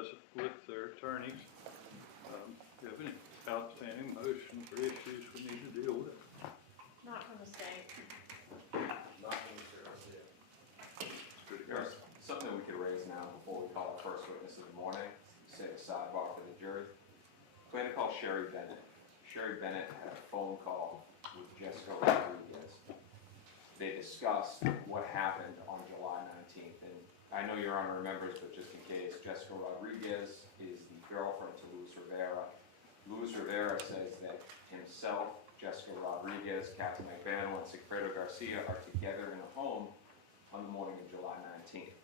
present with their attorneys. Do you have any outstanding motions or issues we need to deal with? Not from the state. Not from the Garcia. There's something we could raise now before we call the first witness of the morning, say a sidebar for the jury. Plan to call Sherry Bennett. Sherry Bennett had a phone call with Jessica Rodriguez. They discussed what happened on July 19th. And I know Your Honor remembers, but just in case, Jessica Rodriguez is the girlfriend to Luis Rivera. Luis Rivera says that himself, Jessica Rodriguez, Katherine Magbanua, and Sigfredo Garcia are together in a home on the morning of July 19th.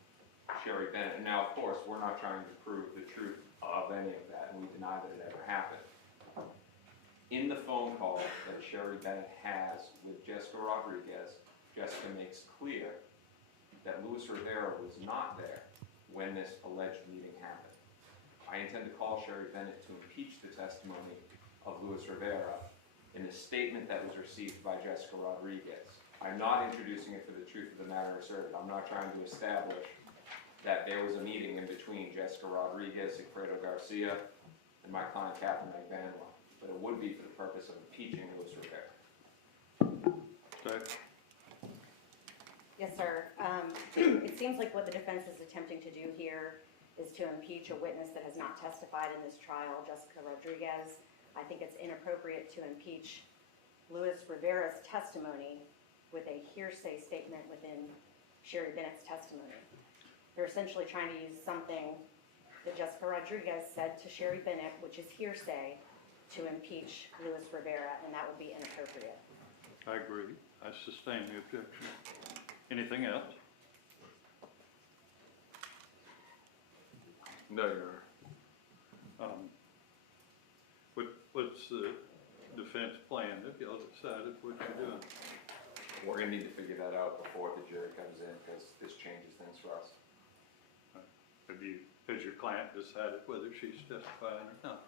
Sherry Bennett, and now of course, we're not trying to prove the truth of any of that, and we deny that it ever happened. In the phone call that Sherry Bennett has with Jessica Rodriguez, Jessica makes clear that Luis Rivera was not there when this alleged meeting happened. I intend to call Sherry Bennett to impeach the testimony of Luis Rivera in the statement that was received by Jessica Rodriguez. I'm not introducing it for the truth of the matter asserted. I'm not trying to establish that there was a meeting in between Jessica Rodriguez, Sigfredo Garcia, and my client Katherine Magbanua, but it would be for the purpose of impeaching Luis Rivera. Okay. Yes, sir. It seems like what the defense is attempting to do here is to impeach a witness that has not testified in this trial, Jessica Rodriguez. I think it's inappropriate to impeach Luis Rivera's testimony with a hearsay statement within Sherry Bennett's testimony. They're essentially trying to use something that Jessica Rodriguez said to Sherry Bennett, which is hearsay, to impeach Luis Rivera, and that would be inappropriate. I agree. I sustain the objection. Anything else? No, Your Honor. What's the defense plan? Have y'all decided what you're doing? We're going to need to figure that out before the jury comes in, because this changes things for us. Has your client decided whether she's testifying or not?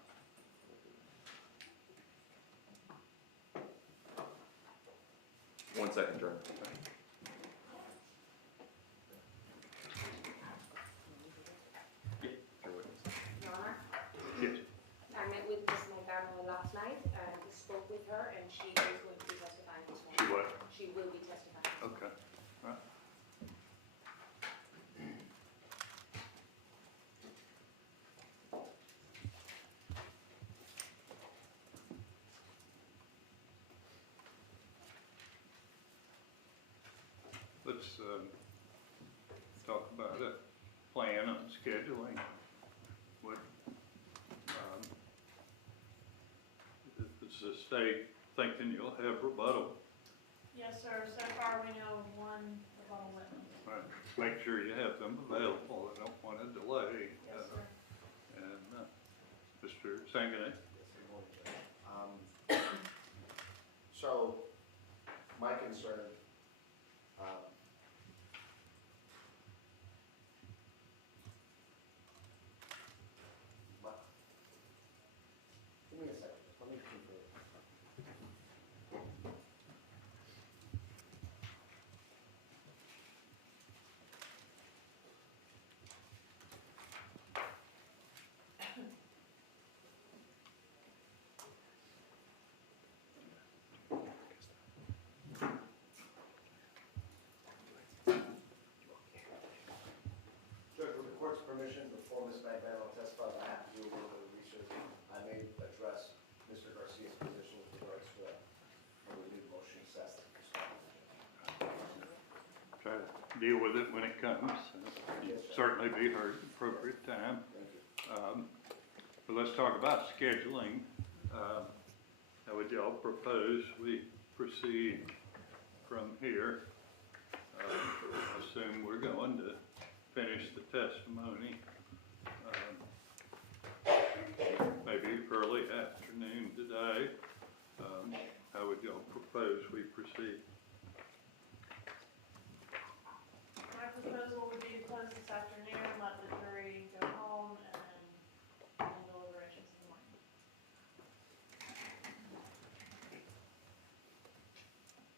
One second, Your Honor. Your Honor, Yes. I met with Ms. Magbanua last night and spoke with her, and she is going to be testifying this morning. She what? She will be testifying. Okay. All right. Let's talk about a plan on scheduling. What is the state thinking you'll have rebuttal? Yes, sir. So far, we know of one rebuttal witness. Right. Make sure you have them available. I don't want to delay. Yes, sir. And Mr. Sanganet? Yes, good morning, Judge. So, my concern, give me a second, let me confirm. Judge, with the court's permission, before Ms. Magbanua testifies, I have to do a little bit of research. I may address Mr. Garcia's position with regards to the new motion assessed. Try to deal with it when it comes. Certainly be heard at the appropriate time. Thank you. But let's talk about scheduling. How would y'all propose we proceed from here? I assume we're going to finish the testimony maybe early afternoon today. How would y'all propose we proceed? My proposal would be to close this afternoon, let the jury go home, and then deliberations in the morning.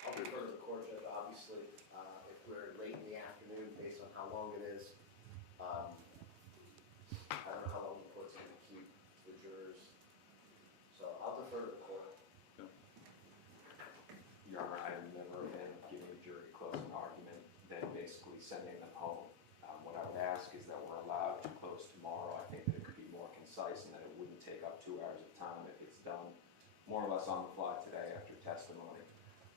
I'll defer to the court, Judge. Obviously, if we're late in the afternoon, based on how long more or less on the fly today after testimony.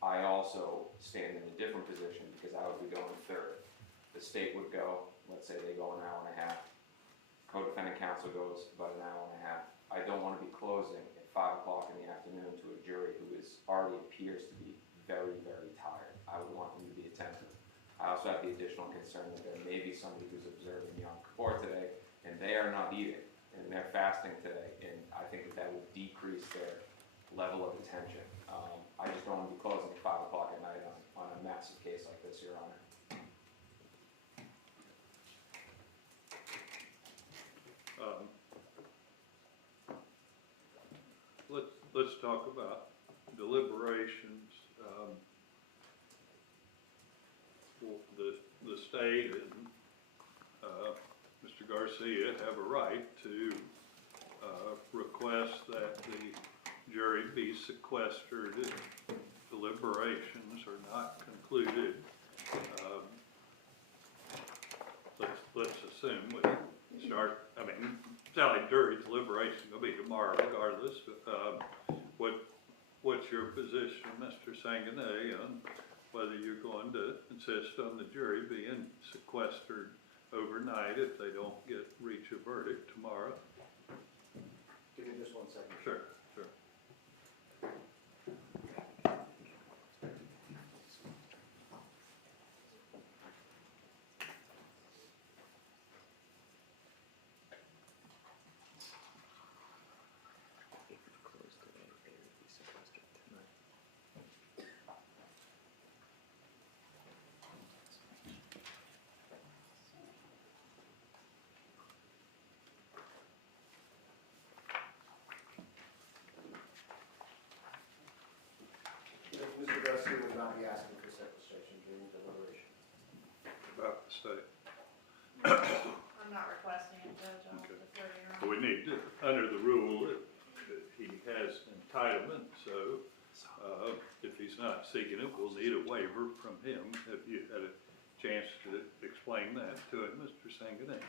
I also stand in a different position because I would be going third. The state would go, let's say they go an hour and a half. Co-defendant counsel goes about an hour and a half. I don't want to be closing at 5 o'clock in the afternoon to a jury who already appears to be very, very tired. I would want them to be attentive. I also have the additional concern that there may be somebody who's observing Yom Kippur today, and they are not eating, and they're fasting today, and I think that would decrease their level of attention. I just don't want to be closing at 5 o'clock at night on a massive case like this, Your Honor. Let's talk about deliberations. The state and Mr. Garcia have a right to request that the jury be sequestered if deliberations are not concluded. Let's assume we start, it's not like jury deliberation will be tomorrow regardless. What's your position, Mr. Sanguinet, on whether you're going to insist on the jury being sequestered overnight if they don't reach a verdict tomorrow? Give me just 1 second. Sure. Mr. Garcia would not be asking for sequestration during deliberation. About the state. I'm not requesting it, Judge, I'll Okay. defer to your honor. We need to, under the rule, that he has entitlement, so if he's not seeking it, we'll need a waiver from him. Have you had a chance to explain that to him, Mr. Sanguinet?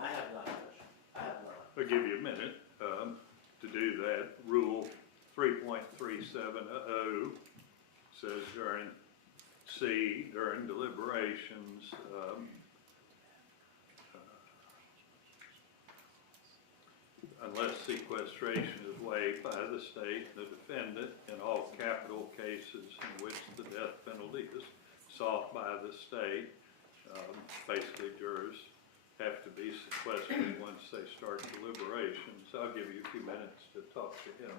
I have not, Judge. I have not. I'll give you a minute to do that. Rule 3.370 says during deliberations, unless sequestration is waived by the state, the defendant in all capital cases in which the death penalty is sought by the state, basically jurors have to be sequestered once they start deliberations. I'll give you a few minutes to talk to him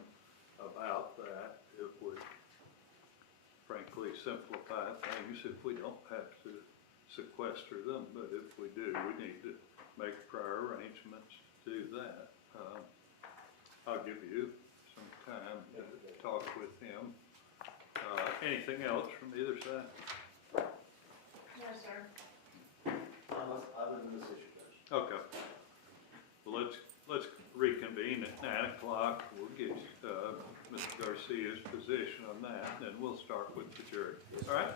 about that. It would frankly simplify things if we don't have to sequester them, but if we do, we need to make prior arrangements to do that. I'll give you some time to talk with him. Anything else from either side? No, sir. Other than this issue, Judge. Okay. Well, let's reconvene at 9 o'clock. We'll get Mr. Garcia's position on that, and then we'll start with the jury. All right?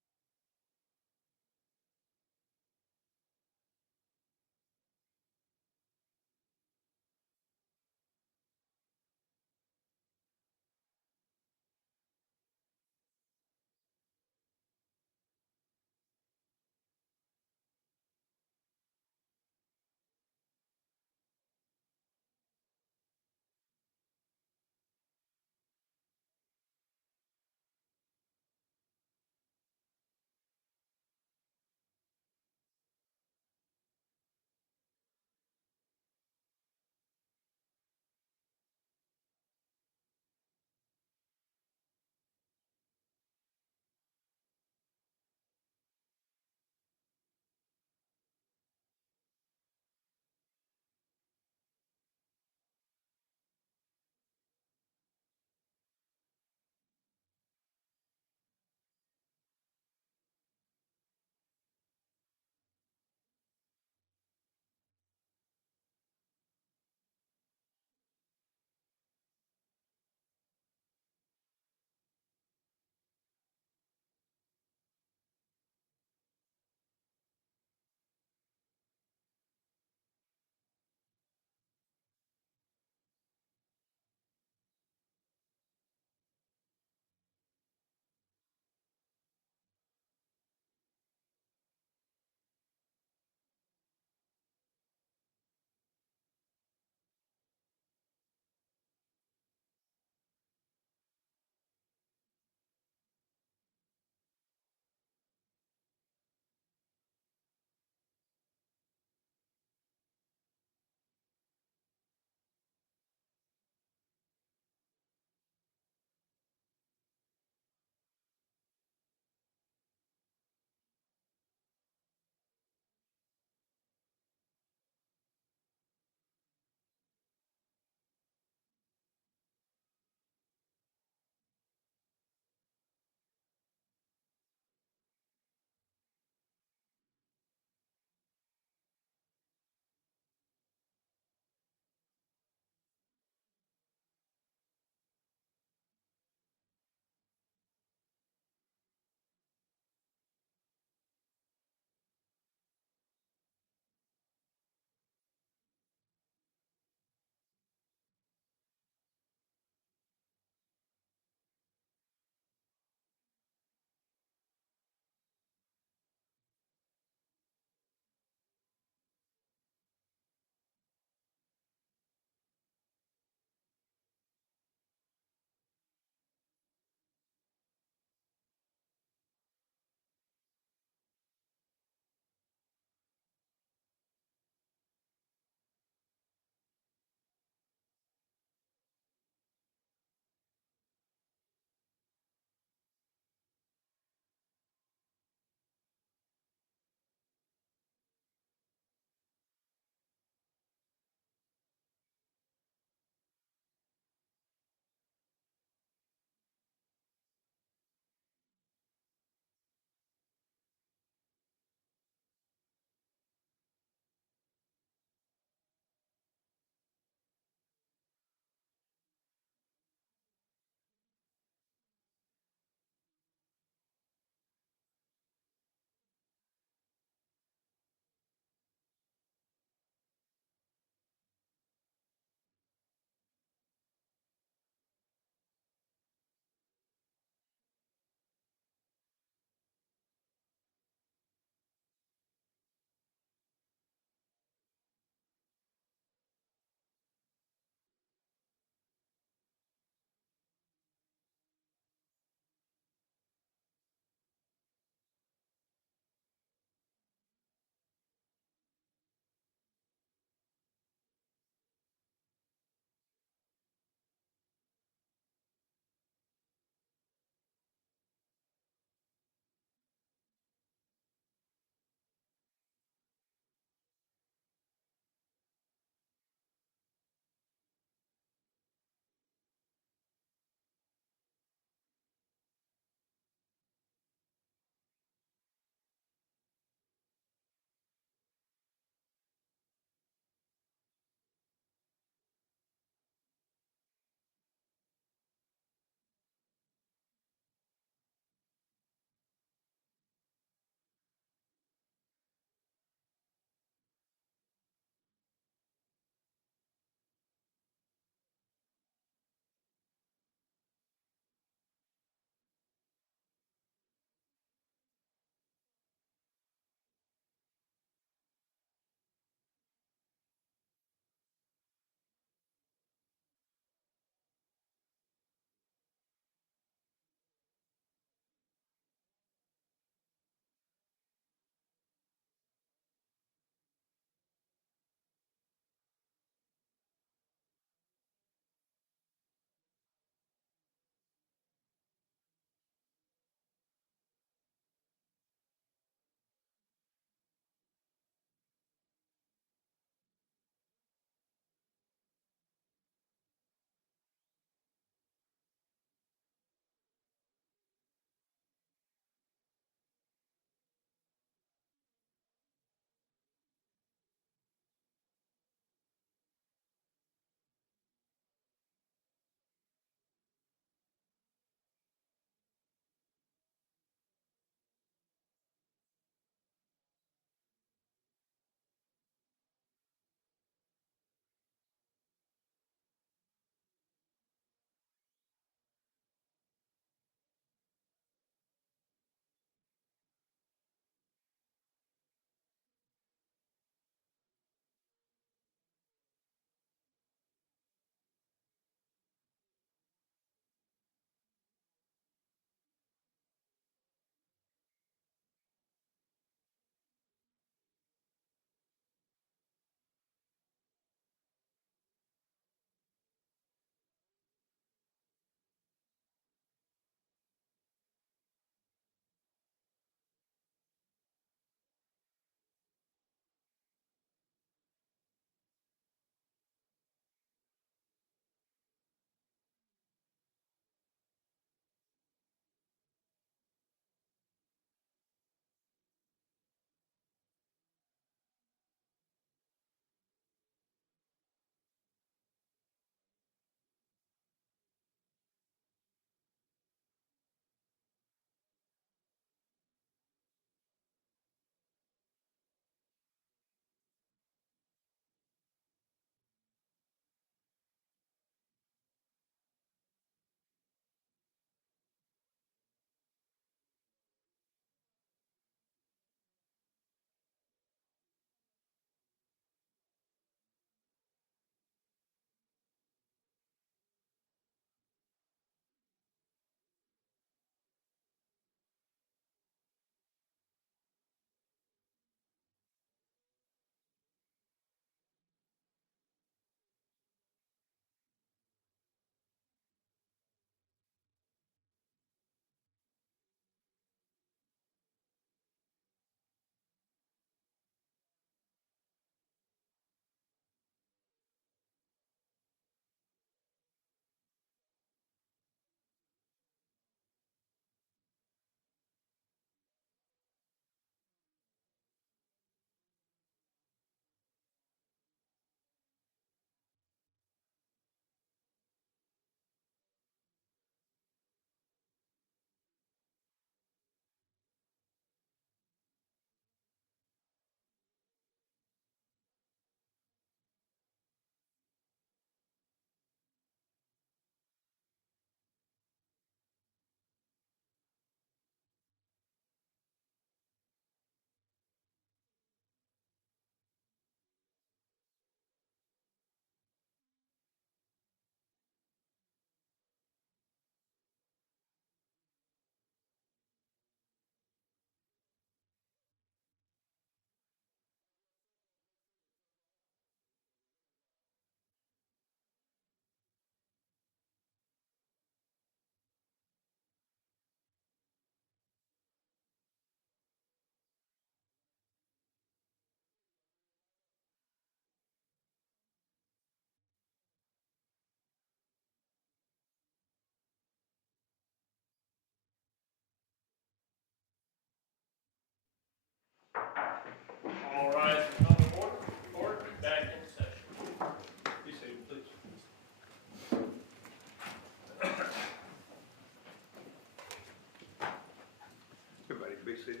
said.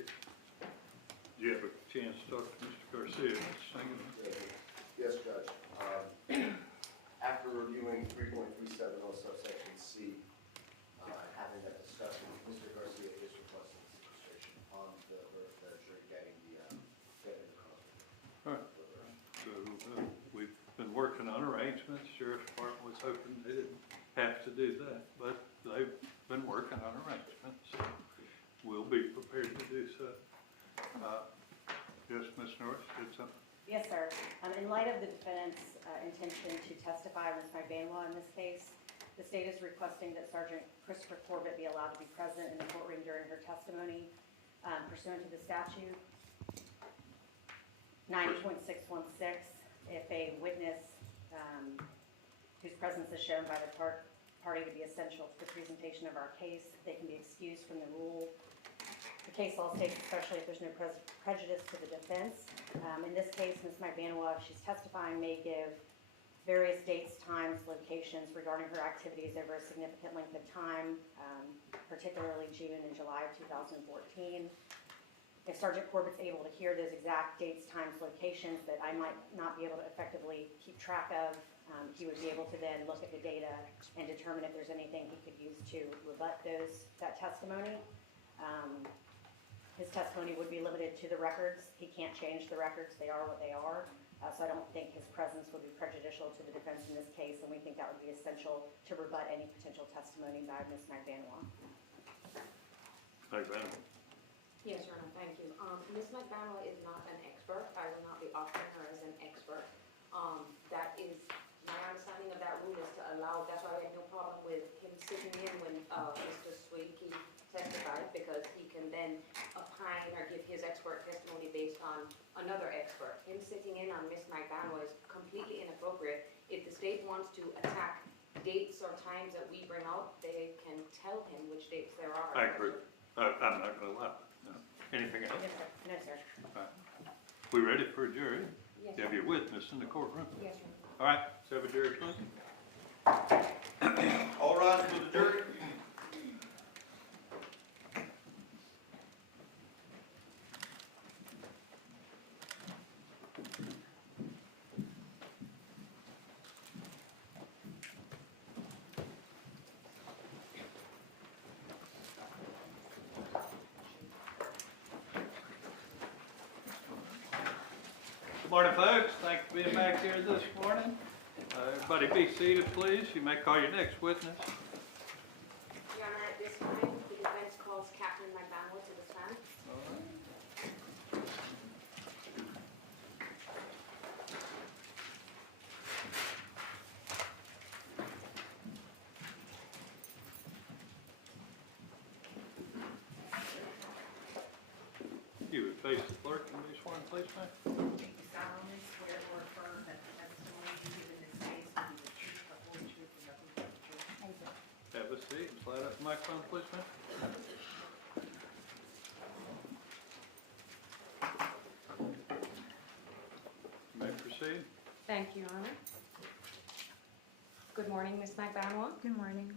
Did you have a chance to talk to Mr. Garcia? Yes, Judge. After reviewing 3.370 subsection C, having that discussion, Mr. Garcia is requesting registration on the jury getting the All right. So, we've been working on arrangements. Sheriff's Department was hoping they didn't have to do that, but they've been working on arrangements. So we'll be prepared to do so. Yes, Ms. Norris, did something? Yes, sir. In light of the defendant's intention to testify, Ms. Magbanua, in this case, the state is requesting that Sergeant Christopher Corbett be allowed to be present in the courtroom during her testimony pursuant to the statute 90.616. If a witness whose presence is shown by the party to be essential to the presentation of our case, they can be excused from the rule. The case law states especially if there's no prejudice to the defense. In this case, Ms. Magbanua, if she's testifying, may give various dates, times, locations regarding her activities over a significant length of time, particularly June and July of 2014. If Sergeant Corbett's able to hear those exact dates, times, locations that I might not be able to effectively keep track of, he would be able to then look at the data and determine if there's anything he could use to rebut that testimony. His testimony would be limited to the records. He can't change the records. They are what they are. So I don't think his presence would be prejudicial to the defense in this case, and we think that would be essential to rebut any potential testimony by Ms. Magbanua. Magbanua. Yes, Your Honor, thank you. Ms. Magbanua is not an expert. I will not be offering her as an expert. That is, my understanding of that rule is to allow, that's why we had no problem with him sitting in when Mr. Swayke testified, because he can then opine or give his expert testimony based on another expert. Him sitting in on Ms. Magbanua is completely inappropriate. If the state wants to attack dates or times that we bring out, they can tell him which dates there are. I agree. I'm not going to lie. No. Anything else? No, sir. No, sir. All right. We ready for a jury? Yes, You have your witness in the courtroom. Yes, Your Honor. All right, let's have a jury, please. All rise for the jury. Good morning, folks. Thanks for being back here this morning. Everybody be seated, please. You may call your next witness. Your Honor, at this time, the defense calls Katherine Magbanua to the stand. All right. You would face the clerk and be sworn, please, ma'am. Do you solemnly swear or affirm that the testimony you give in this case will be the truth, the whole truth, and nothing but the truth? Have a seat and slide up the microphone, please, ma'am. You may proceed. Thank you, Your Honor. Good morning, Ms. Magbanua. Good morning.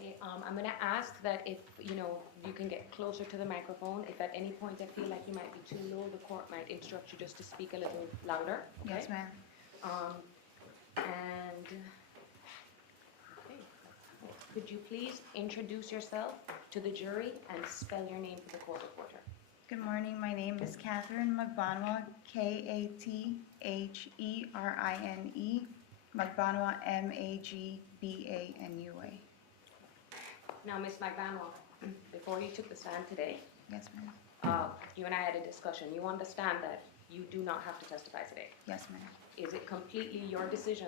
Okay, I'm going to ask that if, you can get closer to the microphone. If at any point I feel like you might be too low, the court might instruct you just to speak a little louder. Okay? Yes, ma'am. Could you please introduce yourself to the jury and spell your name for the court reporter? Good morning. My name is Katherine Magbanua, Katherine, Magbanua, Magbanua. Now, Ms. Magbanua, before you took the stand today, Yes, ma'am. you and I had a discussion. You understand that you do not have to testify today. Yes, ma'am. Is it completely your decision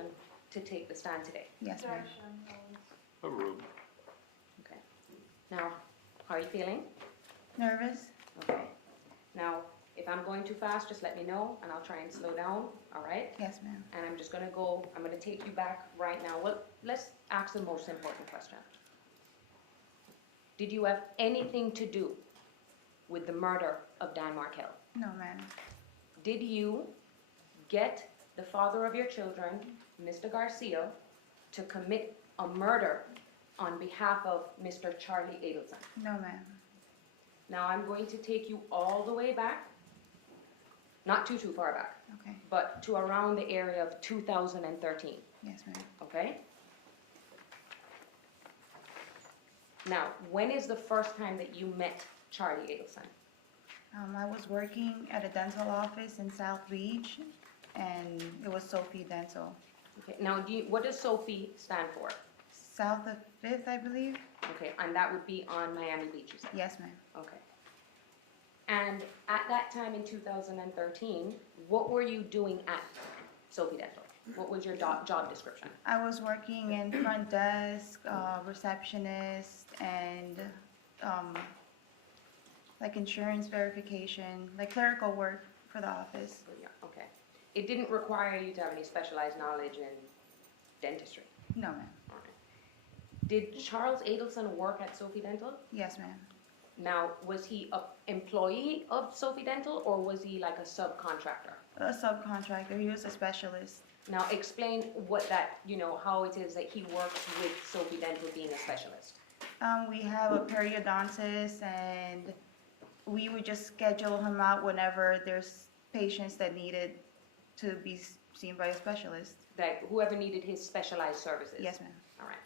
to take the stand today? Yes, ma'am. Objection, always. Overruled. Okay. Now, how are you feeling? Nervous? Okay. Now, if I'm going too fast, just let me know, and I'll try and slow down, all right? Yes, ma'am. And I'm just gonna take you back right now. Well, let's ask the most important question. Did you have anything to do with the murder of Dan Markel? No, ma'am. Did you get the father of your children, Mr. Garcia, to commit a murder on behalf of Mr. Charlie Adelson? No, ma'am. Now I'm going to take you all the way back, not too far back, Okay, but to around the area of 2013, yes, ma'am. okay? Now, when is the first time that you met Charlie Adelson? I was working at a dental office in South Beach, and it was Sophie Dental. Okay, now what does Sophie stand for? South of Fifth, I believe? Okay, and that would be on Miami Beach, you said? Yes, ma'am. Okay. And at that time in 2013, what were you doing at Sophie Dental? What was your job description? I was working in front desk, receptionist, and like insurance verification, like clerical work for the office. Yeah, okay. It didn't require you to have any specialized knowledge in dentistry? No, ma'am. All right. Did Charles Adelson work at Sophie Dental? Yes, ma'am. Now, was he an employee of Sophie Dental or was he like a subcontractor? A subcontractor. He was a specialist. Now, explain what that, how it is that he works with Sophie Dental being a specialist. We have a periodontist, and we would just schedule him out whenever there's patients that needed to be seen by a specialist. That whoever needed his specialized services? Yes, ma'am. All right.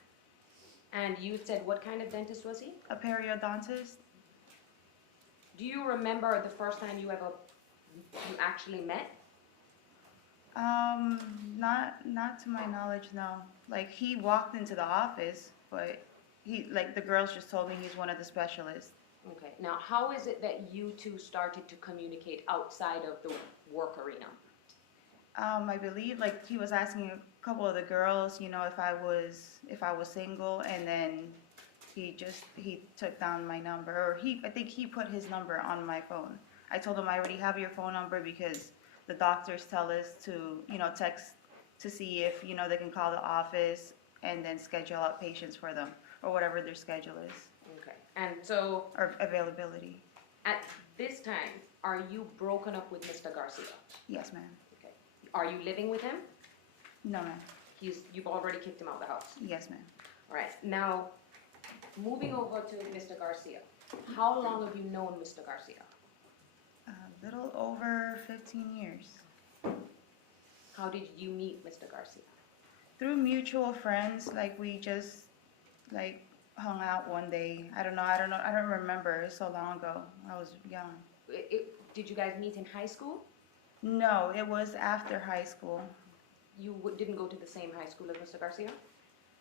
And you said what kind of dentist was he? A periodontist? Do you remember the first time you actually met? Not to my knowledge, no. Like, he walked into the office, but the girls just told me he's one of the specialists. Okay. Now, how is it that you two started to communicate outside of the work arena? I believe, like, he was asking a couple of the girls, if I was single, and then he took down my number, or I think he put his number on my phone. I told him I already have your phone number because the doctors tell us to, text to see if, they can call the office and then schedule out patients for them, or whatever their schedule is, Okay. And so, or availability. at this time, are you broken up with Mr. Garcia? Yes, ma'am. Okay. Are you living with him? No, ma'am. You've already kicked him out of the house. Yes, ma'am. All right. Now, moving over to Mr. Garcia. How long have you known Mr. Garcia? A little over 15 years. How did you meet Mr. Garcia? Through mutual friends, like, we just, like, hung out one day. I don't remember. It's so long ago. I was young. Did you guys meet in high school? No, it was after high school. You didn't go to the same high school as Mr. Garcia?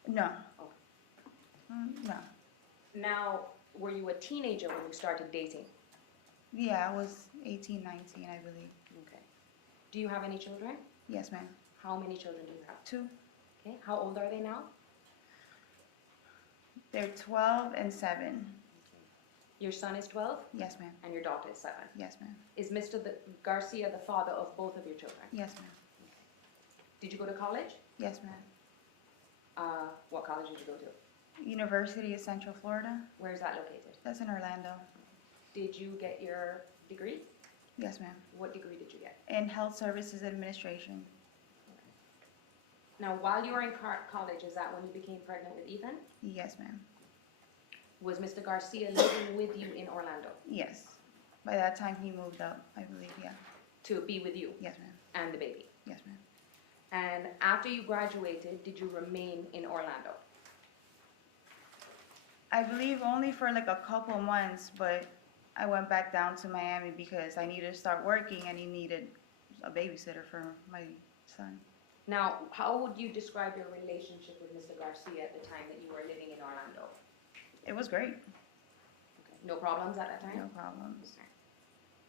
No. Okay. No. Now, were you a teenager when you started dating? Yeah, I was 18, 19, I believe. Okay. Do you have any children? Yes, ma'am. How many children do you have? 2. Okay. How old are they now? They're 12 and 7. Your son is 12 Yes, ma'am. and your daughter is 7. Yes, ma'am. Is Mr. Garcia the father of both of your children? Yes, ma'am. Did you go to college? Yes, ma'am. What college did you go to? University of Central Florida. Where is that located? That's in Orlando. Did you get your degree? Yes, ma'am. What degree did you get? In Health Services Administration. Now, while you were in college, is that when you became pregnant with Ethan? Yes, ma'am. Was Mr. Garcia living with you in Orlando Yes. By that time, he moved up, I believe, yeah. to be with you Yes, ma'am. and the baby? Yes, ma'am. And after you graduated, did you remain in Orlando? I believe only for like a couple months, but I went back down to Miami because I needed to start working and he needed a babysitter for my son. Now, how would you describe your relationship with Mr. Garcia at the time that you were living in Orlando? It was great. Okay. No problems at that time? No problems.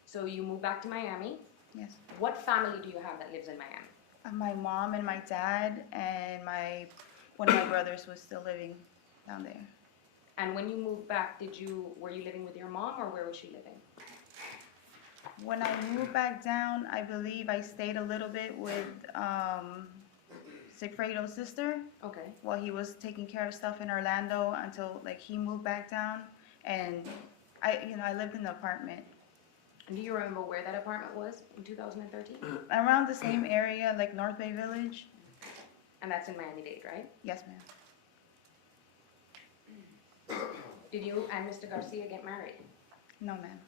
So you moved back to Miami. Yes. What family do you have that lives in Miami? My mom and my dad and one of my brothers was still living down there. And when you moved back, were you living with your mom or where was she living? When I moved back down, I believe I stayed a little bit with Sigfredo's sister Okay. while he was taking care of stuff in Orlando until like he moved back down. And I lived in the apartment. And do you remember where that apartment was in 2013? Around the same area, like North Bay Village. And that's in Miami-Dade, right? Yes, ma'am. Did you and Mr. Garcia get married? No, ma'am.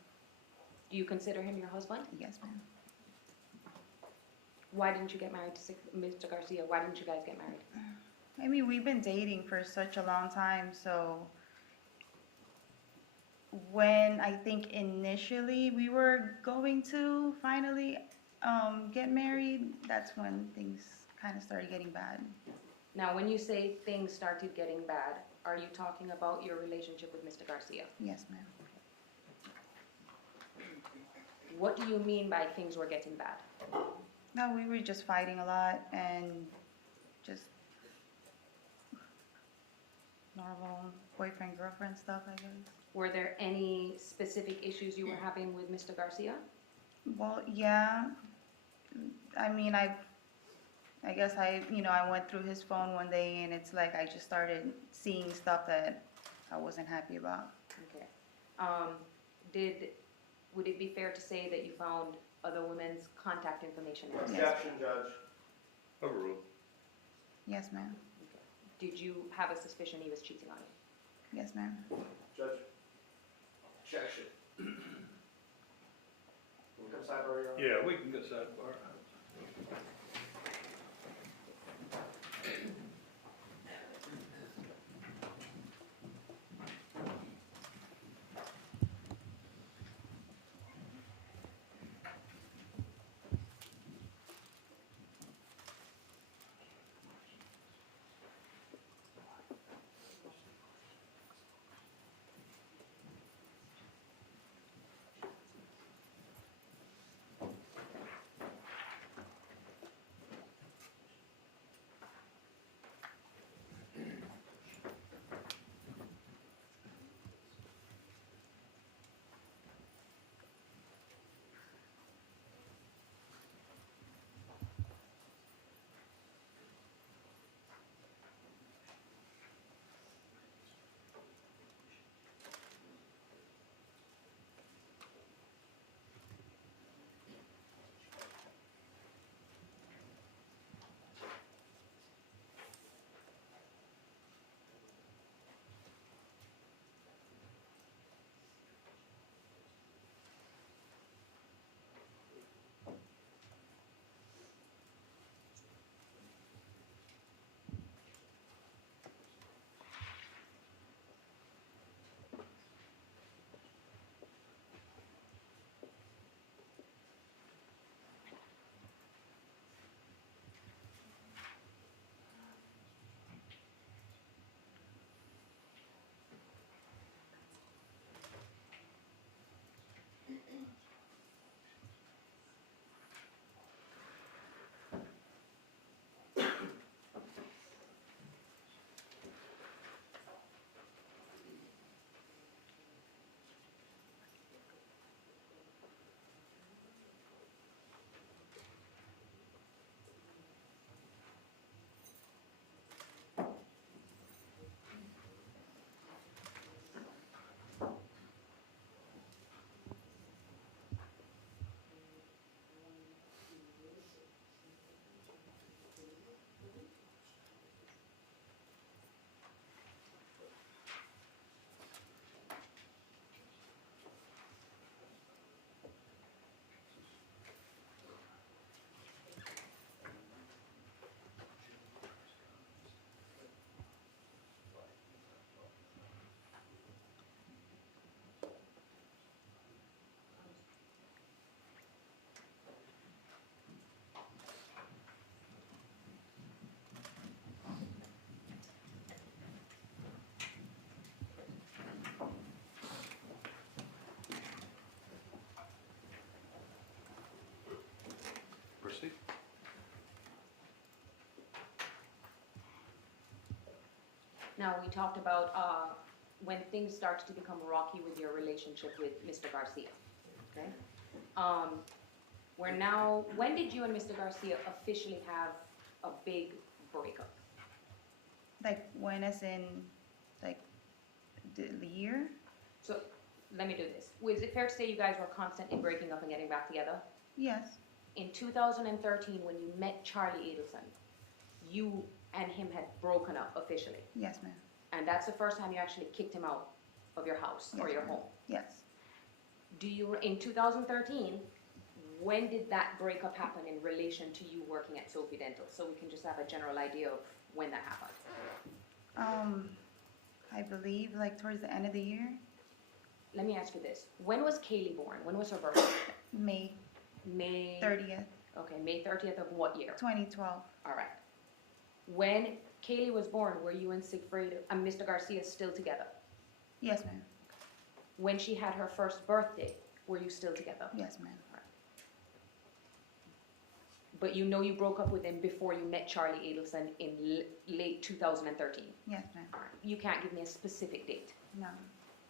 Do you consider him your husband? Yes, ma'am. Why didn't you get married to Mr. Garcia? Why didn't you guys get married? I mean, we've been dating for such a long time, so when I think initially we were going to finally get married, that's when things kind of started getting bad. Now, when you say things started getting bad, are you talking about your relationship with Mr. Garcia? Yes, ma'am. What do you mean by things were getting bad? No, we were just fighting a lot and just normal boyfriend-girlfriend stuff, I guess. Were there any specific issues you were having with Mr. Garcia? Well, yeah. I mean, I guess I went through his phone one day and it's like I just started seeing stuff that I wasn't happy about. Okay. Would it be fair to say that you found other women's contact information? Objection, Judge. Overruled. Yes, ma'am. Did you have a suspicion he was cheating on you? Yes, ma'am. Judge. Objection. Can we come sidebar, Your Honor? Yeah, we can go sidebar. Proceed. Now, we talked about when things started to become rocky with your relationship with Mr. Garcia, okay? When did you and Mr. Garcia officially have a big breakup? Like when as in, like, the year? So, let me do this. Was it fair to say you guys were constantly breaking up and getting back together? Yes. In 2013, when you met Charlie Adelson, you and him had broken up officially. Yes, ma'am. And that's the first time you actually kicked him out of your house or Yes, your ma'am. home. Yes. in 2013, when did that breakup happen in relation to you working at Sophie Dental? So we can just have a general idea of when that happened. I believe like towards the end of the year, Let me ask you this. When was Kaylee born? When was her birthday? May May 30th, Okay, May 30th of what year? 2012. All right. When Kaylee was born, were you and Sigfredo and Mr. Garcia still together? Yes, ma'am. When she had her first birthday, were you still together? Yes, ma'am. But you know you broke up with him before you met Charlie Adelson in late 2013. Yes, ma'am. All right. You can't give me a specific date. No.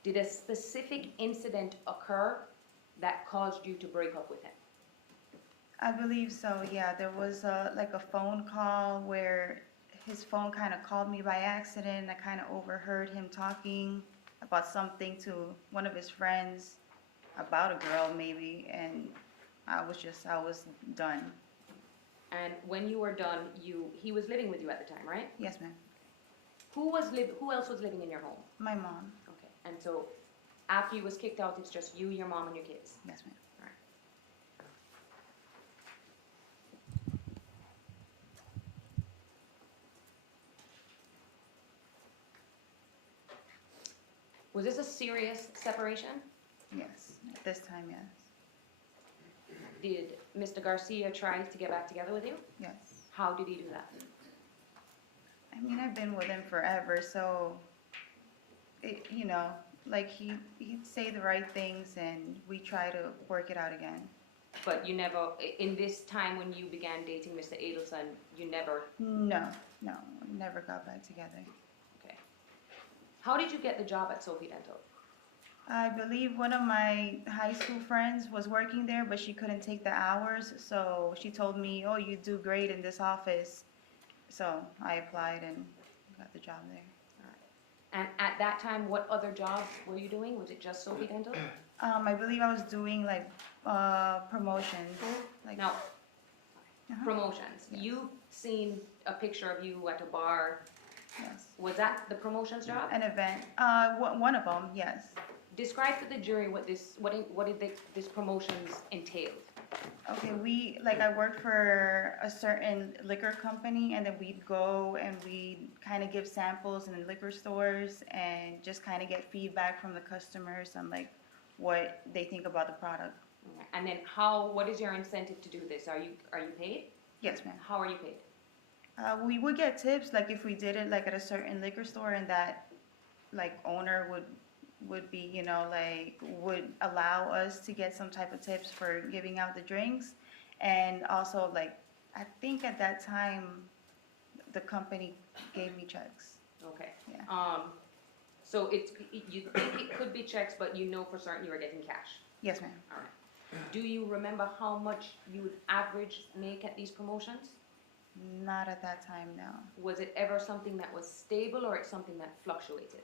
Did a specific incident occur that caused you to break up with him? I believe so, yeah. There was like a phone call where his phone kind of called me by accident. I kind of overheard him talking about something to one of his friends, about a girl maybe, and I was done. And when you were done, he was living with you at the time, right? Yes, ma'am. Who else was living in your home? My mom. Okay. And so after you was kicked out, it's just you, your mom, and your kids. Yes, ma'am. Was this a serious separation? Yes. At this time, yes. Did Mr. Garcia try to get back together with you? Yes. How did he do that? I mean, I've been with him forever, so, like he'd say the right things and we try to work it out again. But you never, in this time when you began dating Mr. Adelson, you never... No, never got back together. Okay. How did you get the job at Sophie Dental? I believe one of my high school friends was working there, but she couldn't take the hours, so she told me, oh, you do great in this office. So I applied and got the job there. And at that time, what other jobs were you doing? Was it just Sophie Dental? I believe I was doing like promotions. Like, Now, uh-huh. promotions. Yes. You've seen a picture of you at a bar. Yes. Was that the promotions job? An event. One of them, yes. Describe to the jury what this promotions entailed. Okay, I worked for a certain liquor company, and then we'd go and we'd kind of give samples in the liquor stores and just kind of get feedback from the customers on like what they think about the product. Okay. And then what is your incentive to do this? Are you paid? Yes, ma'am. How are you paid? We would get tips, like if we did it like at a certain liquor store and that like owner would be, would allow us to get some type of tips for giving out the drinks. And also like, I think at that time, the company gave me checks. Okay. Yeah. So you think it could be checks, but you know for certain you were getting cash. Yes, ma'am. All right. Do you remember how much you would average make at these promotions? Not at that time, no. Was it ever something that was stable or it's something that fluctuated?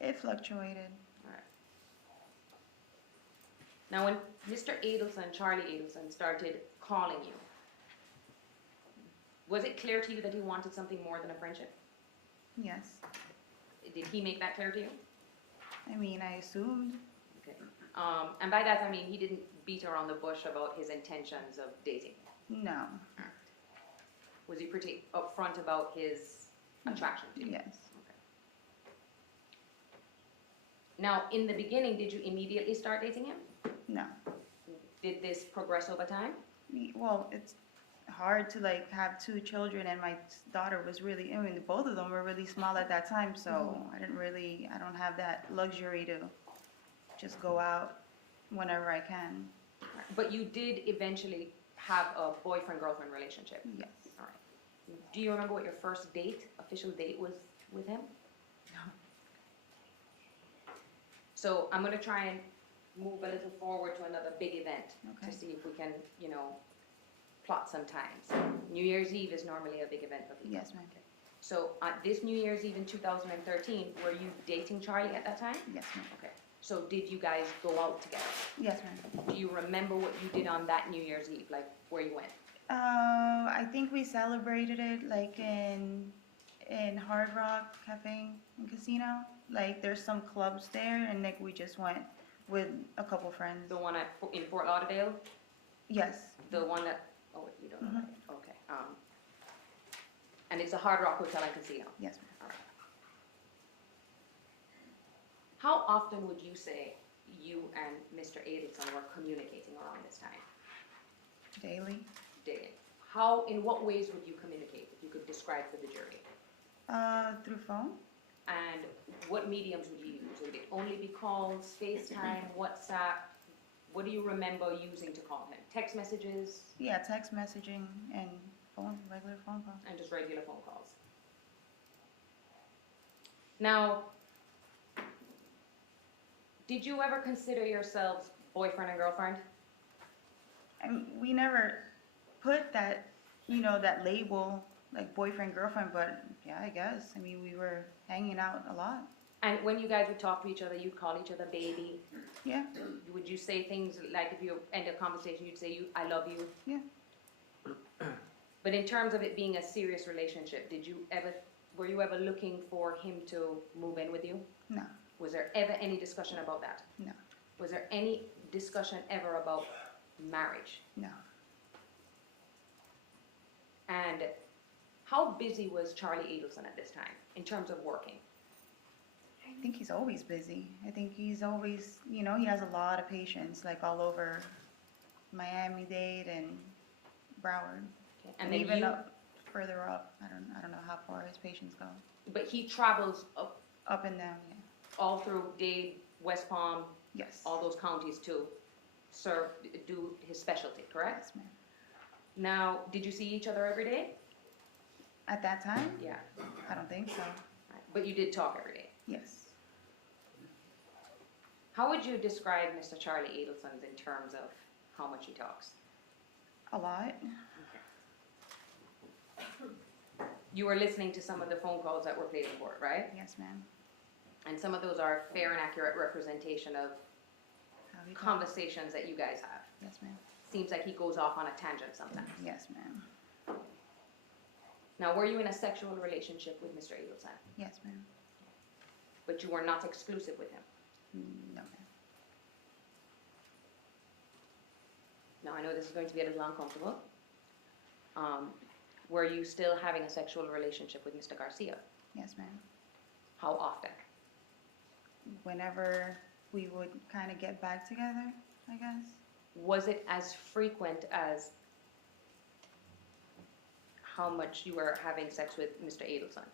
It fluctuated. All right. Now, when Mr. Adelson, Charlie Adelson, started calling you, was it clear to you that he wanted something more than a friendship? Yes. Did he make that clear to you? I mean, I assumed. Okay. And by that I mean he didn't beat around the bush about his intentions of dating. No. Was he pretty upfront about his attraction to you? Yes. Okay. Now, in the beginning, did you immediately start dating him? No. Did this progress over time? Well, it's hard to like have two children, and my daughter was really, both of them were really small at that time, so I don't have that luxury to just go out whenever I can. But you did eventually have a boyfriend-girlfriend relationship? Yes. All right. Do you remember what your first official date was with him? No. So I'm going to try and move a little forward to another big event Okay. to see if we can, plot some times. New Year's Eve is normally a big event for people. Yes, ma'am. So this New Year's Eve in 2013, were you dating Charlie at that time? Yes, ma'am. Okay. So did you guys go out together? Yes, ma'am. Do you remember what you did on that New Year's Eve, like where you went? I think we celebrated it like in Hard Rock Cafe and Casino. Like there's some clubs there, and like we just went with a couple friends. The one in Fort Lauderdale? Yes, The one that, oh, wait, you don't know Mhm. that, okay. And it's a Hard Rock Hotel and Casino. yes, ma'am. All right. How often would you say you and Mr. Adelson were communicating around this time? Daily. Daily. In what ways would you communicate, if you could describe for the jury? Through phone? And what mediums would you use? Would it only be calls, FaceTime, WhatsApp? What do you remember using to call him? Text messages Yeah, text messaging and phone, regular phone call. and just regular phone calls? Now, did you ever consider yourselves boyfriend and girlfriend? I mean, we never put that, that label, like boyfriend, girlfriend, but yeah, I guess. I mean, we were hanging out a lot. And when you guys would talk to each other, you'd call each other baby. Yeah, Would you say things like, if you end a conversation, you'd say, I love you? yeah. But in terms of it being a serious relationship, were you ever looking for him to move in with you? No, Was there ever any discussion about that? no, Was there any discussion ever about marriage? no. And how busy was Charlie Adelson at this time in terms of working? I think he's always busy. I think he's always, he has a lot of patients, like all over Miami-Dade and Broward. Okay. And then even you, up, further up. I don't know how far his patients go. but he travels Up and down, yeah. all through Dade, West Palm, Yes. all those counties to do his specialty, correct? Yes, ma'am. Now, did you see each other every day? At that time? Yeah. I don't think so. But you did talk every day. Yes. How would you describe Mr. Charlie Adelson in terms of how much he talks? A lot. You were listening to some of the phone calls that were played in court, right? Yes, ma'am. And some of those are fair and accurate representation of How he talks. conversations that you guys have. Yes, ma'am. Seems like he goes off on a tangent sometimes. Yes, ma'am. Now, were you in a sexual relationship with Mr. Adelson? Yes, ma'am. But you were not exclusive with him? No, ma'am. Now, I know this is going to be a little uncomfortable. Were you still having a sexual relationship with Mr. Garcia? Yes, ma'am. How often? Whenever we would kind of get back together, I guess. Was it as frequent as how much you were having sex with Mr. Adelson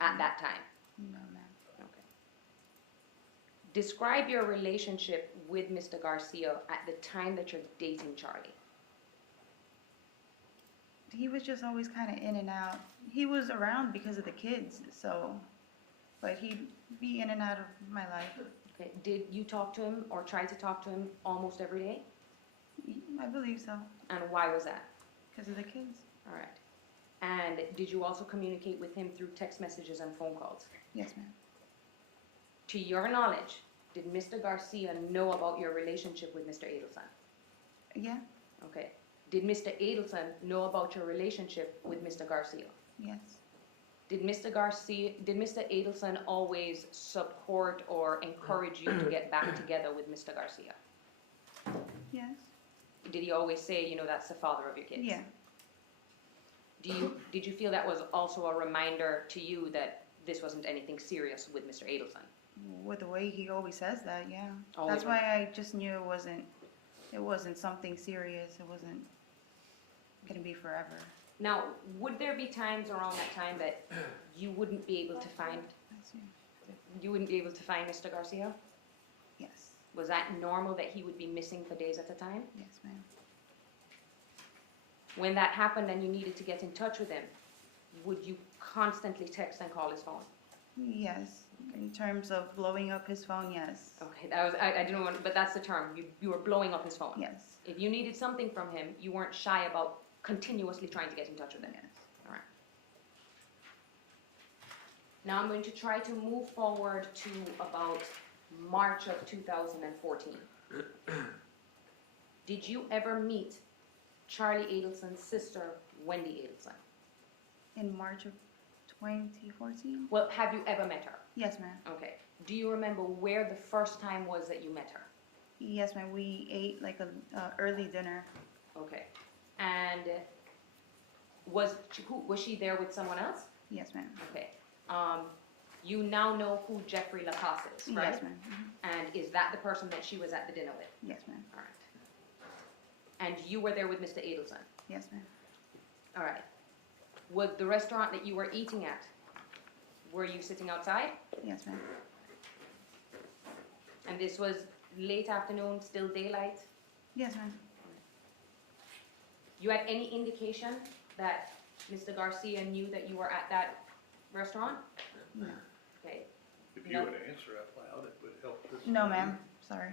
at that time? No, ma'am. Okay. Describe your relationship with Mr. Garcia at the time that you're dating Charlie. He was just always kind of in and out. He was around because of the kids, so, but he'd be in and out of my life. Okay. Did you talk to him or try to talk to him almost every day? I believe so, And why was that? because of the kids. All right. And did you also communicate with him through text messages and phone calls? Yes, ma'am. To your knowledge, did Mr. Garcia know about your relationship with Mr. Adelson? Yeah, Okay. Did Mr. Adelson know about your relationship with Mr. Garcia? yes, Did Mr. Adelson always support or encourage you to get back together with Mr. Garcia? yes, Did he always say, that's the father of your kids? yeah. Did you feel that was also a reminder to you that this wasn't anything serious with Mr. Adelson? With the way he always says that, yeah. Always That's why I just knew it wasn't something serious. It wasn't gonna be forever. Now, would there be times around that time that you wouldn't be able to find Mr. Garcia? Yes, Was that normal that he would be missing for days at a time? yes, ma'am. When that happened and you needed to get in touch with him, would you constantly text and call his phone? Yes, in terms of blowing up his phone, yes, Okay, I didn't want, but that's the term. You were blowing up his phone. yes, If you needed something from him, you weren't shy about continuously trying to get in touch with him. yes. All right. Now I'm going to try to move forward to about March of 2014. Did you ever meet Charlie Adelson's sister, Wendy Adelson? In March of 2014? Well, have you ever met her? Yes, ma'am. Okay. Do you remember where the first time was that you met her? Yes, ma'am, we ate like a early dinner. Okay. And was she there with someone else? Yes, ma'am. Okay. You now know who Jeffrey Lacoste is, right? Yes, ma'am. Mhm. And is that the person that she was at the dinner with? Yes, ma'am. All right. And you were there with Mr. Adelson? Yes, ma'am. All right. Was the restaurant that you were eating at, were you sitting outside? Yes, ma'am. And this was late afternoon, still daylight? Yes, ma'am. You had any indication that Mr. Garcia knew that you were at that restaurant? No. Okay. If you No. would answer out loud, it would help us. No, ma'am. Sorry.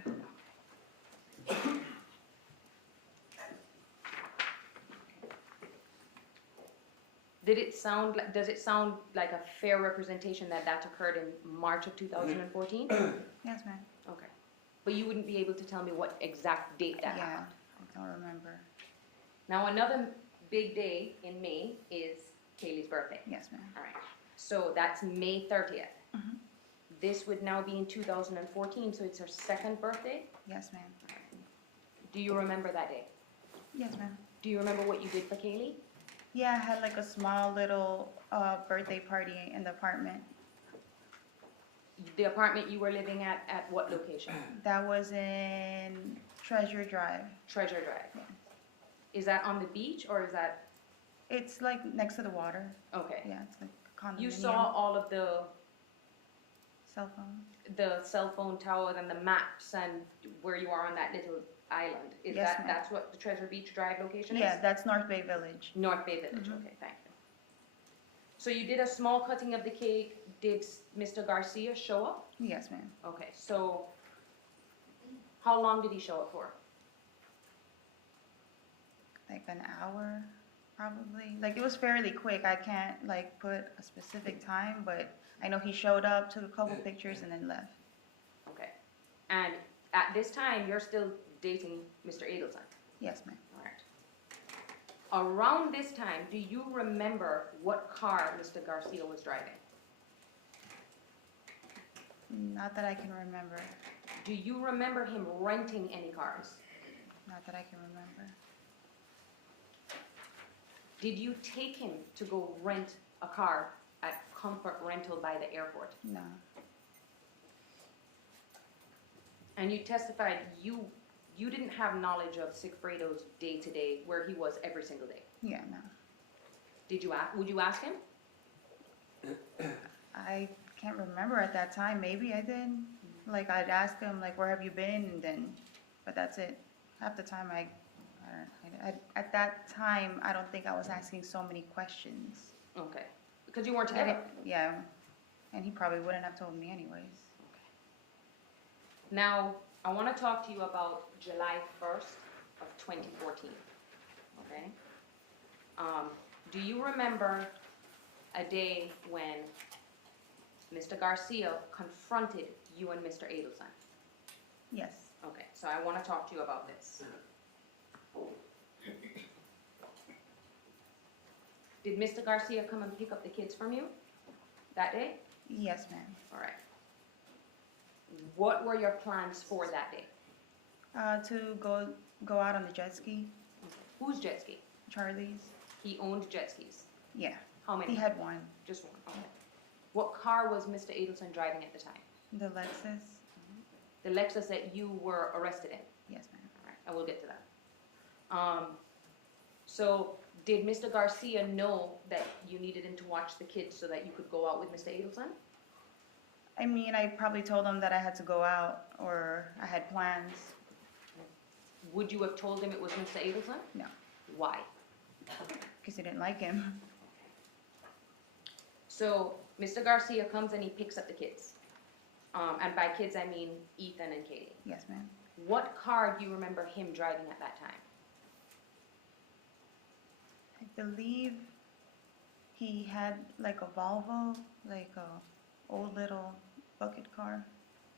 Does it sound like a fair representation that that occurred in March of 2014? Yes, ma'am. Okay. But you wouldn't be able to tell me what exact date that Yeah, happened? I don't remember. Now, another big day in May is Kaylee's birthday. Yes, ma'am. All right. So that's May 30th. Mhm. This would now be in 2014, so it's her second birthday? Yes, ma'am. Do you remember that day? Yes, ma'am. Do you remember what you did for Kaylee? Yeah, I had like a small little birthday party in the apartment. The apartment you were living at what location? That was in Treasure Drive. Treasure Drive. Yeah. Is that on the beach or is that, It's like next to the water. okay. Yeah, it's like a condominium. You saw all of the Cell phone. cell phone towers and the maps and where you are on that little island. Is Yes, that, ma'am. that's what the Treasure Beach Drive location is? Yeah, that's North Bay Village. North Bay Village, Mhm. okay, thank you. So you did a small cutting of the cake. Did Mr. Garcia show up? Yes, ma'am. Okay, so how long did he show up for? Like an hour, probably. Like it was fairly quick. I can't like put a specific time, but I know he showed up, took a couple pictures, and then left. Okay. And at this time, you're still dating Mr. Adelson? Yes, ma'am. All right. Around this time, do you remember what car Mr. Garcia was driving? Not that I can remember. Do you remember him renting any cars? Not that I can remember. Did you take him to go rent a car at Comfort Rental by the airport? No. And you testified you didn't have knowledge of Sigfredo's day-to-day, where he was every single day. Yeah, no. Would you ask him? I can't remember at that time. Maybe I did. Like I'd ask him like, "Where have you been?" And then, but that's it. Half the time at that time I don't think I was asking so many questions. Okay. Because you weren't I together. didn't- yeah, and he probably wouldn't have told me anyways. Now, I want to talk to you about July 1st of 2014, okay? Do you remember a day when Mr. Garcia confronted you and Mr. Adelson? Yes. Okay, so I want to talk to you about this. Did Mr. Garcia come and pick up the kids from you that day? Yes, ma'am. All right. What were your plans for that day? To go out on the jet ski. Whose jet ski? Charlie's. He owned jet skis. Yeah. How many? He had one. Just one. Okay. What car was Mr. Adelson driving at the time? The Lexus. The Lexus that you were arrested in. Yes, ma'am. All right, I will get to that. So did Mr. Garcia know that you needed him to watch the kids so that you could go out with Mr. Adelson? I mean, I probably told him that I had to go out or I had plans. Would you have told him it was Mr. Adelson? No, Why? because he didn't like him. So Mr. Garcia comes and he picks up the kids. And by kids, I mean Ethan and Katie. Yes, ma'am. What car do you remember him driving at that time? I believe he had like a Volvo, like a old little bucket car.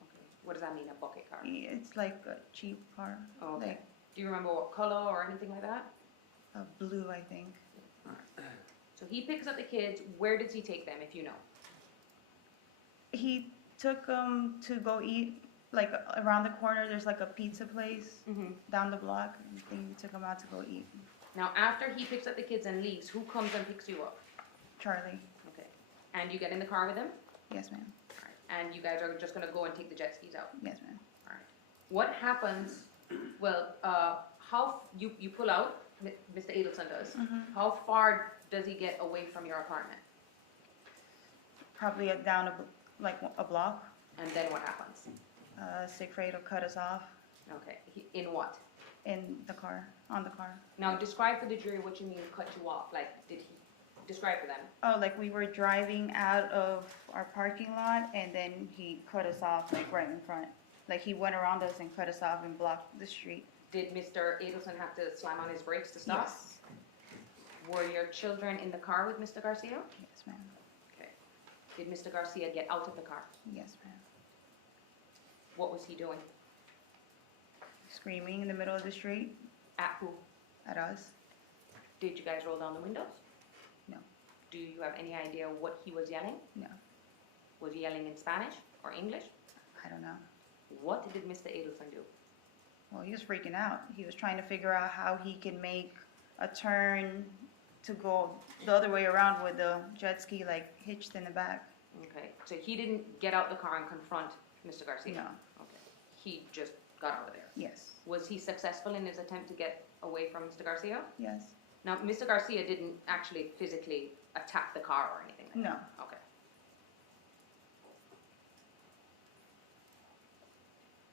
Okay. What does that mean, a bucket car? It's like a cheap car. Oh, okay. Like Do you remember what color or anything like that? a blue, I think. So he picks up the kids. Where does he take them, if you know? He took them to go eat like around the corner, there's like a pizza place Mm-hmm. down the block. I think we took him out to go eat. Now, after he picks up the kids and leaves, who comes and picks you up? Charlie. Okay. And you get in the car with him? Yes, ma'am. Alright. And you guys are just gonna go and take the jet skis out? Yes, ma'am. Alright. What happens, well, how, you pull out, Mr. Adelson does. Mhm. How far does he get away from your apartment? Probably down like a block. And then what happens? Sigfredo cut us off Okay, in what? in the car, on the car. Now, describe for the jury what you mean cut you off, like, did he, describe for them. Oh, like we were driving out of our parking lot and then he cut us off like right in front. Like he went around us and cut us off and blocked the street. Did Mr. Adelson have to slam on his brakes to stop? Yes. Were your children in the car with Mr. Garcia? Yes, ma'am. Okay. Did Mr. Garcia get out of the car? Yes, ma'am. What was he doing? Screaming in the middle of the street At who? at us. Did you guys roll down the windows? No. Do you have any idea what he was yelling? No. Was he yelling in Spanish or English? I don't know. What did Mr. Adelson do? Well, he was freaking out. He was trying to figure out how he can make a turn to go the other way around with the jet ski like hitched in the back. Okay, so he didn't get out the car and confront Mr. Garcia? No. Okay, he just got out of there. Yes. Was he successful in his attempt to get away from Mr. Garcia? Yes. Now, Mr. Garcia didn't actually physically attack the car or anything like No. that? Okay.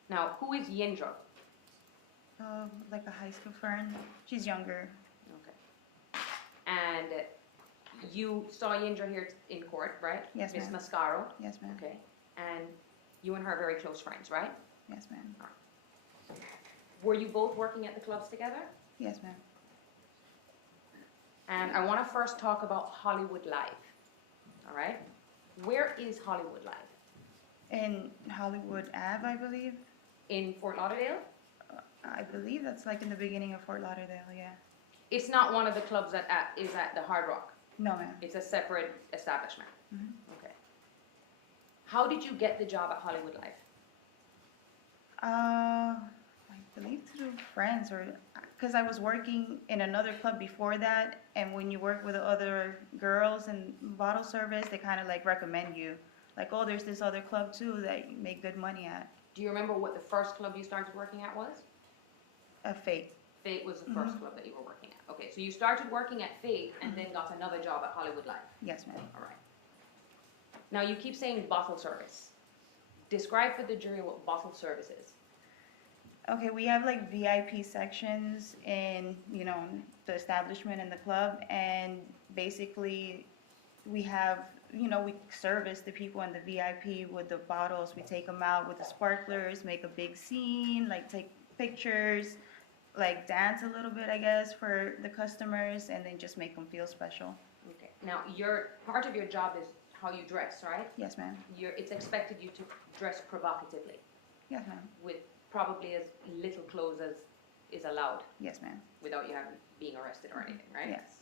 Now, who is Yendra? Like a high school friend. She's younger. Okay. And you saw Yendra here in court, right? Yes, Miss ma'am. Mascaro? Yes, ma'am. Okay. And you and her are very close friends, right? Yes, ma'am. Were you both working at the clubs together? Yes, ma'am. And I want to first talk about Hollywood Live. All right? Where is Hollywood Live? In Hollywood Ave, I believe. In Fort Lauderdale? I believe that's like in the beginning of Fort Lauderdale, yeah. It's not one of the clubs that is at the Hard Rock. No, ma'am. It's a separate establishment. Mhm. Okay. How did you get the job at Hollywood Live? I believe through friends or, because I was working in another club before that, and when you work with other girls in bottle service, they kind of like recommend you. Like, oh, there's this other club too that you make good money at. Do you remember what the first club you started working at was? Fate. Fate was the first club that you were working at. Okay, so you started working at Fate and then got another job at Hollywood Live. Yes, ma'am. All right. Now you keep saying bottle service. Describe for the jury what bottle service is. Okay, we have like VIP sections in, you know, the establishment and the club, and basically we have, you know, we service the people in the VIP with the bottles. We take them out with the sparklers, make a big scene, like take pictures, like dance a little bit, I guess, for the customers, and then just make them feel special. Okay. Now part of your job is how you dress, right? Yes, ma'am. It's expected you to dress provocatively Yes, ma'am. with probably as little clothes as is allowed Yes, ma'am. without you being arrested or anything, right? Yes.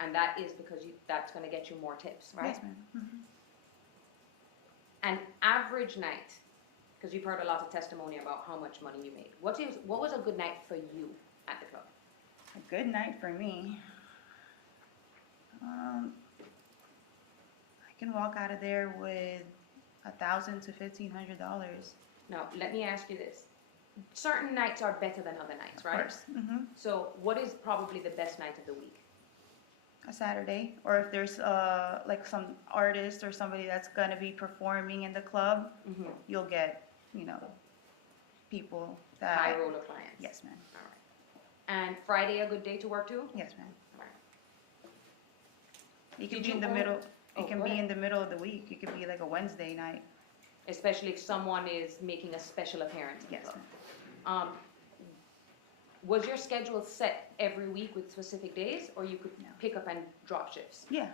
And that is because that's going to get you more tips, right? Yes, ma'am. Mhm. An average night, because you've heard a lot of testimony about how much money you made. What was a good night for you at the club? A good night for me. I can walk out of there with $1,000 to $1,500. Now, let me ask you this. Certain nights are better than other nights, right? Of course. Mm-hmm. So what is probably the best night of the week? A Saturday, or if there's like some artist or somebody that's gonna be performing in the club, Mm-hmm. you'll get, you know, people that. High roller clients. Yes, ma'am. All right. And Friday a good day to work too? Yes, ma'am. All right. It can Did be you in the own- middle. Oh, It can go be ahead. in the middle of the week. It could be like a Wednesday night. Especially if someone is making a special appearance. in the Yes, club. ma'am. Was your schedule set every week with specific days, or you could No. pick up and drop shifts? Yeah.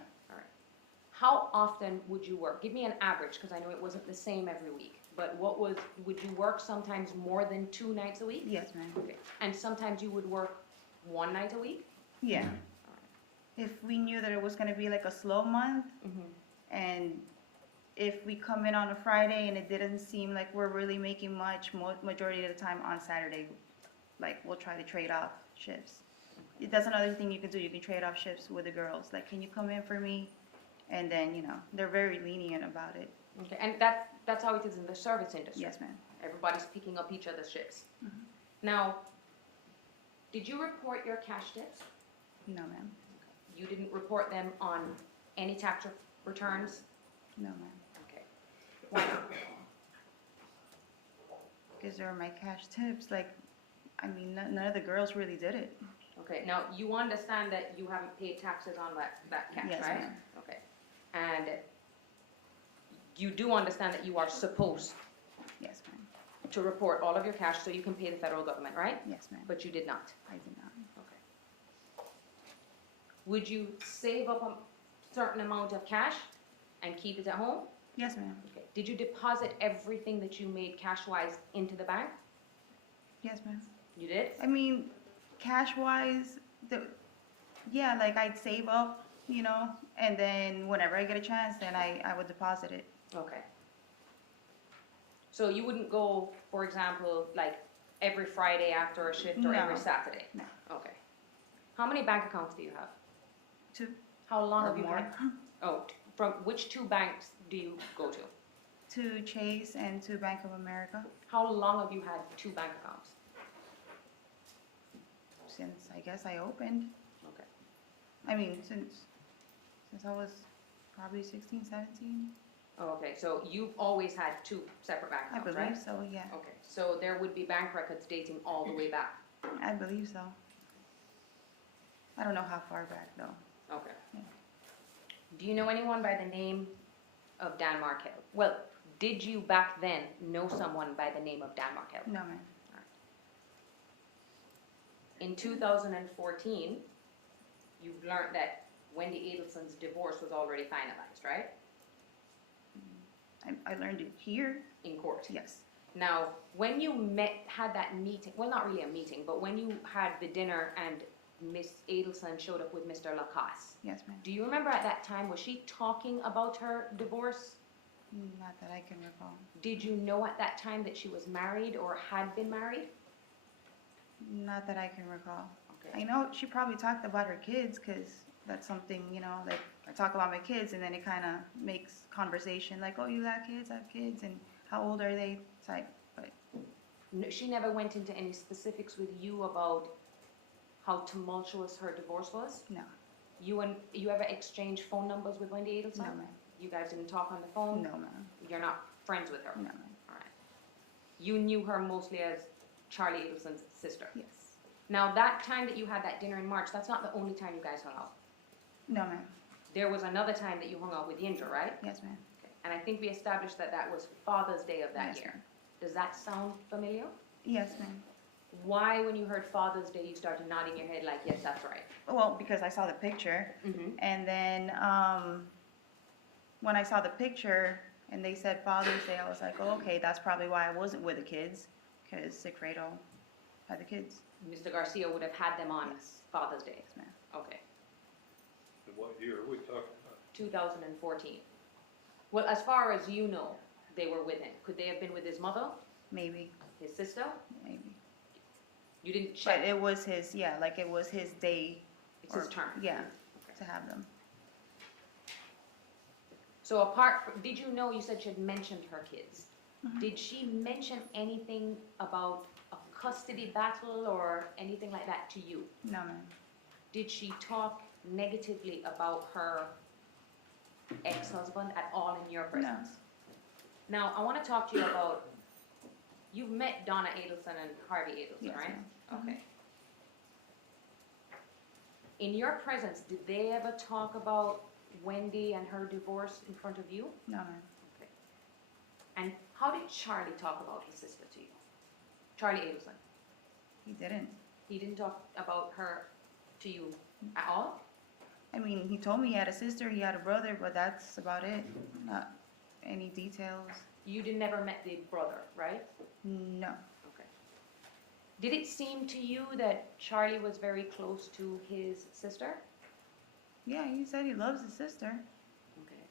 How often would you work? Give me an average, because I know it wasn't the same every week. But would you work sometimes more than 2 nights a week? Yes, ma'am. Okay. And sometimes you would work 1 night a week? Yeah. If we knew that it was gonna be like a slow month, Mm-hmm. and if we come in on a Friday and it didn't seem like we're really making much, majority of the time on Saturday, like, we'll try to trade off shifts. That's another thing you can do. You can trade off shifts with the girls. Like, can you come in for me? And then, you know, they're very lenient about it. Okay, and that's how it is in the service industry. Yes, ma'am. Everybody's picking up each other's shifts. Mhm. Now, did you report your cash tips? No, ma'am. You didn't report them on any tax returns? No, ma'am. Okay. Why not? Because they're my cash tips. Like, I mean, none of the girls really did it. Okay, now you understand that you haven't paid taxes on that cash, Yes, right? ma'am. Okay. And you do understand that you are supposed Yes, ma'am. to report all of your cash so you can pay the federal government, right? Yes, ma'am. But you did not. I did not. Okay. Would you save up a certain amount of cash and keep it at home? Yes, ma'am. Okay. Did you deposit everything that you made cash-wise into the bank? Yes, ma'am. You did? I mean, cash-wise, yeah, like I'd save up, you know, and then whenever I get a chance, then I would deposit it. Okay. So you wouldn't go, for example, like every Friday after a shift or every No. Saturday? No. Okay. How many bank accounts do you have? 2 How long or have you more. had? Oh, from which 2 banks do you go to? To Chase and to Bank of America How long have you had 2 bank accounts? since I guess I opened. Okay. I mean, since I was probably 16, 17. Oh, okay, so you've always had 2 separate bank I accounts, believe right? so, yeah. Okay, so there would be bank records dating all the way back. I believe so. I don't know how far back though. Okay. Yeah. Do you know anyone by the name of Dan Markel? Well, did you back then know someone by the name of Dan Markel? No, ma'am. In 2014, you've learned that Wendy Adelson's divorce was already finalized, right? I learned it here. In court. Yes. Now, when you had that meeting, well, not really a meeting, but when you had the dinner and Miss Adelson showed up with Mr. Lacasse, Yes, ma'am. do you remember at that time, was she talking about her divorce? Not that I can recall. Did you know at that time that she was married or had been married? Not that I can recall. Okay. I know she probably talked about her kids because that's something, you know, like I talk about my kids and then it kind of makes conversation like, oh, you got kids, I have kids, and how old are they type. But No, she never went into any specifics with you about how tumultuous her divorce was? no, You ever exchanged phone numbers with Wendy Adelson? no, ma'am. You guys didn't talk on the phone? No, ma'am. You're not friends with her? No, ma'am. Alright. You knew her mostly as Charlie Adelson's sister? Yes. Now, that time that you had that dinner in March, that's not the only time you guys hung out. No, ma'am. There was another time that you hung out with Yindra, right? Yes, ma'am. Okay. And I think we established that that was Father's Day of that Yes, year. ma'am. Does that sound familiar? Yes, ma'am. Why, when you heard Father's Day, you started nodding your head like, yes, that's right? Well, because I saw the picture, Mm-hmm. and then when I saw the picture and they said Father's Day, I was like, oh, okay, that's probably why I wasn't with the kids, because Sigfredo had the kids. Mr. Garcia would have had them on Yes. Father's Day. Yes, ma'am. Okay. And what year are we talking about? 2014. Well, as far as you know, they were with him. Could they have been with his mother, Maybe, his sister? maybe. You didn't But check. it was his, yeah, like it was his day. It's his turn. Yeah, Okay. to have them. So apart from, did you know, you said she had mentioned her kids. Mhm. Did she mention anything about a custody battle or anything like that to you? No, ma'am. Did she talk negatively about her ex-husband at all in your presence? Now, I want to talk to you about, you've met Donna Adelson and Harvey Adelson, Yes, right? ma'am. Mhm. Okay. In your presence, did they ever talk about Wendy and her divorce in front of you? No, ma'am. Okay. And how did Charlie talk about his sister to you? Charlie Adelson. He didn't. He didn't talk about her to you at all? I mean, he told me he had a sister, he had a brother, but that's about it. Not any details. You never met the brother, right? No. Okay. Did it seem to you that Charlie was very close to his sister? Yeah, he said he loves his sister. Okay.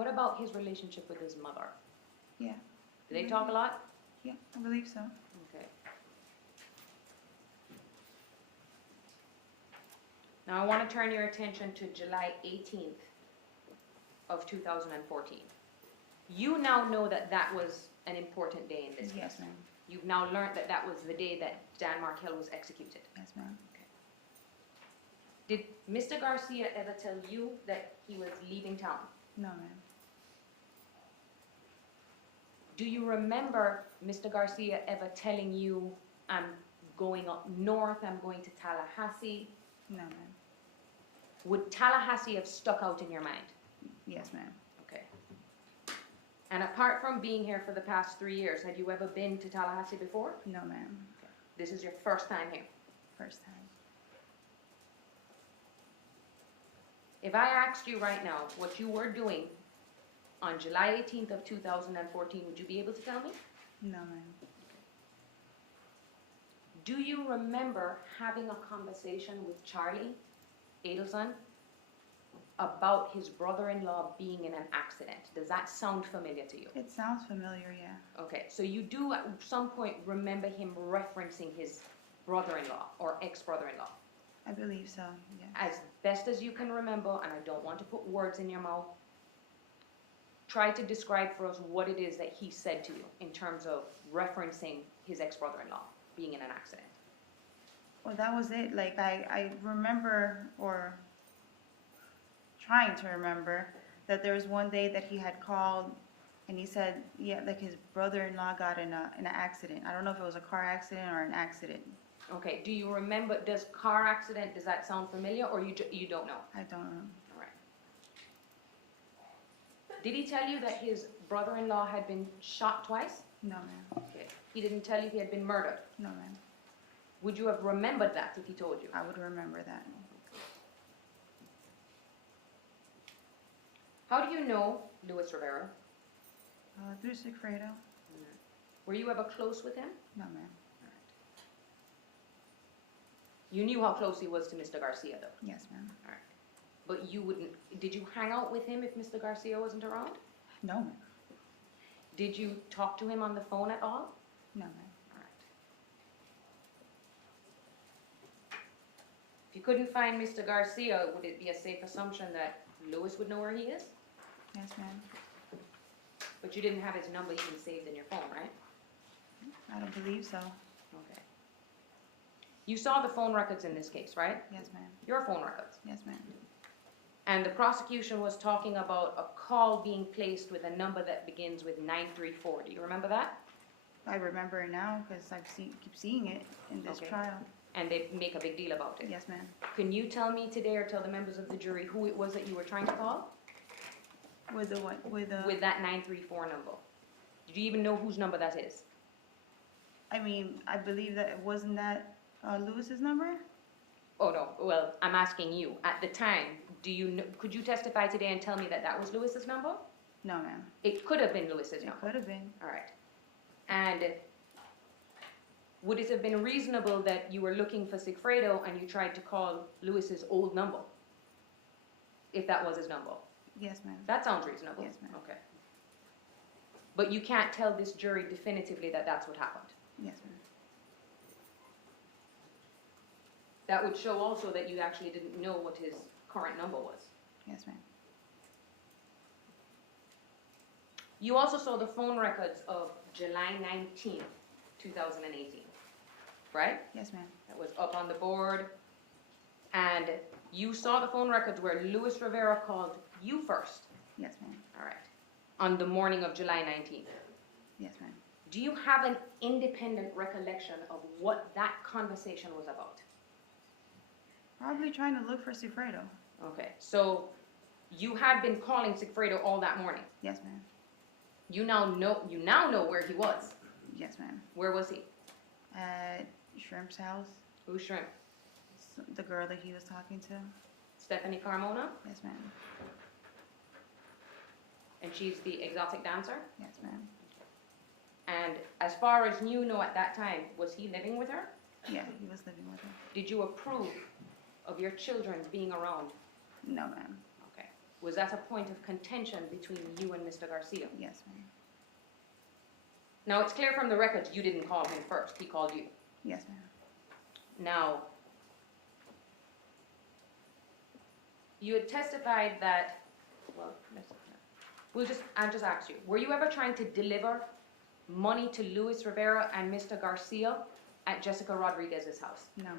What about his relationship with his mother? Yeah. Do they talk a lot? Yeah, I believe so. Okay. Now I want to turn your attention to July 18th of 2014. You now know that that was an important day in this case. Yes, ma'am. You've now learned that that was the day that Dan Markel was executed. Yes, ma'am. Did Mr. Garcia ever tell you that he was leaving town? No, ma'am. Do you remember Mr. Garcia ever telling you, I'm going up north, I'm going to Tallahassee? No, ma'am. Would Tallahassee have stuck out in your mind? Yes, ma'am. Okay. And apart from being here for the past 3 years, had you ever been to Tallahassee before? No, ma'am. This is your first time here. First time. If I asked you right now what you were doing on July 18th of 2014, would you be able to tell me? No, ma'am. Do you remember having a conversation with Charlie Adelson about his brother-in-law being in an accident? Does that sound familiar to you? It sounds familiar, yeah. Okay, so you do at some point remember him referencing his brother-in-law or ex-brother-in-law. I believe so, yeah. As best as you can remember, and I don't want to put words in your mouth, try to describe for us what it is that he said to you in terms of referencing his ex-brother-in-law being in an accident. Well, that was it. Like, I remember, or trying to remember, that there was one day that he had called and he said, yeah, like his brother-in-law got in an accident. I don't know if it was a car accident or an accident. Okay, do you remember, does car accident, does that sound familiar, or you don't know? I don't know. All right. Did he tell you that his brother-in-law had been shot twice? No, ma'am. Okay. He didn't tell you he had been murdered? No, ma'am. Would you have remembered that if he told you? I would remember that. How do you know Luis Rivera? Through Sigfredo? Were you ever close with him? No, ma'am. You knew how close he was to Mr. Garcia, though. Yes, ma'am. But you wouldn't, did you hang out with him if Mr. Garcia wasn't around? No, ma'am. Did you talk to him on the phone at all? No, ma'am. If you couldn't find Mr. Garcia, would it be a safe assumption that Luis would know where he is? Yes, ma'am. But you didn't have his number even saved in your phone, right? I don't believe so. Okay. You saw the phone records in this case, right? Yes, ma'am. Your phone records. Yes, ma'am. And the prosecution was talking about a call being placed with a number that begins with 934. Do you remember that? I remember it now because keep seeing it in this Okay. trial. And they make a big deal about it. Yes, ma'am. Can you tell me today or tell the members of the jury who it was that you were trying to call? With the what? With the. With that 934 number. Do you even know whose number that is? I mean, I believe that it wasn't that Lewis's number. Oh, no. Well, I'm asking you. At the time, do you know, could you testify today and tell me that that was Lewis's number? No, ma'am. It could have been Lewis's It number. could have been. All right. And would it have been reasonable that you were looking for Sigfredo and you tried to call Lewis's old number? If that was his number? Yes, ma'am. That sounds reasonable. Yes, ma'am. Okay. But you can't tell this jury definitively that that's what happened. Yes, ma'am. That would show also that you actually didn't know what his current number was. Yes, ma'am. You also saw the phone records of July 19th, 2018, right? Yes, ma'am. That was up on the board. And you saw the phone records where Luis Rivera called you first. Yes, ma'am. All right. On the morning of July 19th. Yes, ma'am. Do you have an independent recollection of what that conversation was about? Probably trying to look for Sigfredo. Okay. So you had been calling Sigfredo all that morning. Yes, ma'am. You now know where he was. Yes, ma'am. Where was he? At Shrimp's house. Who's Shrimp? The girl that he was talking to. Stephanie Carmona? Yes, ma'am. And she's the exotic dancer? Yes, ma'am. And as far as you know at that time, was he living with her? Yeah, he was living with her. Did you approve of your children being around? No, ma'am. Okay. Was that a point of contention between you and Mr. Garcia? Yes, ma'am. Now, it's clear from the records you didn't call him first, he called you. Yes, ma'am. Now, you had testified that, well, I'll just ask you, were you ever trying to deliver money to Luis Rivera and Mr. Garcia at Jessica Rodriguez's house? No, ma'am.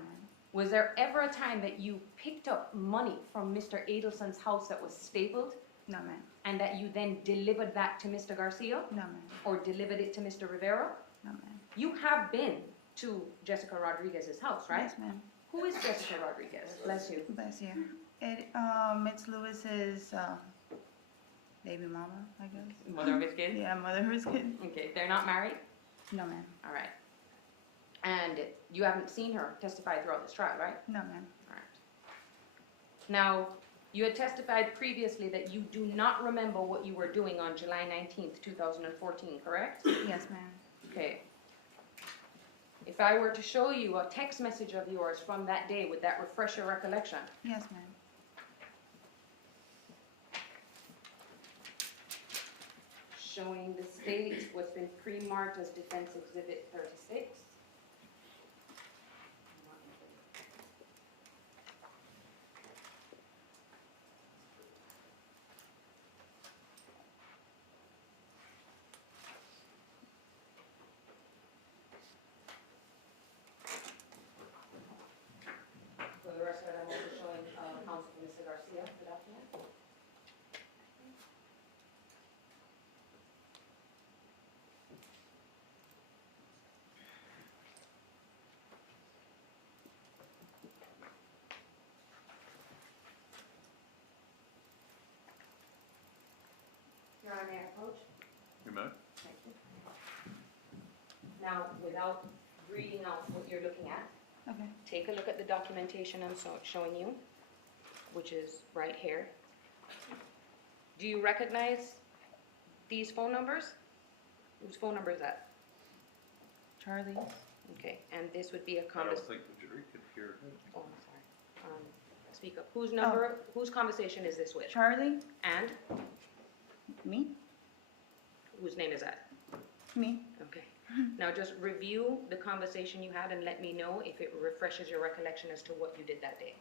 Was there ever a time that you picked up money from Mr. Adelson's house that was stapled No, ma'am. and that you then delivered that to Mr. Garcia No, ma'am. or delivered it to Mr. Rivera? No, ma'am. You have been to Jessica Rodriguez's house, right? Yes, ma'am. Who is Jessica Rodriguez? Bless you. Bless you. It's Lewis's baby mama, I guess. Mother of his kids? Yeah, mother of his kid. Okay, they're not married? No, ma'am. All right. And you haven't seen her testify throughout this trial, right? No, ma'am. All right. Now, you had testified previously that you do not remember what you were doing on July 19th, 2014, correct? Yes, ma'am. Okay. If I were to show you a text message of yours from that day, would that refresh your recollection? Yes, ma'am. Showing the state what's been pre-marked as Defense Exhibit 36. For the rest of it, I'm also showing counsel for Mr. Garcia, the document. Your Honor, may I approach? You may. Thank you. Now, without reading out what you're looking at, Okay. take a look at the documentation I'm showing you, which is right here. Do you recognize these phone numbers? Whose phone number is that? Charlie. Okay, and this would be a I don't conversation. think the jury could hear it. Oh, I'm sorry. Speak up. Whose number, whose conversation is this with? Charlie. And Me. whose name is that? Me. Okay. Now just review the conversation you had and let me know if it refreshes your recollection as to what you did that day.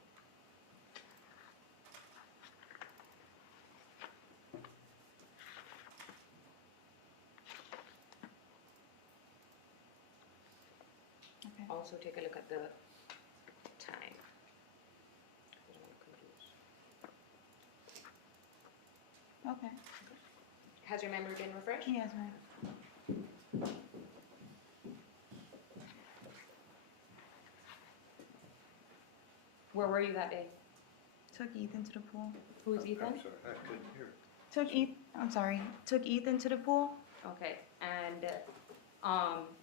Okay. Also take a look at the time. I don't want to confuse. Okay. Has your memory been refreshed? Yes, ma'am. Where were you that day? Took Ethan to the pool. Who's Ethan? I'm sorry, I couldn't hear it. Took Ethan to the pool. Okay, and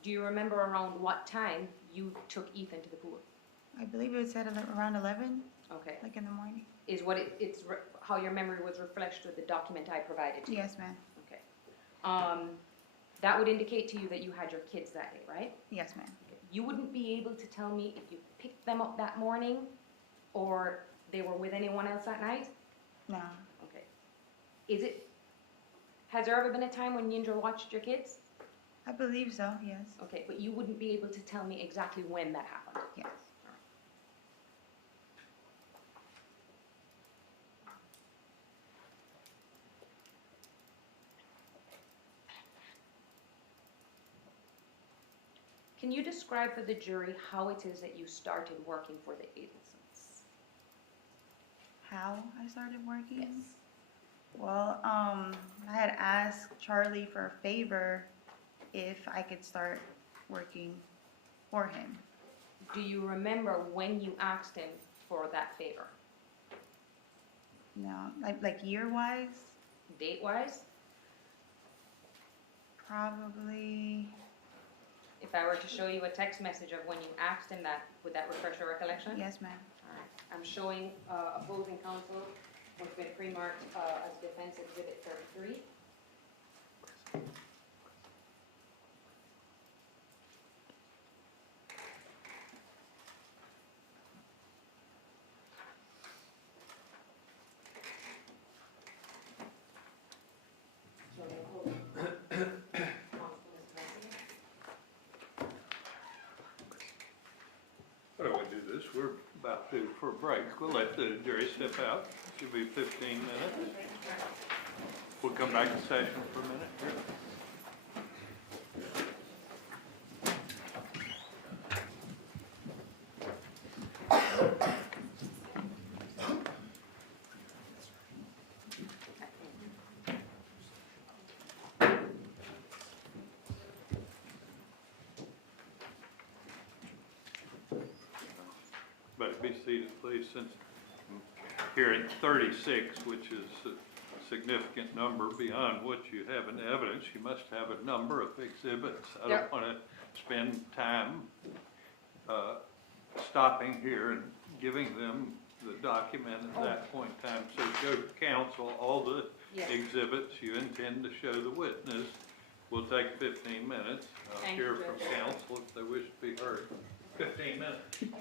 do you remember around what time you took Ethan to the pool? I believe it was at around 11, Okay, like in the morning. is what how your memory was refreshed with the document I provided to you? Yes, ma'am. Okay. That would indicate to you that you had your kids that day, right? Yes, ma'am. Okay. You wouldn't be able to tell me if you picked them up that morning or they were with anyone else that night? No. Okay. Has there ever been a time when Yindra watched your kids? I believe so. Yes. Okay, but you wouldn't be able to tell me exactly when that happened? Yes. Can you describe for the jury how it is that you started working for the Adelsons? How I started working? Yes. Well, I had asked Charlie for a favor if I could start working for him. Do you remember when you asked him for that favor? No, like year-wise, Date-wise? probably. If I were to show you a text message of when you asked him that, would that refresh your recollection? Yes, ma'am. All right. I'm showing opposing counsel, what's been pre-marked as Defense Exhibit 33. We'll let the jury step out. Should be 15 minutes. We'll come back to session for a minute here. But be seated, please, since here at 36, which is a significant number beyond what you have in evidence, you must have a number of exhibits. I don't want to spend time stopping here and giving them the document at that point in time. So show counsel all the exhibits you intend to show the witness. We'll take 15 minutes. I'll Thank hear you. from counsel if they wish to be heard. 15 minutes.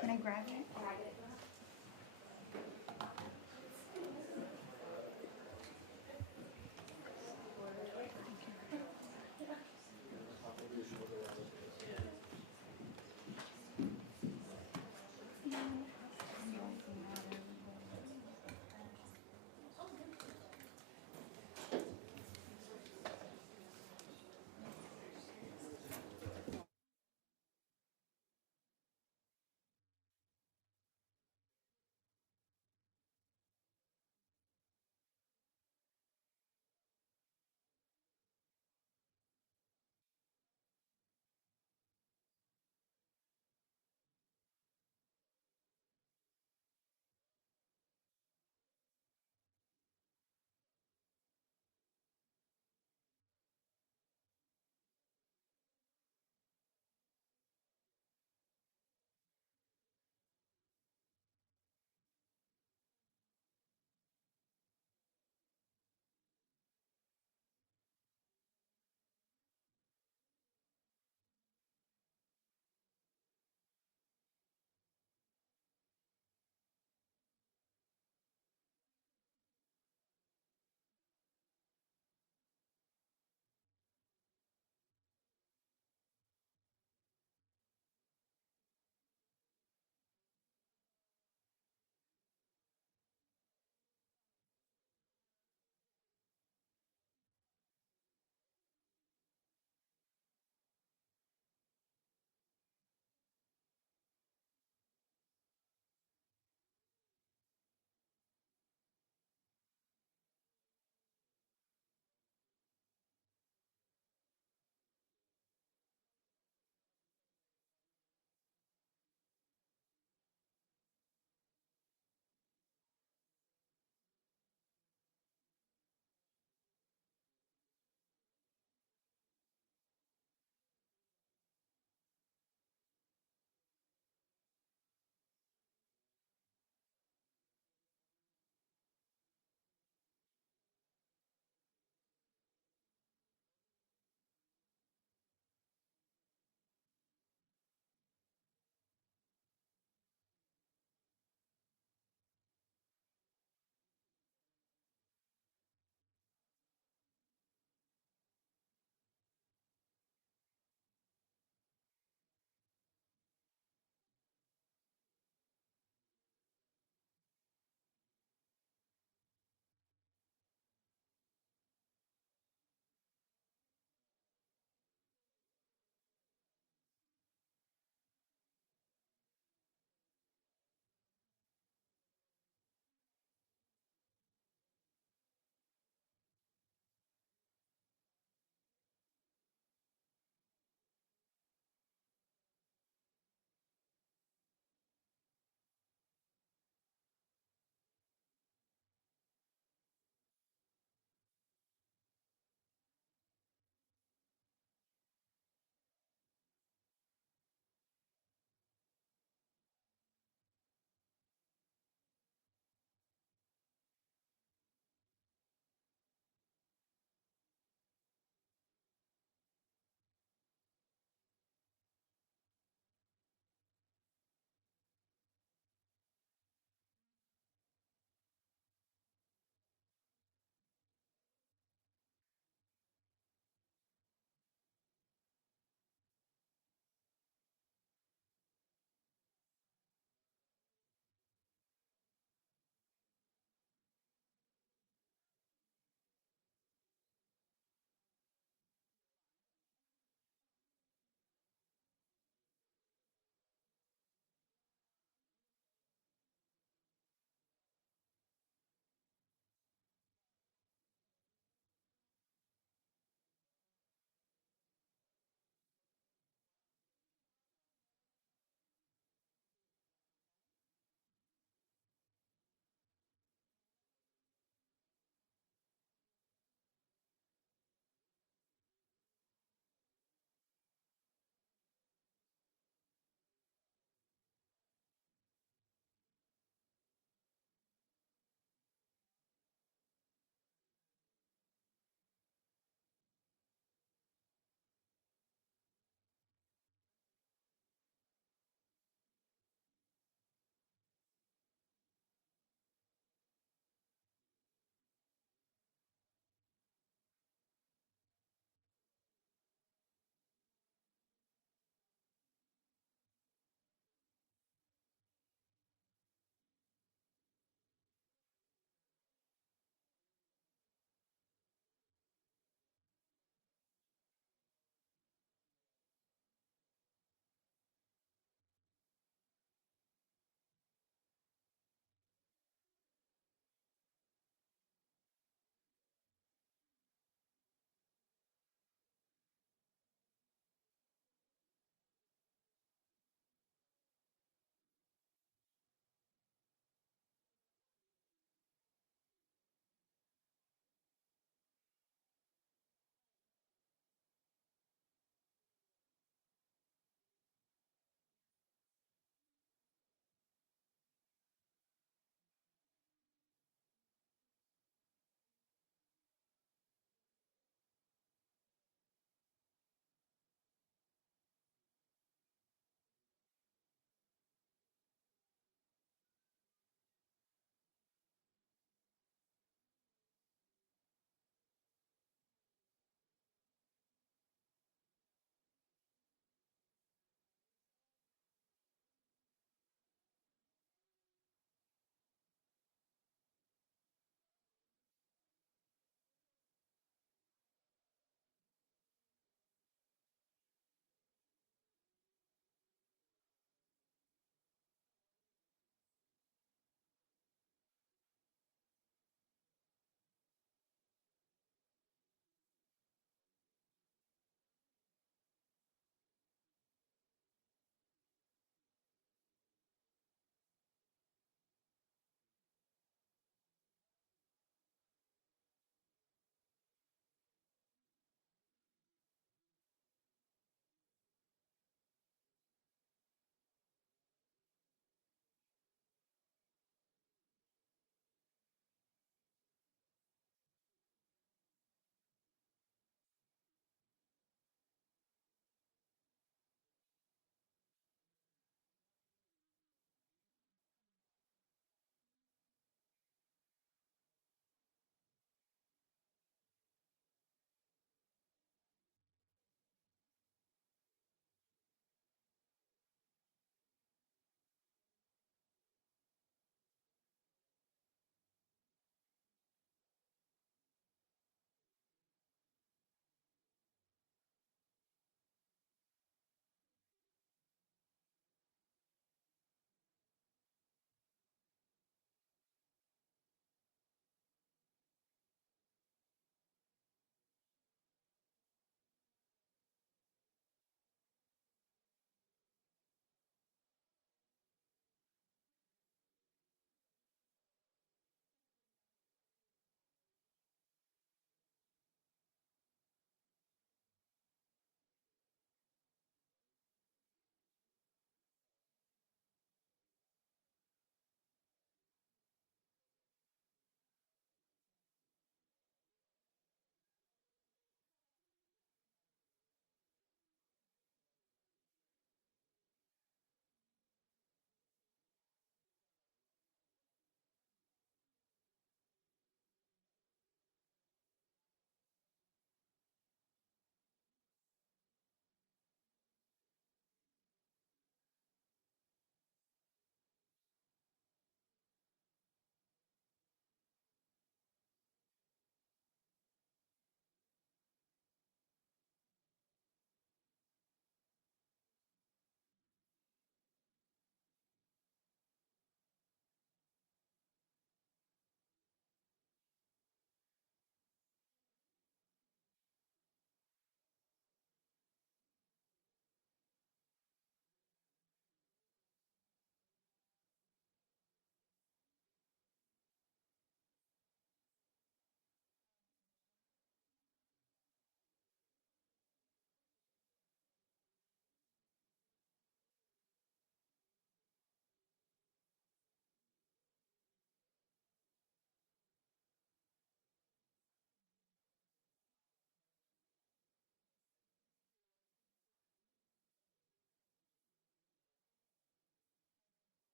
Can I grab it?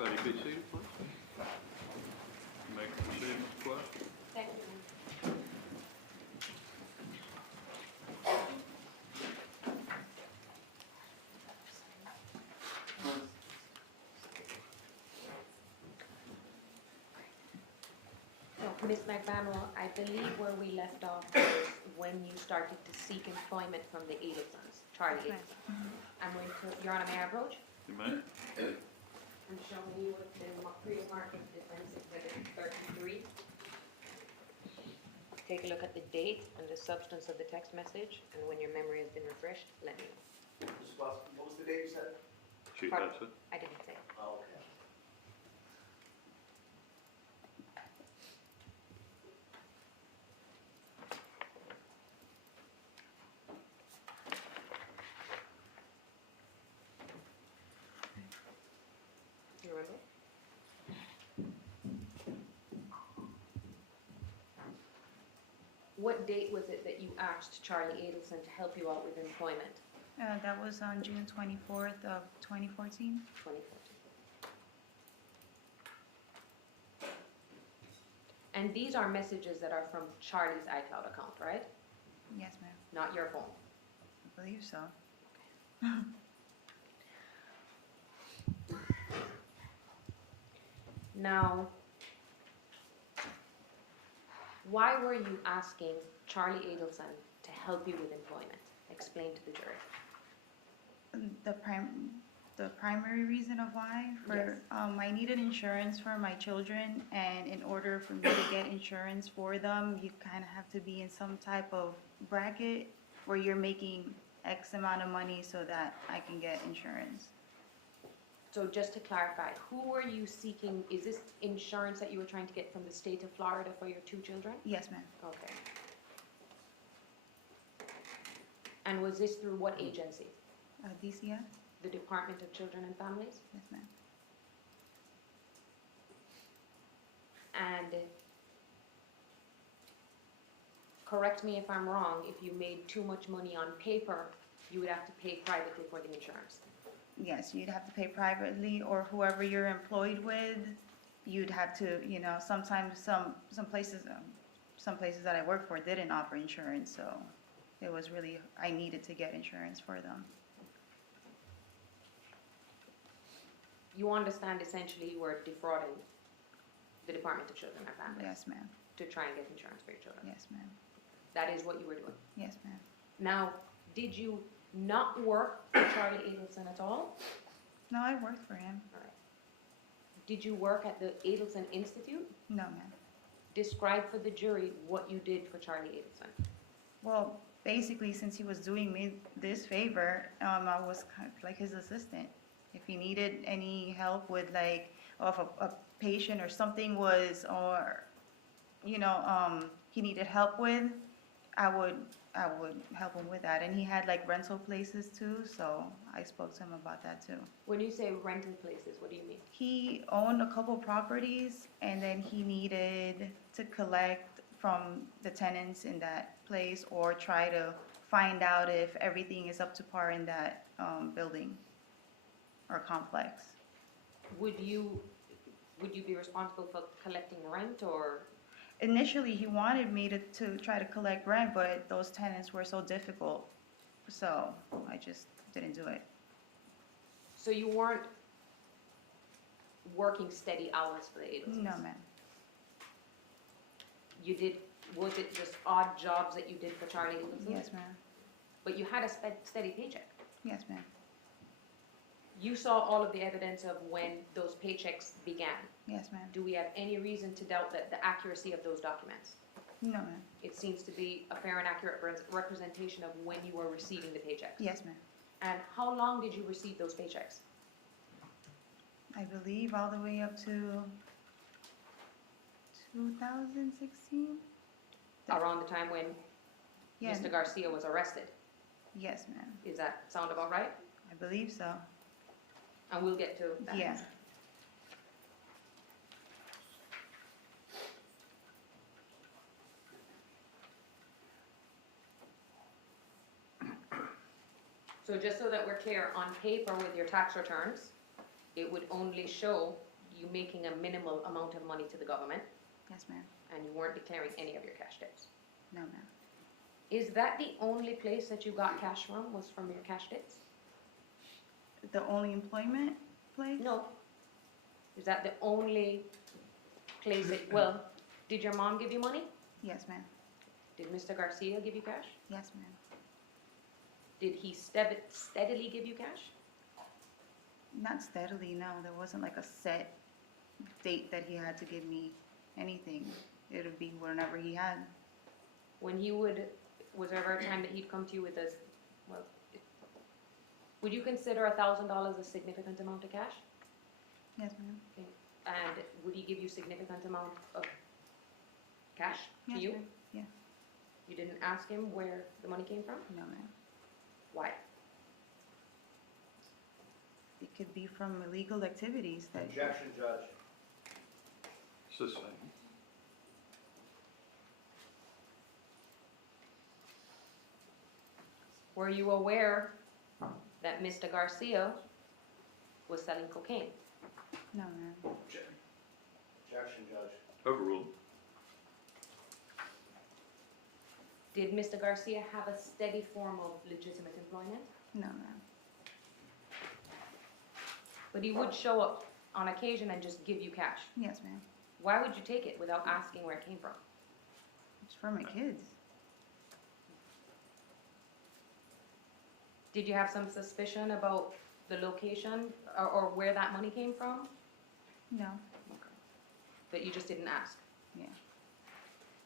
Everybody be seated, please. Make a decision, question. Thank you. So, Ms. Magbanua, I believe where we left off was when you started to seek employment from the Adelsons, Charlie Adelson. I'm going to, Your Honor, may I approach? You may. I'm showing you what the pre-market defense exhibit 33. Take a look at the date and the substance of the text message, and when your memory has been refreshed, let me know. What was the date you said? She has it. I didn't say. Oh, okay. You remember? What date was it that you asked Charlie Adelson to help you out with employment? That was on June 24th of 2014. 2014. And these are messages that are from Charlie's iCloud account, right? Yes, ma'am. Not your phone. I believe so. Now, why were you asking Charlie Adelson to help you with employment? Explain to the jury. The primary reason of why, I needed insurance for my children, and in order for me to get insurance for them, you kind of have to be in some type of bracket where you're making X amount of money so that I can get insurance. So just to clarify, who were you seeking, is this insurance that you were trying to get from the state of Florida for your 2 children? Yes, ma'am. Okay. And was this through what agency? DCF? The Department of Children and Families? Yes, ma'am. And correct me if I'm wrong, if you made too much money on paper, you would have to pay privately for the insurance. Yes, you'd have to pay privately, or whoever you're employed with, you'd have to, sometimes some places that I work for didn't offer insurance, so it was really, I needed to get insurance for them. You understand essentially you were defrauding the Department of Children and Families Yes, ma'am. to try and get insurance for your children. Yes, ma'am. That is what you were doing. Yes, ma'am. Now, did you not work for Charlie Adelson at all? No, I worked for him. All right. Did you work at the Adelson Institute? No, ma'am. Describe for the jury what you did for Charlie Adelson. Well, basically, since he was doing me this favor, I was kind of like his assistant. If he needed any help with like, or if a patient or something was, or, he needed help with, I would help him with that. And he had like rental places too, so I spoke to him about that too. When you say rental places, what do you mean? He owned a couple properties, and then he needed to collect from the tenants in that place or try to find out if everything is up to par in that building or complex. Would you be responsible for collecting rent, or? Initially, he wanted me to try to collect rent, but those tenants were so difficult, so I just didn't do it. So you weren't working steady hours for the Adelsons? No, ma'am. You did, was it just odd jobs that you did for Charlie Adelson? Yes, ma'am. But you had a steady paycheck? Yes, ma'am. You saw all of the evidence of when those paychecks began. Yes, ma'am. Do we have any reason to doubt that the accuracy of those documents? No, ma'am. It seems to be a fair and accurate representation of when you were receiving the paychecks. Yes, ma'am. And how long did you receive those paychecks? I believe all the way up to 2016. Around the time when Yeah. Mr. Garcia was arrested. Yes, ma'am. Is that sound about right? I believe so. And we'll get to that. Yeah. So just so that we're clear, on paper with your tax returns, it would only show you making a minimal amount of money to the government, Yes, ma'am. and you weren't declaring any of your cash tips. No, ma'am. Is that the only place that you got cash from, was from your cash tips? The only employment place? No. Is that the only place that, well, did your mom give you money? Yes, ma'am. Did Mr. Garcia give you cash? Yes, ma'am. Did he steadily give you cash? Not steadily, no. There wasn't like a set date that he had to give me anything. It would be whenever he had. When he would, was there ever a time that he'd come to you with a, well, would you consider $1,000 a significant amount of cash? Yes, ma'am. And would he give you significant amount of cash to Yes, you? ma'am. Yeah. You didn't ask him where the money came from? No, ma'am. Why? It could be from illegal activities that. Objection, Judge. Sustained. Were you aware that Mr. Garcia was selling cocaine? No, ma'am. Objection, Judge. Overruled. Did Mr. Garcia have a steady form of legitimate employment? No, ma'am. But he would show up on occasion and just give you cash. Yes, ma'am. Why would you take it without asking where it came from? It's for my kids. Did you have some suspicion about the location or where that money came from? No. But you just didn't ask? Yeah.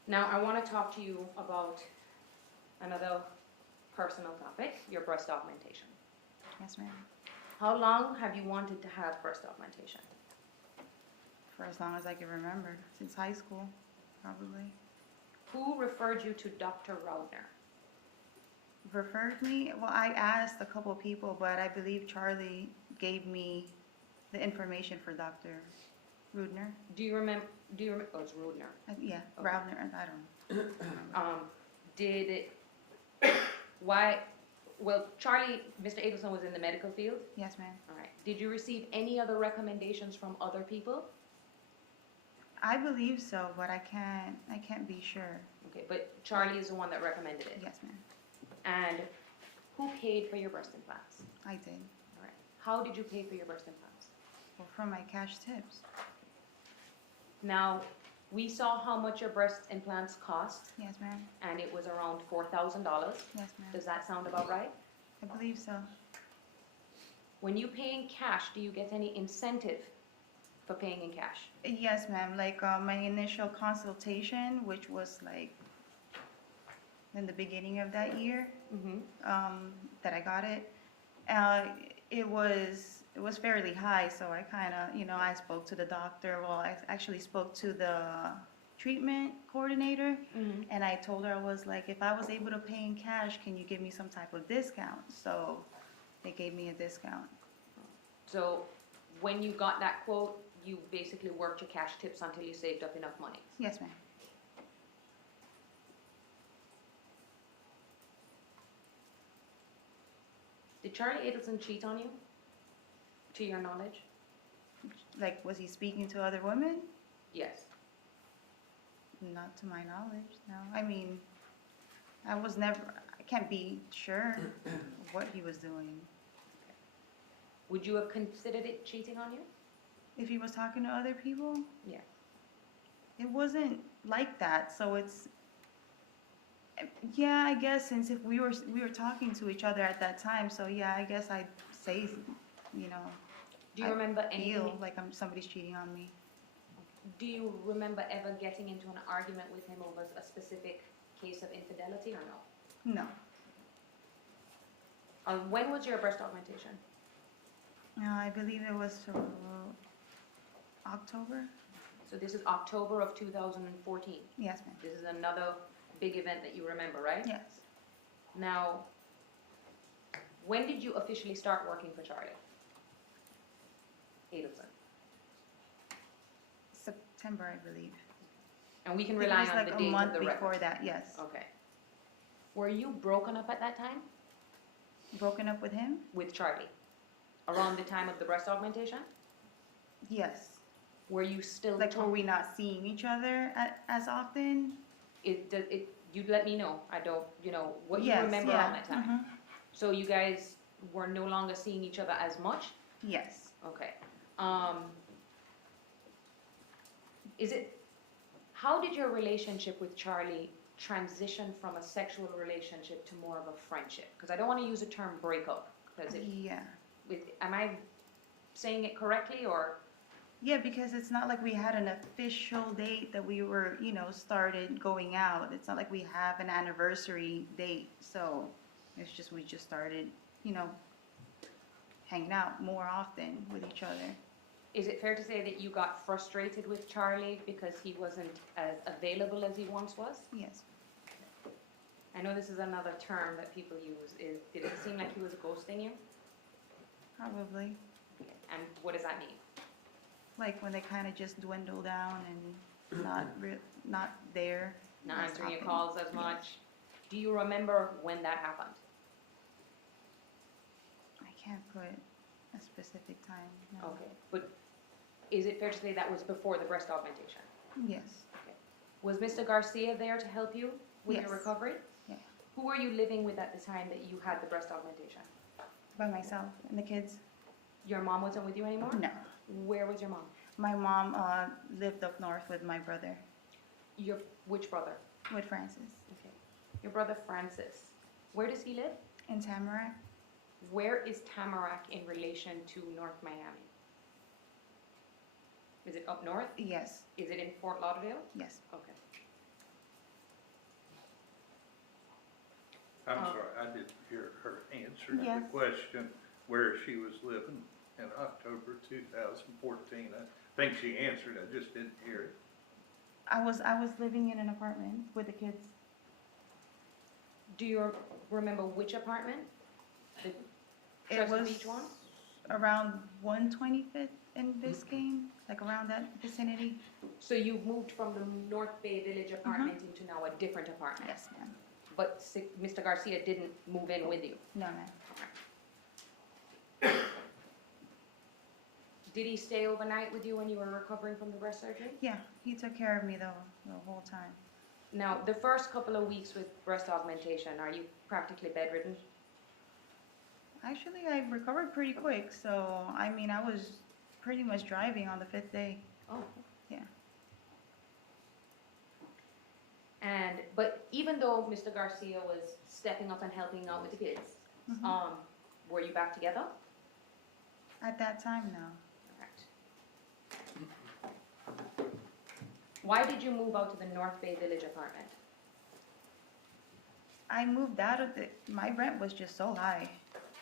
Now, I want to talk to you about another personal topic, your breast augmentation. Yes, ma'am. How long have you wanted to have breast augmentation? For as long as I can remember. Since high school, probably. Who referred you to Dr. Raudner? Referred me? Well, I asked a couple people, but I believe Charlie gave me the information for Dr. Rudner. Do you remember, oh, it's Raudner. Yeah, Okay. Raudner, I don't know. Did it, why, well, Charlie, Mr. Adelson was in the medical field? Yes, ma'am. All right. Did you receive any other recommendations from other people? I believe so, but I can't be sure. Okay, but Charlie is the one that recommended it. Yes, ma'am. And who paid for your breast implants? I did. All right. How did you pay for your breast implants? Well, from my cash tips. Now, we saw how much your breast implants cost, Yes, ma'am. and it was around $4,000. Yes, ma'am. Does that sound about right? I believe so. When you pay in cash, do you get any incentive for paying in cash? Yes, ma'am. Like my initial consultation, which was like in the beginning of that year, Mm-hmm. that I got it. It was fairly high, so I kind of, I spoke to the doctor. Well, I actually spoke to the treatment coordinator, Mm-hmm. and I told her, I was like, if I was able to pay in cash, can you give me some type of discount? So they gave me a discount. So when you got that quote, you basically worked your cash tips until you saved up enough money. Yes, ma'am. Did Charlie Adelson cheat on you, to your knowledge? Like, was he speaking to other women? Yes. Not to my knowledge, no. I mean, I can't be sure what he was doing. Would you have considered it cheating on you? If he was talking to other people? Yeah. It wasn't like that, so it's, yeah, I guess since if we were talking to each other at that time, so yeah, I guess I'd say, Do you remember anything? feel like somebody's cheating on me. Do you remember ever getting into an argument with him over a specific case of infidelity or no? No. When was your breast augmentation? I believe it was October? So this is October of 2014. Yes, ma'am. This is another big event that you remember, right? Yes. Now, when did you officially start working for Charlie Adelson? September, I believe. And we can It rely was on like the a date of month the before record. that, yes. Okay. Were you broken up at that time Broken up with him? with Charlie? Around the time of the breast augmentation? Yes. Were you still? Like, were we not seeing each other as often? You'd let me know. I don't, what you Yes, remember yeah, on that time. mhm. So you guys were no longer seeing each other as much? Yes. Okay. How did your relationship with Charlie transition from a sexual relationship to more of a friendship? Because I don't want to use the term breakup, because Yeah. am I saying it correctly, or? Yeah, because it's not like we had an official date that we were, started going out. It's not like we have an anniversary date. So it's just, we just started, hanging out more often with each other. Is it fair to say that you got frustrated with Charlie because he wasn't as available as he once was? Yes. I know this is another term that people use. Did it seem like he was ghosting you? Probably. Okay. And what does that mean? Like when they kind of just dwindle down and not there. Not Not answering your stopping. calls as much? Do you remember when that happened? I can't put a specific time. No. Okay. But is it fair to say that was before the breast augmentation? Yes. Was Mr. Garcia there to help you with your Yes. recovery? Yeah. Who were you living with at the time that you had the breast augmentation? By myself and the kids. Your mom wasn't with you anymore? No. Where was your mom? My mom lived up north with my brother, Which brother? with Francis, Okay. Your brother Francis. Where does he live? in Tamarack. Where is Tamarack in relation to North Miami? Is it up north? Yes. Is it in Fort Lauderdale? Yes. Okay. I'm sorry, I didn't hear her answer to Yes. the question where she was living in October 2014. I think she answered, I just didn't hear it. I was living in an apartment with the kids. Do you remember which apartment? The It Chesapeake was Beach one? around 125th and Biscayne, like around that vicinity. So you moved from the North Bay Village apartment into now a different apartment? Yes, ma'am. But Mr. Garcia didn't move in with you? No, ma'am. Did he stay overnight with you when you were recovering from the breast surgery? Yeah, he took care of me the whole time. Now, the first couple of weeks with breast augmentation, are you practically bedridden? Actually, I recovered pretty quick, so I mean, I was pretty much driving on the 5th day. Oh. Yeah. But even though Mr. Garcia was stepping up and helping out with the kids, Mhm. were you back together? At that time, no. Correct. Why did you move out to the North Bay Village apartment? I moved out of my rent was just so high.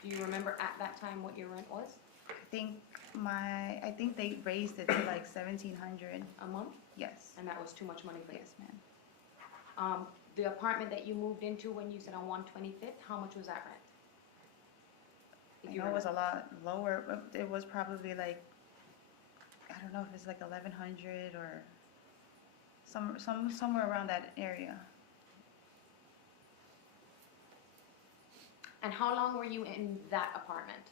Do you remember at that time what your rent was? I think they raised it to like 1,700. A month? Yes. And that was too much money for you? Yes, ma'am. The apartment that you moved into when you said on 125th, how much was that rent? I know it was a lot lower. But it was probably like, I don't know if it's like 1,100 or somewhere around that area. And how long were you in that apartment?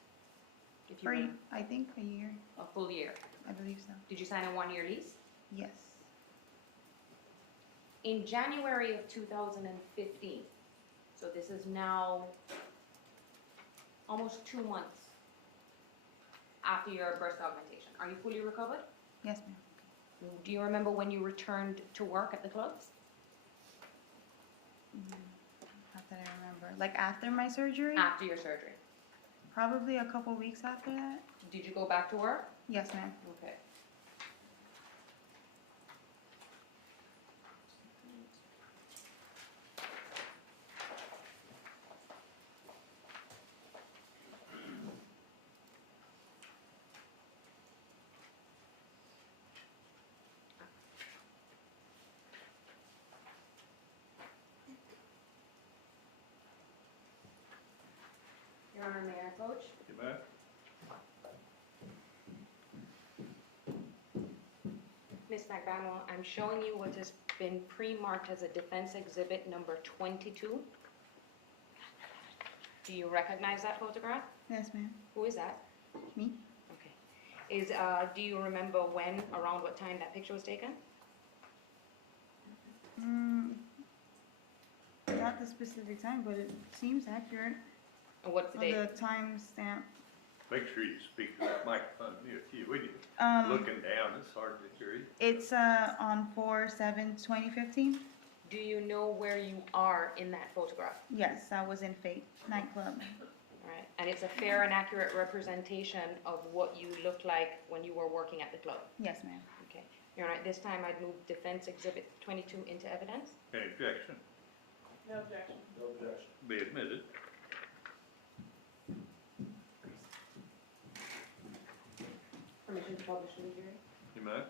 If you were I think a year. a full year. I believe so. Did you sign a 1-year lease? Yes. In January of 2015, so this is now almost 2 months after your breast augmentation. Are you fully recovered? Yes, ma'am. Do you remember when you returned to work at the clubs? Not that I remember. Like after my surgery? After your surgery. Probably a couple weeks after that. Did you go back to work? Yes, ma'am. Okay. Your Honor, may I approach? You may. Ms. Magbanua, I'm showing you what has been pre-marked as a defense exhibit number 22. Do you recognize that photograph? Yes, ma'am. Who is that? Me? Okay. Do you remember when, around what time that picture was taken? Not the specific time, but it seems accurate And what's the on date? the timestamp. Make sure you speak to that microphone near to you, would you? Looking down, it's hard to hear you. It's on 4/7/2015. Do you know where you are in that photograph? Yes, I was in Fate nightclub. All right, and it's a fair and accurate representation of what you looked like when you were working at the club? Yes, ma'am. Okay. Your Honor, at this time, I'd move Defense Exhibit 22 into evidence. Any objection? No objection. No objection. Be admitted. Permission to publish in the jury? You may.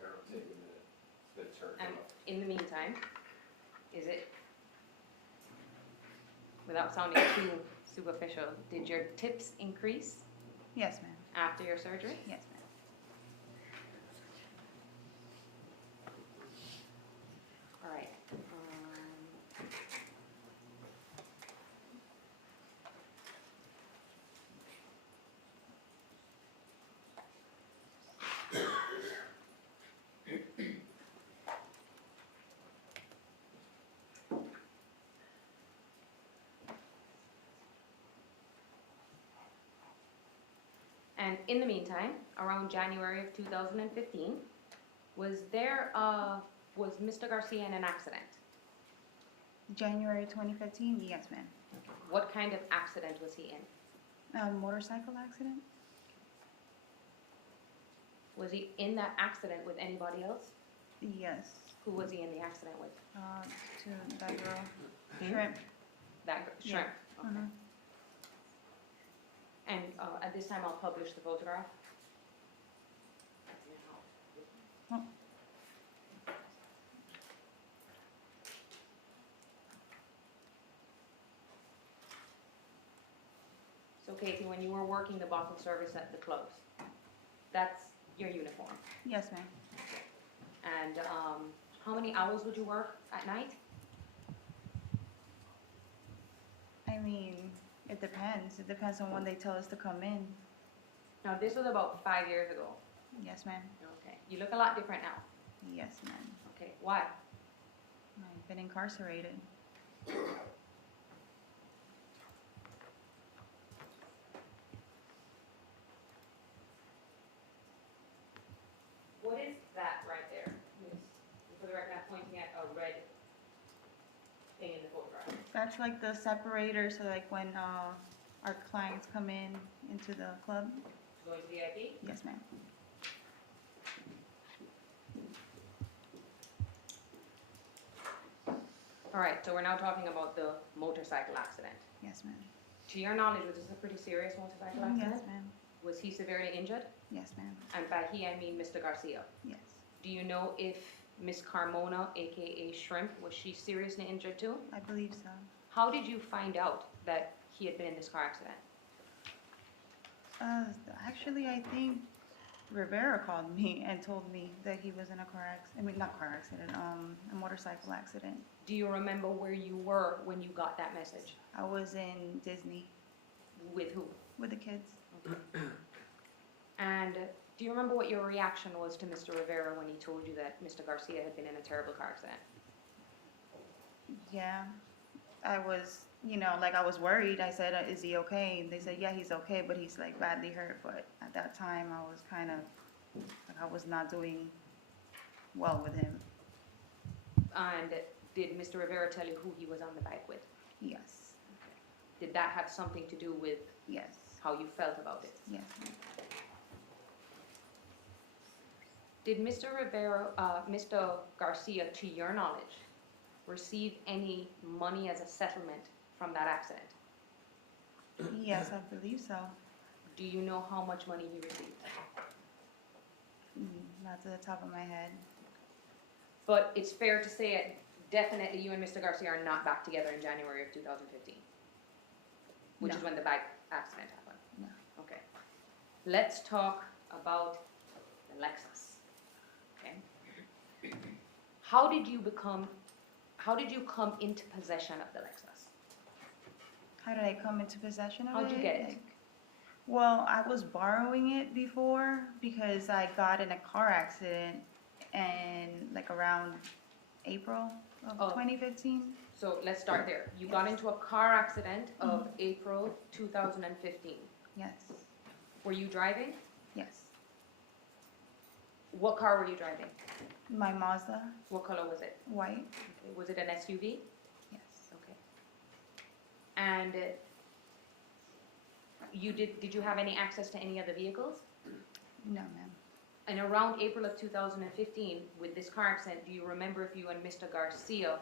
It'll take a minute. It's her. And in the meantime, is it, without sounding too superficial, did your tips increase Yes, ma'am. after your surgery? Yes, ma'am. All right. And in the meantime, around January of 2015, was Mr. Garcia in an accident? January 2015. Yes, ma'am. What kind of accident was he in? A motorcycle accident. Was he in that accident with anybody else? Yes. Who was he in the accident with? To that girl. Hmm? Shrimp. Yeah. Shrimp. Okay. Mhm. And at this time, I'll publish the photograph. Oh. So Katie, when you were working the bottle service at the clubs, that's your uniform. Yes, ma'am. And how many hours would you work at night? I mean, it depends. It depends on when they tell us to come in. Now, this was about 5 years ago. Yes, ma'am. Okay. You look a lot different now. Yes, ma'am. Okay. Why? I've been incarcerated. What is that right there, Miss? For the record, I'm pointing at a red thing in the photograph. That's like the separator, so like when our clients come in into the club. Going to VIP? Yes, ma'am. All right, so we're now talking about the motorcycle accident. Yes, ma'am. To your knowledge, was this a pretty serious motorcycle accident? Yes, ma'am. Was he severely injured? Yes, ma'am. And by he, I mean Mr. Garcia. Yes. Do you know if Miss Carmona, AKA Shrimp, was she seriously injured too? I believe so. How did you find out that he had been in this car accident? Actually, I think Rivera called me and told me that he was in a car accident. I mean, not car accident, a motorcycle accident. Do you remember where you were when you got that message? I was in Disney With who? with the kids. And do you remember what your reaction was to Mr. Rivera when he told you that Mr. Garcia had been in a terrible car accident? Yeah. I was, like I was worried. I said, is he okay? And they said, yeah, he's okay, but he's like badly hurt. But at that time, I was kind of, like I was not doing well with him. And did Mr. Rivera tell you who he was on the bike with? Yes. Did that have something to do with Yes. how you felt about it? Yes. Did Mr. Garcia, to your knowledge, receive any money as a settlement from that accident? Yes, I believe so. Do you know how much money he received? Not to the top of my head. But it's fair to say it, definitely you and Mr. Garcia are not back together in January of 2015, which No. is when the bike accident happened. No. Okay. Let's talk about the Lexus. Okay. How did you come into possession of the Lexus? How did I come into possession of it? How'd you get it? Like, Well, I was borrowing it before because I got in a car accident and like around April Oh. of 2015. So let's start there. You got Yes. into a car accident of April 2015. Yes, Were you driving? yes. What car were you driving? My Mazda, What color was it? white. Okay. Was it an SUV? Yes. Okay. And did you have any access to any other vehicles? No, ma'am. And around April of 2015, with this car accident, do you remember if you and Mr. Garcia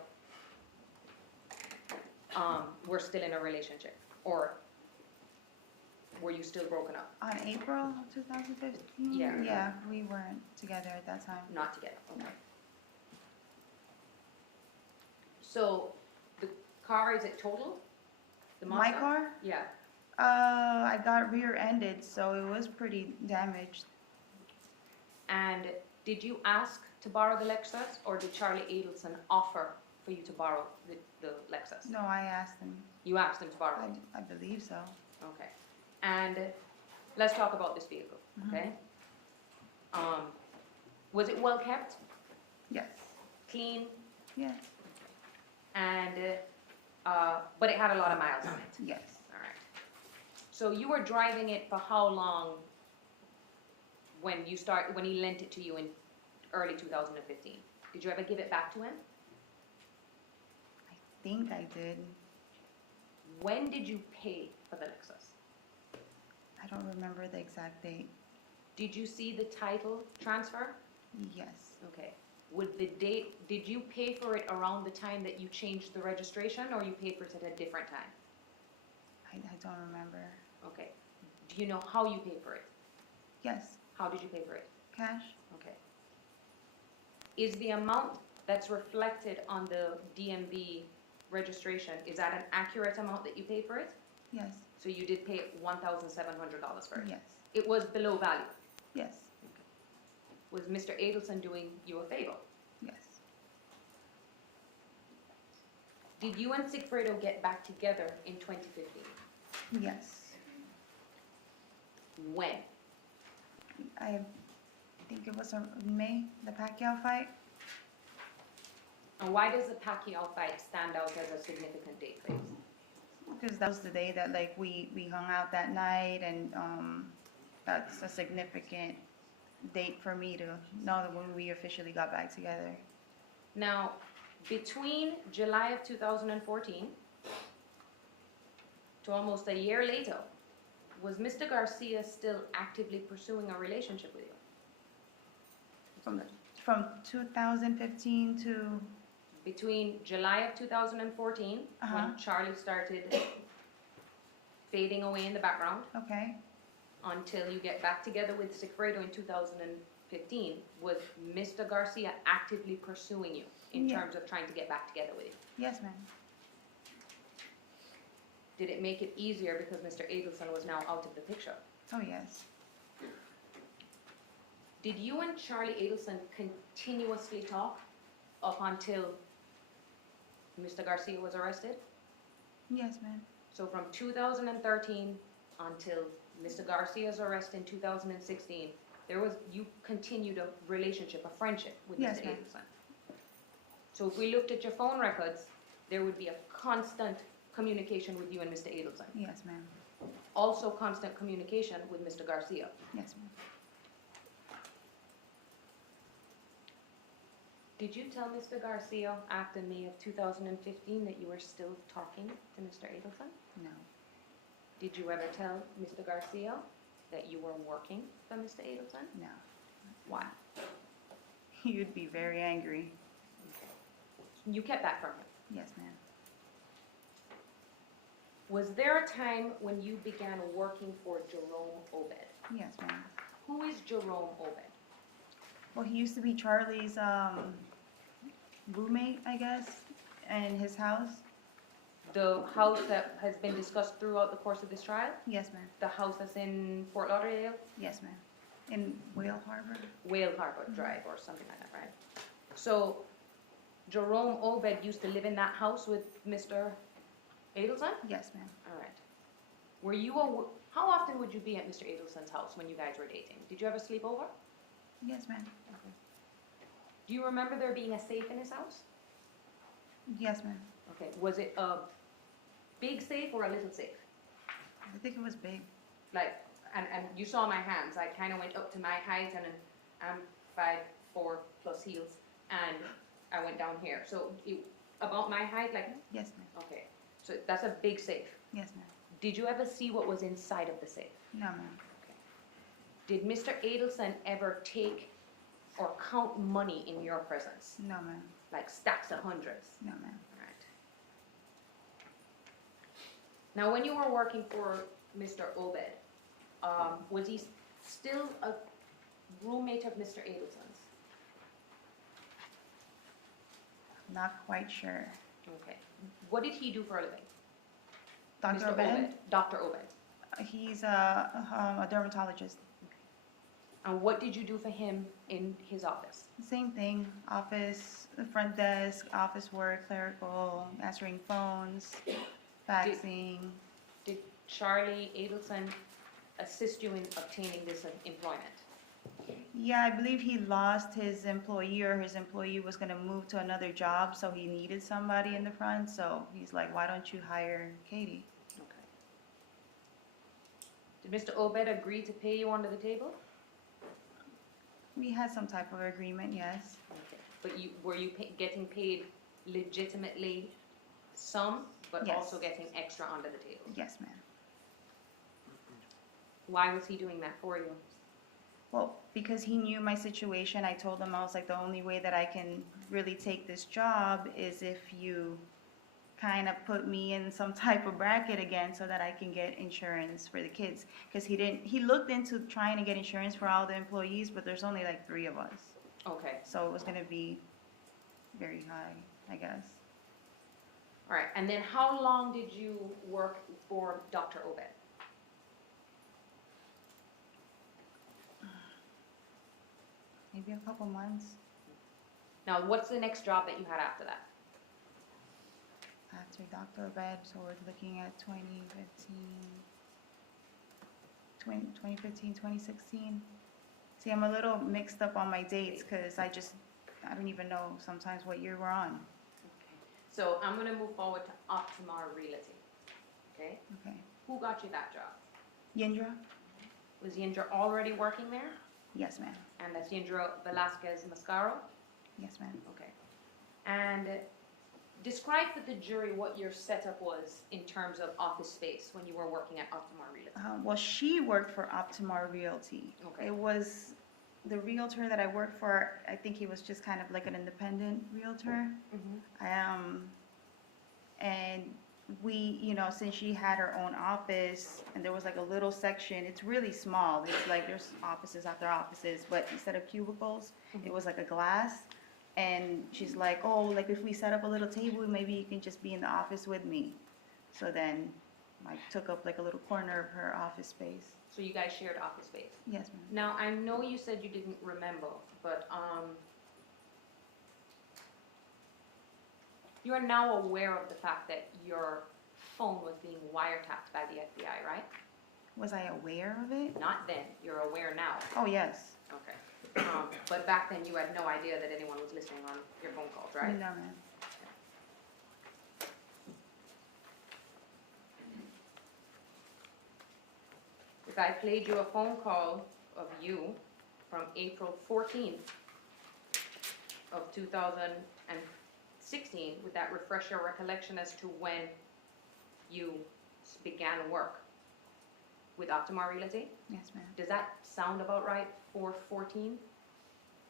were still in a relationship? Or were you still broken up? On April of 2015? Yeah. Yeah, we weren't together at that time. Not together, okay. So, the car, is it total? The My Mazda? car? Yeah. I got rear-ended, so it was pretty damaged. And did you ask to borrow the Lexus, or did Charlie Adelson offer for you to borrow the Lexus? No, I asked him. You asked him to borrow it? I believe so. Okay. And let's talk about this vehicle, okay? Was it well kept, Yes. clean, Yes. and, but it had a lot of miles on it? Yes. All right. So you were driving it for how long when he lent it to you in early 2015? Did you ever give it back to him? I think I did. When did you pay for the Lexus? I don't remember the exact date. Did you see the title transfer? Yes. Okay. Did you pay for it around the time that you changed the registration, or you paid for it at a different time? I don't remember. Okay. Do you know how you paid for it? Yes. How did you pay for it? Cash? Okay. Is the amount that's reflected on the DMV registration, is that an accurate amount that you paid for it? Yes. So you did pay $1,700 for it? Yes. It was below value. Yes. Was Mr. Adelson doing you a favor? Yes. Did you and Sigfredo get back together in 2015? Yes. When? I think it was in May, the Pacquiao fight. And why does the Pacquiao fight stand out as a significant date for you? Because that was the day that like we hung out that night, and that's a significant date for me to know that when we officially got back together. Now, between July of 2014 to almost a year later, was Mr. Garcia still actively pursuing a relationship with you? From 2015 to Between July of 2014, when Charlie started fading away in the background, okay. until you get back together with Sigfredo in 2015, was Mr. Garcia actively pursuing you in Yeah. terms of trying to get back together with you? Yes, ma'am. Did it make it easier because Mr. Adelson was now out of the picture? Oh, yes. Did you and Charlie Adelson continuously talk up until Mr. Garcia was arrested? Yes, ma'am. So from 2013 until Mr. Garcia's arrest in 2016, you continued a relationship, a friendship with Yes, Mr. ma'am. Adelson. So if we looked at your phone records, there would be a constant communication with you and Mr. Adelson. Yes, ma'am. Also constant communication with Mr. Garcia. Yes, ma'am. Did you tell Mr. Garcia after May of 2015 that you were still talking to Mr. Adelson? No. Did you ever tell Mr. Garcia that you were working for Mr. Adelson? No. Why? He would be very angry. You kept that from him. Yes, ma'am. Was there a time when you began working for Jerome Obed? Yes, ma'am. Who is Jerome Obed? Well, he used to be Charlie's roommate, I guess, in his house. The house that has been discussed throughout the course of this trial? Yes, ma'am. The house that's in Fort Lauderdale? Yes, ma'am. In Whale Harbor. Whale Harbor Drive or something like that, right? So Jerome Obed used to live in that house with Mr. Adelson? Yes, ma'am. All right. Were you, how often would you be at Mr. Adelson's house when you guys were dating? Did you ever sleep over? Yes, ma'am. Do you remember there being a safe in his house? Yes, ma'am. Okay, was it a big safe or a little safe? I think it was big. Like, and you saw my hands, I kind of went up to my height, and I'm 5'4" plus heels, and I went down here. So about my height, like, Yes, ma'am. okay, so that's a big safe. Yes, ma'am. Did you ever see what was inside of the safe? No, ma'am. Did Mr. Adelson ever take or count money in your presence? No, ma'am. Like stacks of hundreds? No, ma'am. Right. Now, when you were working for Mr. Obed, was he still a roommate of Mr. Adelson's? Not quite sure. Okay. What did he do for a living? Dr. Mr. Obed? Dr. Obed. He's a dermatologist. And what did you do for him in his office? Same thing. Office, the front desk, office work, clerical, answering phones, faxing. Did Charlie Adelson assist you in obtaining this employment? Yeah, I believe he lost his employee, or his employee was gonna move to another job, so he needed somebody in the front, so he's like, why don't you hire Katie? Okay. Did Mr. Obed agree to pay you under the table? We had some type of agreement, yes. Okay. But were you getting paid legitimately some, but Yes. also getting extra under the table? Yes, ma'am. Why was he doing that for you? Well, because he knew my situation, I told him, I was like, the only way that I can really take this job is if you kind of put me in some type of bracket again so that I can get insurance for the kids. Because he looked into trying to get insurance for all the employees, but there's only like 3 of us. Okay. So it was gonna be very high, I guess. All right. And then how long did you work for Dr. Obed? Maybe a couple months Now, what's the next job that you had after that? after Dr. Obed, so we're looking at 2015, 2016. See, I'm a little mixed up on my dates because I don't even know sometimes what year we're on. So I'm going to move forward to Optimar Realty. Okay? Okay. Who got you that job? Yindra? Was Yindra already working there? Yes, ma'am. And that's Yindra Velasquez Mascaro? Yes, ma'am. Okay. And describe for the jury what your setup was in terms of office space when you were working at Optimar Realty. Well, she worked for Optimar Realty. Okay. It was the realtor that I worked for. I think he was just kind of like an independent realtor. And we, since she had her own office, and there was like a little section, it's really small. It's like there's offices after offices, but instead of cubicles, it was like a glass. And she's like, oh, like if we set up a little table, maybe you can just be in the office with me. So then I took up like a little corner of her office space. So you guys shared office space. Yes, ma'am. Now, I know you said you didn't remember, but you are now aware of the fact that your phone was being wiretapped by the FBI, right? Was I aware of it? Not then. You're aware now. Oh, yes. Okay. But back then, you had no idea that anyone was listening on your phone calls, right? No, ma'am. If I played you a phone call of you from April 14th of 2016, would that refresh your recollection as to when you began work with Optimar Realty? Yes, ma'am. Does that sound about right for 14?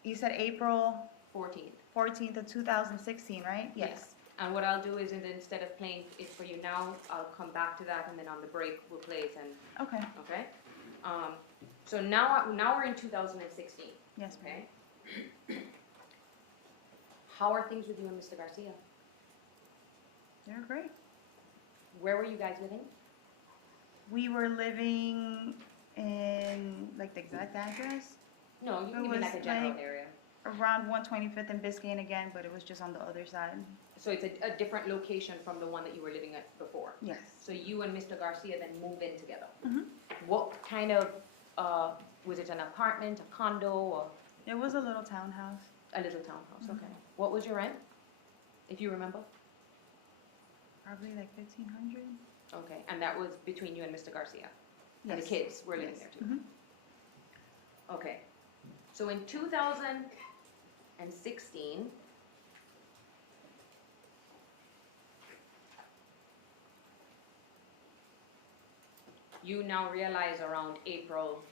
You said April 14th. 14th of 2016, right? Yes. And what I'll do is, instead of playing it for you now, I'll come back to that, and then on the break, we'll play it, and, Okay. okay? So now we're in 2016, Yes, ma'am. okay? How are things with you and Mr. Garcia? They're great. Where were you guys living? We were living in, like, the exact address? No, you can It give me was like a general like- area. Around 125th and Biscayne again, but it was just on the other side. So it's a different location from the one that you were living at before? Yes. So you and Mr. Garcia then move in together? Mhm. What kind of, was it an apartment, a condo, or It was a little townhouse. a little townhouse? Okay. What was your rent, if you remember? Probably like 1,500. Okay, and that was between you and Mr. Garcia? And the Yes. kids were living Yes. there too? Mhm. Okay. So in 2016, you now realize around April,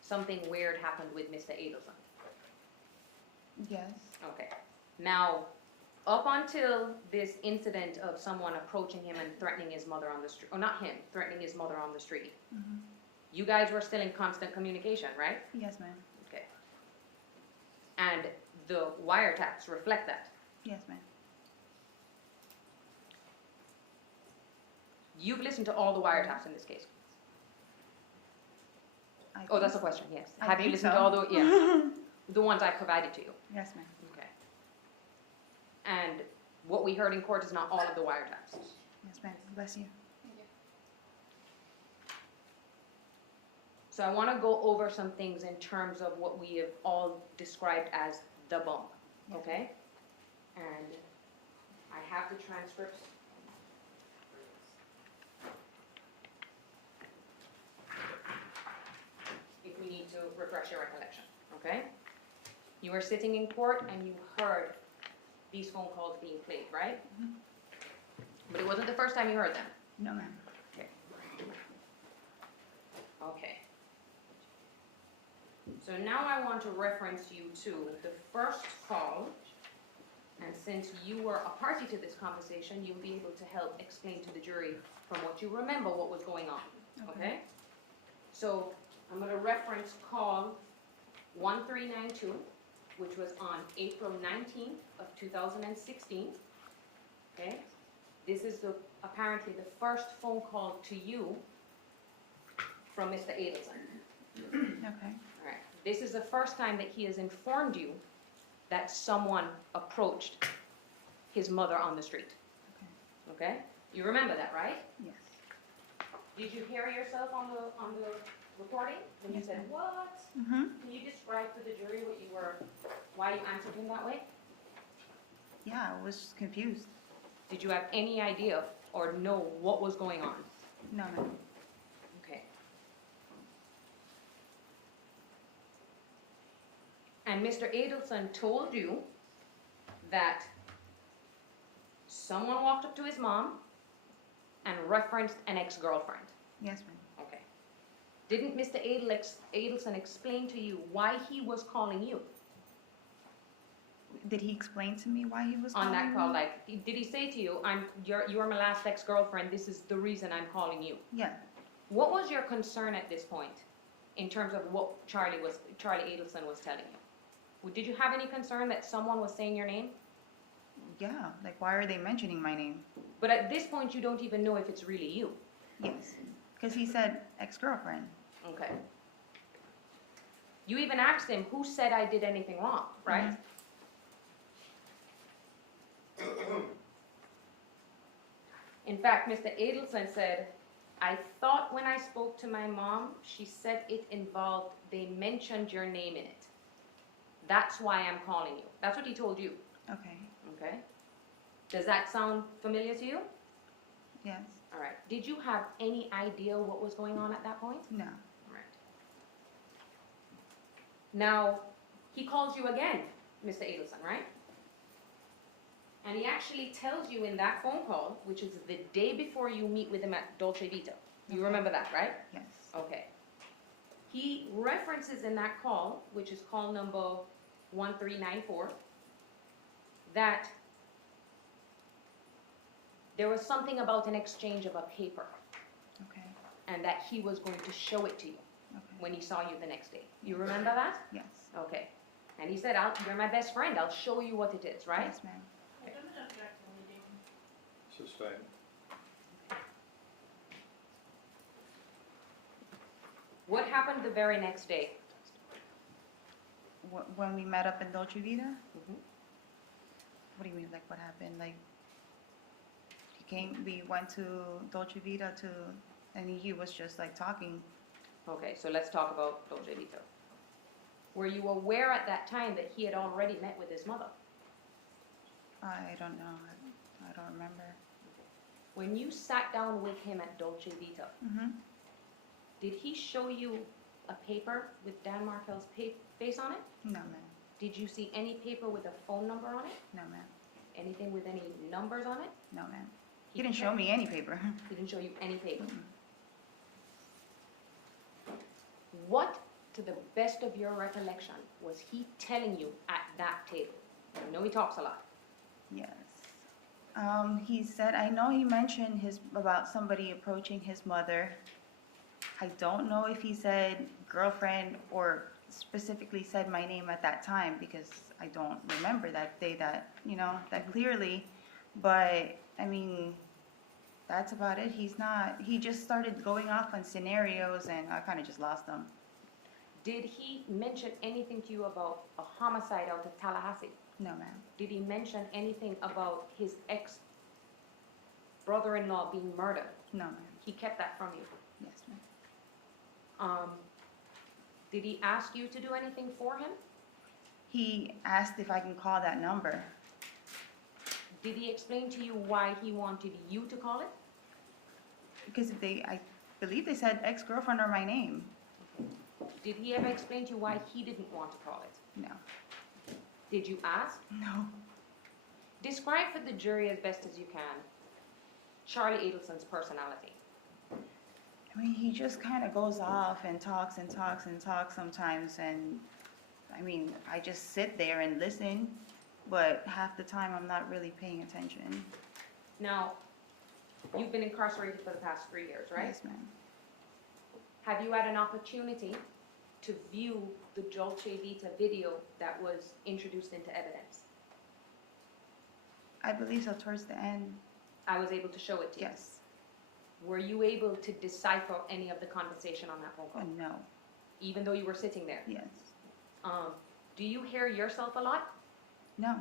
something weird happened with Mr. Adelson. Yes. Okay. Now, up until this incident of someone approaching him and threatening his mother on the street, or not him, threatening his mother on the street, Mhm. you guys were still in constant communication, right? Yes, ma'am. Okay. And the wiretaps reflect that. Yes, ma'am. You've listened to all the wiretaps in this case. I Oh, that's a think question, yes. I Have you think listened so. to all the, yeah, the ones I provided to you? so. Yes, ma'am. Okay. And what we heard in court is not all of the wiretaps. Yes, ma'am. Bless you. So I want to go over some things in terms of what we have all described as the bump, okay? And I have the transcripts. If we need to refresh your recollection, okay? You were sitting in court and you heard these phone calls being played, right? Mhm. But it wasn't the first time you heard them. No, ma'am. Okay. So now I want to reference you to the first call, and since you were a party to this conversation, you'll be able to help explain to the jury from what you remember what was going on, okay? So I'm gonna reference call 1392, which was on April 19th of 2016, okay? This is apparently the first phone call to you from Mr. Adelson. Okay. All right. This is the first time that he has informed you that someone approached his mother on the street. Okay? You remember that, right? Yes. Did you hear yourself on the recording when you Yes, said, ma'am. "What?" Mhm. Can you describe to the jury why you answered him that way? Yeah, I was confused. Did you have any idea or know what was going on? No, ma'am. Okay. And Mr. Adelson told you that someone walked up to his mom and referenced an ex-girlfriend. Yes, ma'am. Okay. Didn't Mr. Adelson explain to you why he was calling you Did he explain to me why he was on that calling call? me? Like, did he say to you, you're my last ex-girlfriend, this is the reason I'm calling you? Yeah. What was your concern at this point in terms of what Charlie Adelson was telling you? Did you have any concern that someone was saying your name? Yeah. Like, why are they mentioning my name? But at this point, you don't even know if it's really you. Yes. Because he said ex-girlfriend. Okay. You even asked him, who said I did anything wrong, right? Mhm. In fact, Mr. Adelson said, I thought when I spoke to my mom, she said it involved, they mentioned your name in it. That's why I'm calling you. That's what he told you, Okay. okay? Does that sound familiar to you? Yes. All right. Did you have any idea what was going on at that point? No. All right. Now, he calls you again, Mr. Adelson, right? And he actually tells you in that phone call, which is the day before you meet with him at Dolce Vita. You Okay. remember that, right? Yes. Okay. He references in that call, which is call number 1394, that there was something about an exchange of a paper Okay. and that he was going to show it to you Okay. when he saw you the next day. You remember that? Yes. Okay. And he said, you're my best friend. I'll show you what it is, right? Yes, ma'am. Hold on, object to meeting. Sustained. What happened the very next day? When we met up in Dolce Vita? Mhm. What do you mean, like, what happened? Like, we went to Dolce Vita and he was just, like, talking. Okay, so let's talk about Dolce Vita. Were you aware at that time that he had already met with his mother? I don't know. I don't remember. When you sat down with him at Dolce Vita, Mm-hmm. did he show you a paper with Dan Markel's face on it? No, ma'am. Did you see any paper with a phone number on it? No, ma'am. Anything with any numbers on it? No, ma'am. He didn't show me any paper. He didn't show you any paper? Mm-mm. What, to the best of your recollection, was he telling you at that table? I know he talks a lot. Yes. He said, I know he mentioned about somebody approaching his mother. I don't know if he said girlfriend or specifically said my name at that time because I don't remember that day that clearly. But, I mean, that's about it. He just started going off on scenarios and I kind of just lost him. Did he mention anything to you about a homicide out of Tallahassee? No, ma'am. Did he mention anything about his ex-brother-in-law being murdered? No, ma'am. He kept that from you. Yes, ma'am. Did he ask you to do anything for him? He asked if I can call that number. Did he explain to you why he wanted you to call it? Because I believe they said ex-girlfriend or my name. Did he ever explain to you why he didn't want to call it? No. Did you ask? No. Describe for the jury as best as you can Charlie Adelson's personality. I mean, he just kind of goes off and talks and talks and talks sometimes, and I mean, I just sit there and listen, but half the time I'm not really paying attention. Now, you've been incarcerated for the past 3 years, right? Yes, ma'am. Have you had an opportunity to view the Dolce Vita video that was introduced into evidence? I believe so, towards the end. I was able to show it to you. Yes. Were you able to decipher any of the conversation on that phone call? No. Even though you were sitting there? Yes. Do you hear yourself a lot? No.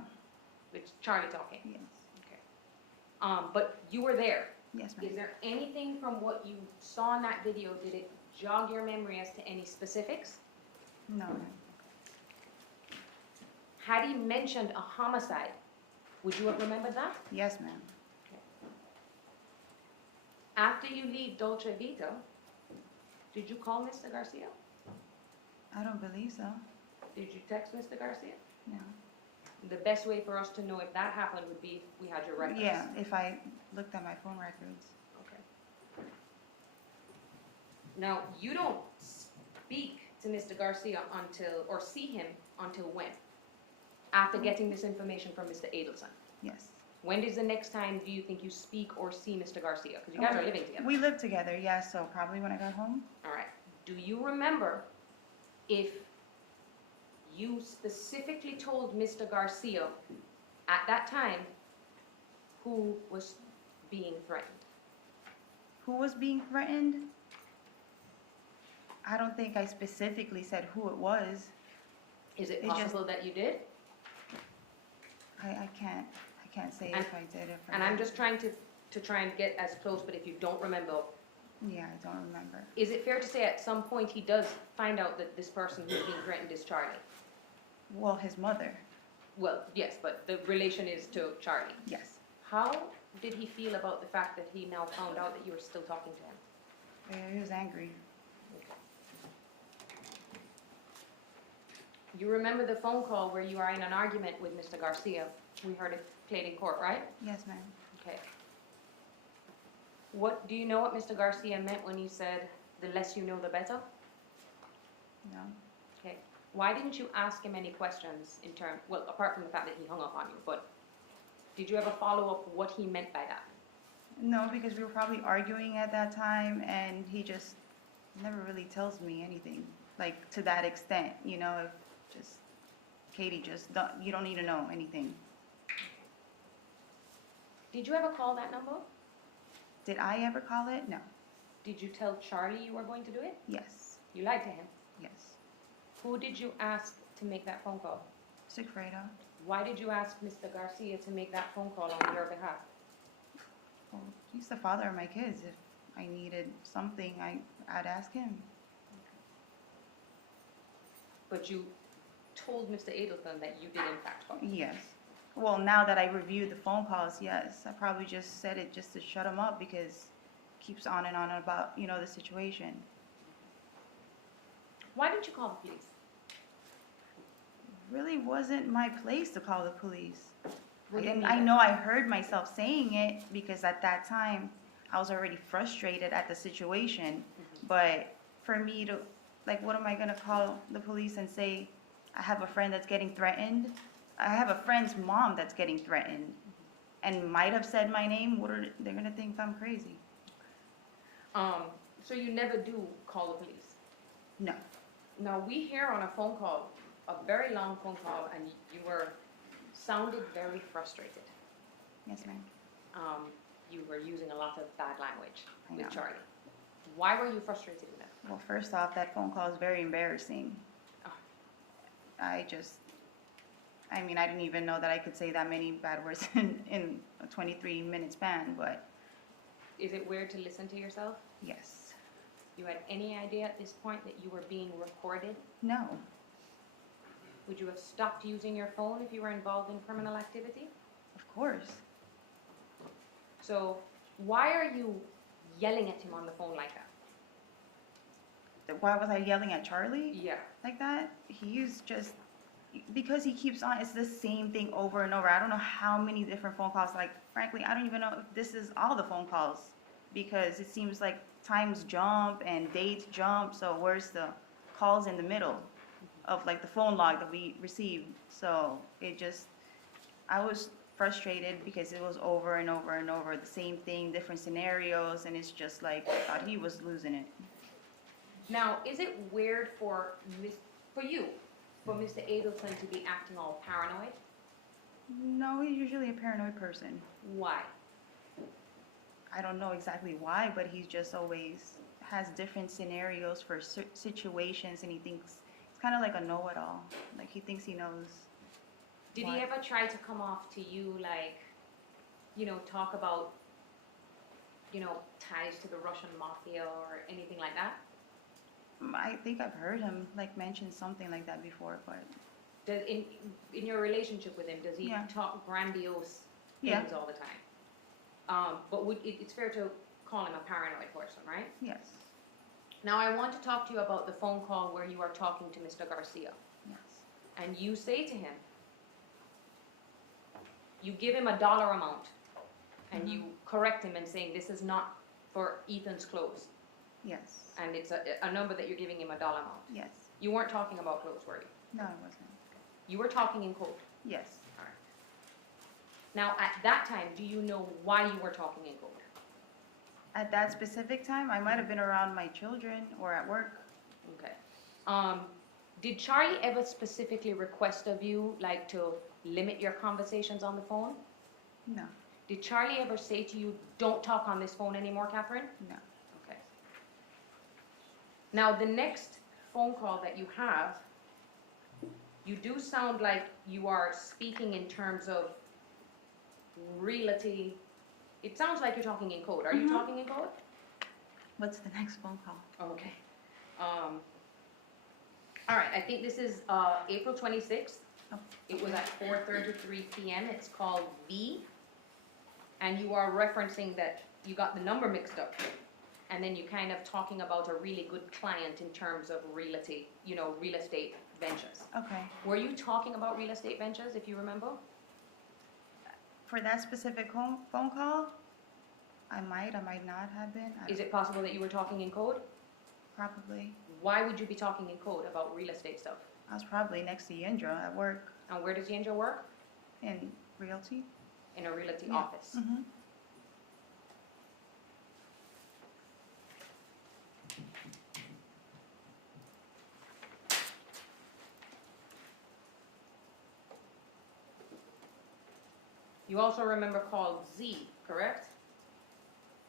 It's Charlie talking. Yes. Okay. But you were there. Yes, Is ma'am. there anything from what you saw in that video, did it jog your memory as to any specifics? No, ma'am. Had he mentioned a homicide, would you have remembered that? Yes, ma'am. After you leave Dolce Vita, did you call Mr. Garcia? I don't believe so. Did you text Mr. Garcia? No. The best way for us to know if that happened would be if we had your records. Yeah, if I looked at my phone records. Okay. Now, you don't speak to Mr. Garcia or see him until when? After getting this information from Mr. Adelson. Yes. When is the next time do you think you speak or see Mr. Garcia? Because you guys are living together. We live together, yeah, so probably when I got home. All right. Do you remember if you specifically told Mr. Garcia at that time who was being threatened? Who was being threatened? I don't think I specifically said who it was. Is it It just- possible that you did? I can't say And- if I did it. And I'm just trying to try and get as close, but if you don't remember, Yeah, I don't remember. is it fair to say at some point he does find out that this person who's being threatened is Charlie? Well, his mother. Well, yes, but the relation is to Charlie. Yes. How did he feel about the fact that he now found out that you were still talking to him? He was angry. You remember the phone call where you are in an argument with Mr. Garcia? We heard it played in court, right? Yes, ma'am. Okay. What, do you know what Mr. Garcia meant when he said, the less you know, the better? No. Okay. Why didn't you ask him any questions well, apart from the fact that he hung up on you, but did you ever follow up what he meant by that? No, because we were probably arguing at that time, and he just never really tells me anything, like to that extent, you know, if just, Katie, you don't need to know anything. Did you ever call that number? Did I ever call it? No. Did you tell Charlie you were going to do it? Yes. You lied to him. Yes. Who did you ask to make that phone call? Sigfredo. Why did you ask Mr. Garcia to make that phone call on your behalf? Well, he's the father of my kids. If I needed something, I'd ask him. But you told Mr. Adelson that you did in fact call. Yes. Well, now that I reviewed the phone calls, yes. I probably just said it just to shut him up because he keeps on and on about, the situation. Why didn't you call the police? Really wasn't my place to call the police. What do you And mean I by- know I heard myself saying it because at that time I was already frustrated at the situation. But for me to, like, what am I gonna call the police and say, I have a friend that's getting threatened? I have a friend's mom that's getting threatened and might have said my name. They're gonna think I'm crazy. So you never do call the police? No. Now, we hear on a phone call, a very long phone call, and you sounded very frustrated. Yes, ma'am. You were using a lot of bad language I with know. Charlie. Why were you frustrated with that? Well, first off, that phone call is very embarrassing. Oh. I didn't even know that I could say that many bad words in a 23-minute span, but Is it weird to listen to yourself? yes. You had any idea at this point that you were being recorded? No. Would you have stopped using your phone if you were involved in criminal activity? Of course. So why are you yelling at him on the phone like that? Why was I yelling at Charlie Yeah. like that? He's just, because he keeps on, it's the same thing over and over. I don't know how many different phone calls. Like, frankly, I don't even know if this is all the phone calls because it seems like times jump and dates jump. So where's the calls in the middle of like the phone log that we received? So I was frustrated because it was over and over and over the same thing, different scenarios, and it's just like I thought he was losing it. Now, is it weird for you, for Mr. Adelson to be acting all paranoid? No, he's usually a paranoid person. Why? I don't know exactly why, but he just always has different scenarios for situations, and he thinks it's kind of like a know-it-all. Like he thinks he knows. Did Why? he ever try to come off to you like, talk about, ties to the Russian mafia or anything like that? I think I've heard him like mention something like that before, but In your relationship with him, does he Yeah. talk grandiose Yeah. things all the time? But it's fair to call him a paranoid person, right? yes, Now, I want to talk to you about the phone call where you are talking to Mr. Garcia. yes, And you say to him, you give him a dollar amount, and you correct him and saying, this is not for Ethan's clothes. yes, And it's a number that you're giving him a dollar amount. yes. You weren't talking about clothes, were you? No, it wasn't. You were talking in code. Yes. Now, at that time, do you know why you were talking in code? At that specific time, I might have been around my children or at work. Okay. Did Charlie ever specifically request of you, like, to limit your conversations on the phone? No, Did Charlie ever say to you, don't talk on this phone anymore, Catherine? no. Okay. Now, the next phone call that you have, you do sound like you are speaking in terms of realty. It sounds like you're talking in code. Are you Mhm. talking in code? What's the next phone call? Okay. All right, I think this is April 26th. Oh. It was at 4:33 p.m. It's called V. And you are referencing that you got the number mixed up. And then you're kind of talking about a really good client in terms of realty, real estate ventures. Okay. Were you talking about real estate ventures, if you remember? For that specific phone call, I might not have been. Is it possible that you were talking in code? Probably. Why would you be talking in code about real estate stuff? I was probably next to Yendra at work And where does Yandra work? in realty. In a realty Yeah. office. Mm-hmm. You also remember call Z, correct?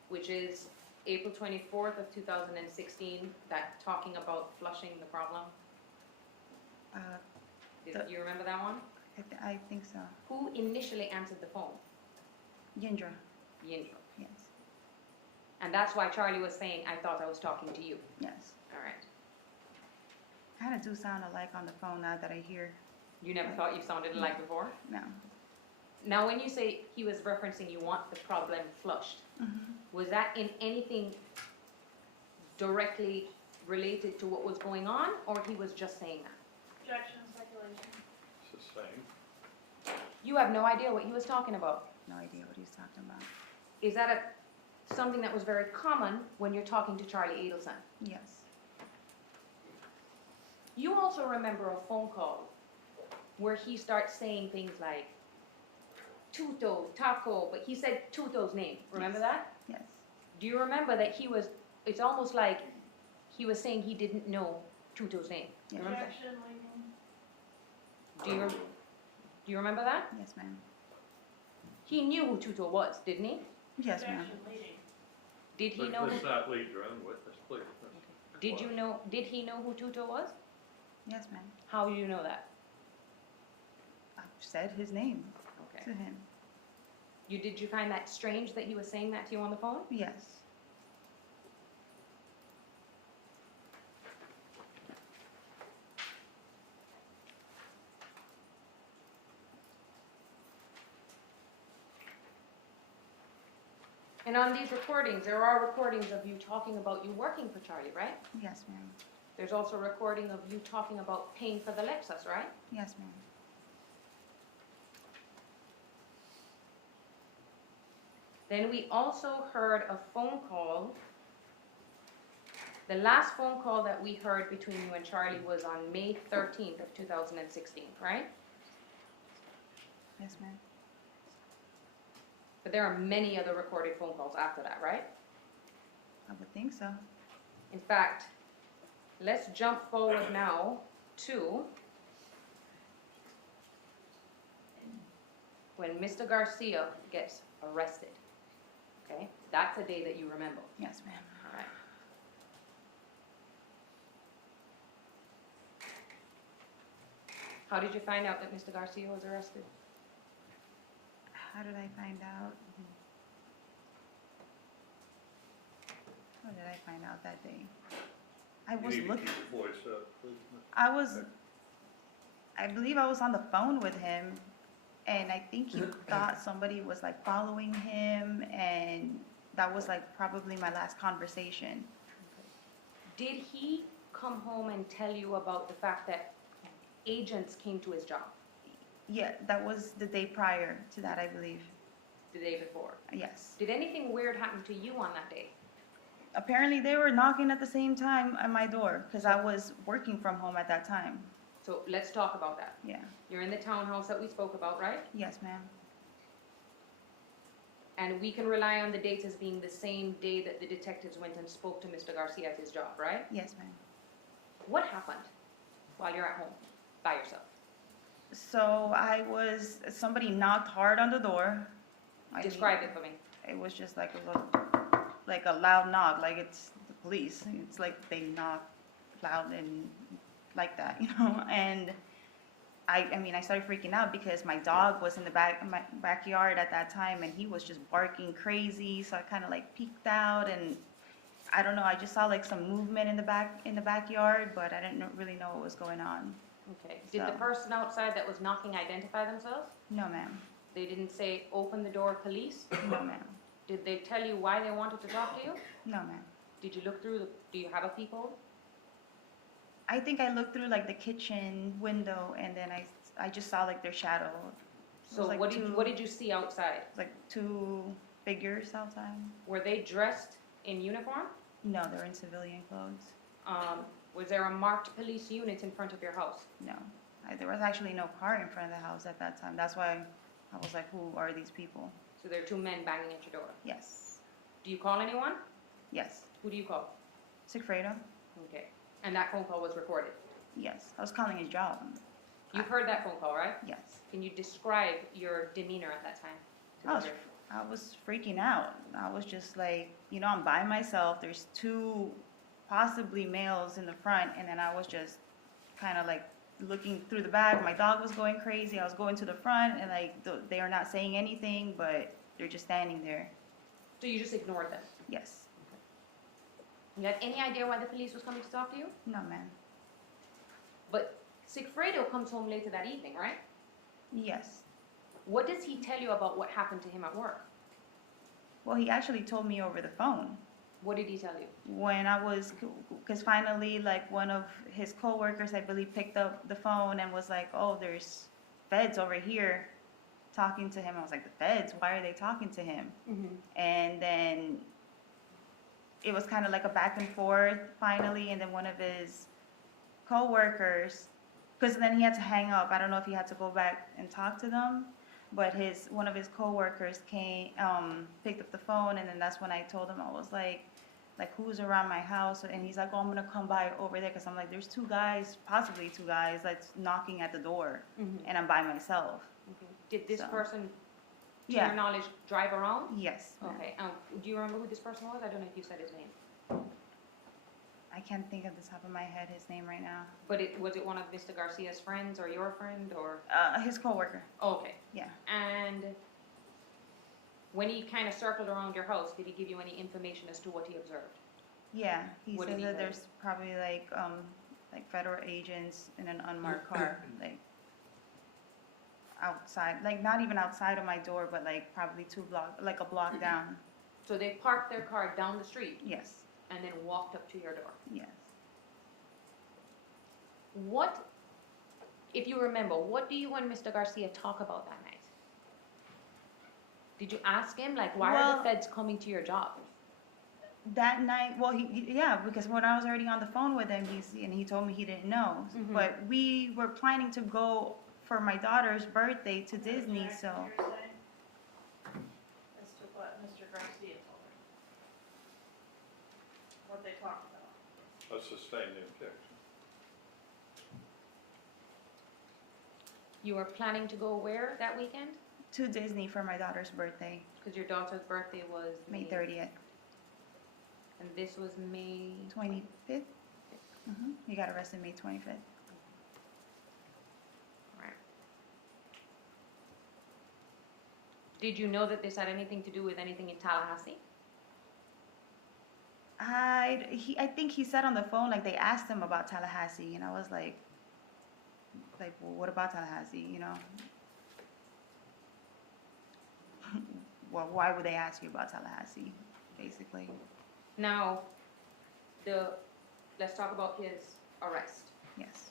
Which is April 24th of 2016, that talking about flushing the problem. Do you remember that one? I think so. Who initially answered the phone? Yindra, Yindra. yes, And that's why Charlie was saying, I thought I was talking to you. yes. All right. Kind of do sound alike on the phone now that I hear. You never thought you sounded alike before? No. Now, when you say he was referencing you want the problem flushed, Mm-hmm. was that in anything directly related to what was going on, or he was just saying that? Objection, speculation. It's the same. You have no idea what he was talking about. No idea what he's talking about. Is that something that was very common when you're talking to Charlie Adelson? Yes. You also remember a phone call where he starts saying things like, Tuto, Taco, but he said Tuto's name. Remember that? Yes. Do you remember that he was, it's almost like he was saying he didn't know Tuto's name? Yes. Remember? Objection, leaving. Do you remember that? Yes, ma'am. He knew who Tuto was, didn't he? Yes, ma'am. Objection, leading. Did he know? Let's not lead your own witness, please. Did you know? Did he know who Tuto was? Yes, ma'am. How do you know that? I said his name Okay. to him. Did you find that strange that he was saying that to you on the phone? Yes. And on these recordings, there are recordings of you talking about you working for Charlie, right? Yes, ma'am. There's also a recording of you talking about paying for the Lexus, right? Yes, ma'am. Then we also heard a phone call. The last phone call that we heard between you and Charlie was on May 13th of 2016, right? Yes, ma'am. But there are many other recorded phone calls after that, right? I would think so. In fact, let's jump forward now to when Mr. Garcia gets arrested. Okay? That's a day that you remember. Yes, ma'am. All right. How did you find out that Mr. Garcia was arrested? How did I find out? How did I find out that day? I was You need to looking. keep your voice up, please. I believe I was on the phone with him, and I think he thought somebody was like following him, and that was like probably my last conversation. Did he come home and tell you about the fact that agents came to his job Yeah, that was the day prior to that, I believe. the day before? Yes. Did anything weird happen to you on that day? Apparently, they were knocking at the same time at my door because I was working from home at that time. So let's talk about that. Yeah. You're in the townhouse that we spoke about, right? Yes, ma'am. And we can rely on the dates as being the same day that the detectives went and spoke to Mr. Garcia at his job, right? Yes, ma'am. What happened while you're at home by yourself? So somebody knocked hard on the door. Describe it for me. It was just like a loud knock, like it's the police. It's like they knock loud and like that, you know. And I mean, I started freaking out because my dog was in my backyard at that time, and he was just barking crazy. So I kind of like peeked out, and I don't know. I just saw like some movement in the backyard, but I didn't really know what was going on. Okay. Did the So- person outside that was knocking identify themselves? No, ma'am. They didn't say, open the door, police? No, ma'am. Did they tell you why they wanted to talk to you? No, ma'am. Did you look through do you have a peephole? I think I looked through like the kitchen window, and then I just saw like their shadow. It So was, like, what did you see outside? like two figures outside. Were they dressed in uniform? No, they were in civilian clothes. Was there a marked police unit in front of your house? No, there was actually no car in front of the house at that time. That's why I was like, who are these people? So there are two men banging at your door. Yes. Do you call anyone? Yes. Who do you call? Sigfredo? Okay. And that phone call was recorded. Yes. I was calling his job. You've heard that phone call, right? Yes. Can you describe your demeanor at that time? I was freaking out. I was just like, you know, I'm by myself. There's two possibly males in the front, and then I was just kind of like looking through the back. My dog was going crazy. I was going to the front, and like they are not saying anything, but they're just standing there. So you just ignored them? Yes. You had any idea why the police was coming to talk to you? No, ma'am. But Sigfredo comes home later that evening, right? Yes. What does he tell you about what happened to him at work? Well, he actually told me over the phone. What did he tell you? When I was, because finally, like, one of his coworkers, I believe, picked up the phone and was like, oh, there's feds over here talking to him. I was like, the feds? Why are they talking to him? And then it was kind of like a back and forth finally, and then one of his coworkers, because then he had to hang up. I don't know if he had to go back and talk to them, but one of his coworkers came, picked up the phone, and then that's when I told him, I was like who's around my house? And he's like, oh, I'm gonna come by over there, because I'm like, there's two guys, possibly two guys, that's knocking at the door, and I'm by myself. Did this So. person, to Yeah. your knowledge, drive around? Yes. ma'am. Okay, do you remember who this person was? I don't know if you said his name. I can't think of the top of my head his name right now. But was it one of Mr. Garcia's friends or your friend or? His coworker. Okay. Yeah. And when he kind of circled around your house, did he give you any information as to what he observed? Yeah, he What said did he that say? there's probably like federal agents in an unmarked car, like outside, like not even outside of my door, but like probably a block down. So they parked their car down the street Yes, and then walked up to your door. yes. What, if you remember, what do you and Mr. Garcia talk about that night? Did you ask him, like, why are the Well- feds coming to your job? That night, well, yeah, because when I was already on the phone with him, he told me he didn't know. Mhm. But we were planning to go for my daughter's birthday to Disney, Jack, so. you're saying? As to what Mr. Garcia told her. What they talked about. I sustain the objection. You were planning to go where that weekend? To Disney for my daughter's birthday, Because your daughter's birthday was May 30th, And this was May. 25th. He got arrested May 25th. Right. Did you know that this had anything to do with anything in Tallahassee? I think he said on the phone, like, they asked him about Tallahassee, and I was like, well, what about Tallahassee, you know? Well, why would they ask you about Tallahassee, basically? Now, let's talk about his arrest. Yes.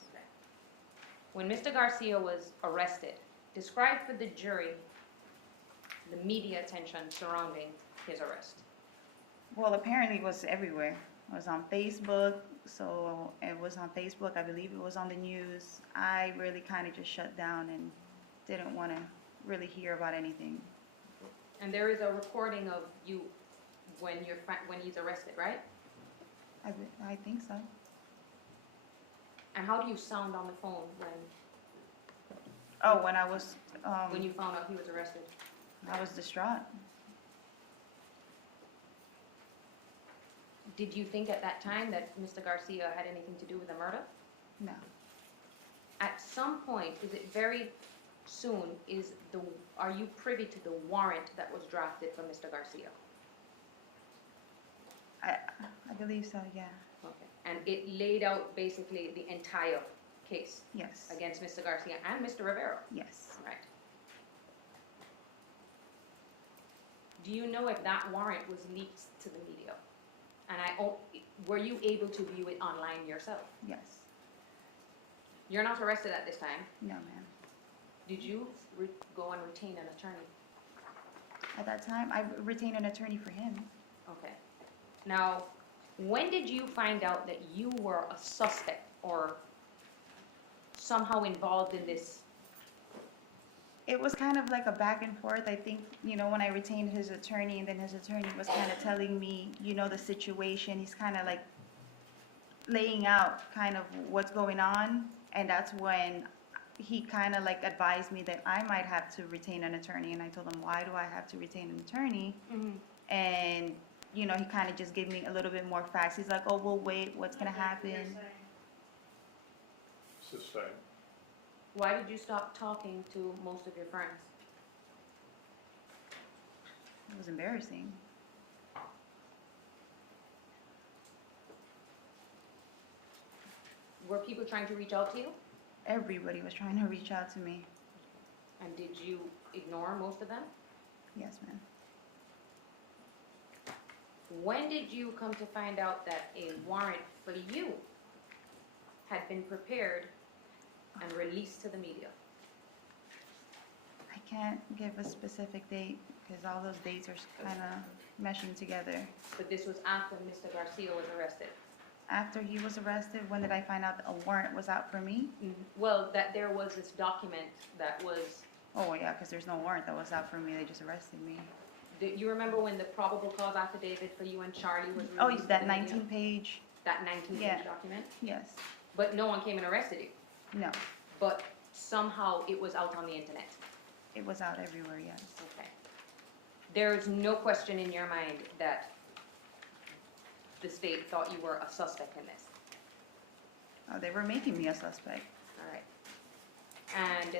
When Mr. Garcia was arrested, describe for the jury the media attention surrounding his arrest. Well, apparently it was everywhere. It was on Facebook, so it was on Facebook. I believe it was on the news. I really kind of just shut down and didn't want to really hear about anything. And there is a recording of you when he's arrested, right? I think so. And how do you sound on the phone Oh, when I was, when you found out he was arrested? I was distraught. Did you think at that time that Mr. Garcia had anything to do with the murder? No. At some point, is it very soon, are you privy to the warrant that was drafted for Mr. Garcia? I believe so, yeah. Okay. And it laid out basically the entire case Yes. against Mr. Garcia and Mr. Rivera? Yes. Right. Do you know if that warrant was leaked to the media? And were you able to view it online yourself? Yes. You're not arrested at this time. No, ma'am. Did you go and retain an attorney? At that time, I retained an attorney for him. Okay. Now, when did you find out that you were a suspect or somehow involved in this? It was kind of like a back and forth. I think, when I retained his attorney, and then his attorney was kind of telling me, the situation. He's kind of like laying out kind of what's going on. And that's when he kind of like advised me that I might have to retain an attorney. And I told him, why do I have to retain an attorney? And, he kind of just gave me a little bit more facts. He's like, oh, we'll wait. What's going to happen? Sustain. Why did you stop talking to most of your friends? It was embarrassing. Were people trying to reach out to you? Everybody was trying to reach out to me. And did you ignore most of them? Yes, ma'am. When did you come to find out that a warrant for you had been prepared and released to the media? I can't give a specific date because all those dates are kind of meshing together. But this was after Mr. Garcia was arrested. After he was arrested, when did I find out that a warrant was out for me? Well, that there was this document that was, Oh, yeah, because there's no warrant that was out for me. They just arrested me. you remember when the probable cause affidavit for you and Charlie was released? Oh, to that the media? 19-page? That 19-page Yeah. document? Yes. But no one came and arrested you. No. But somehow it was out on the internet. It was out everywhere, yes. Okay. There is no question in your mind that the state thought you were a suspect in this. Oh, they were making me a suspect. All right. And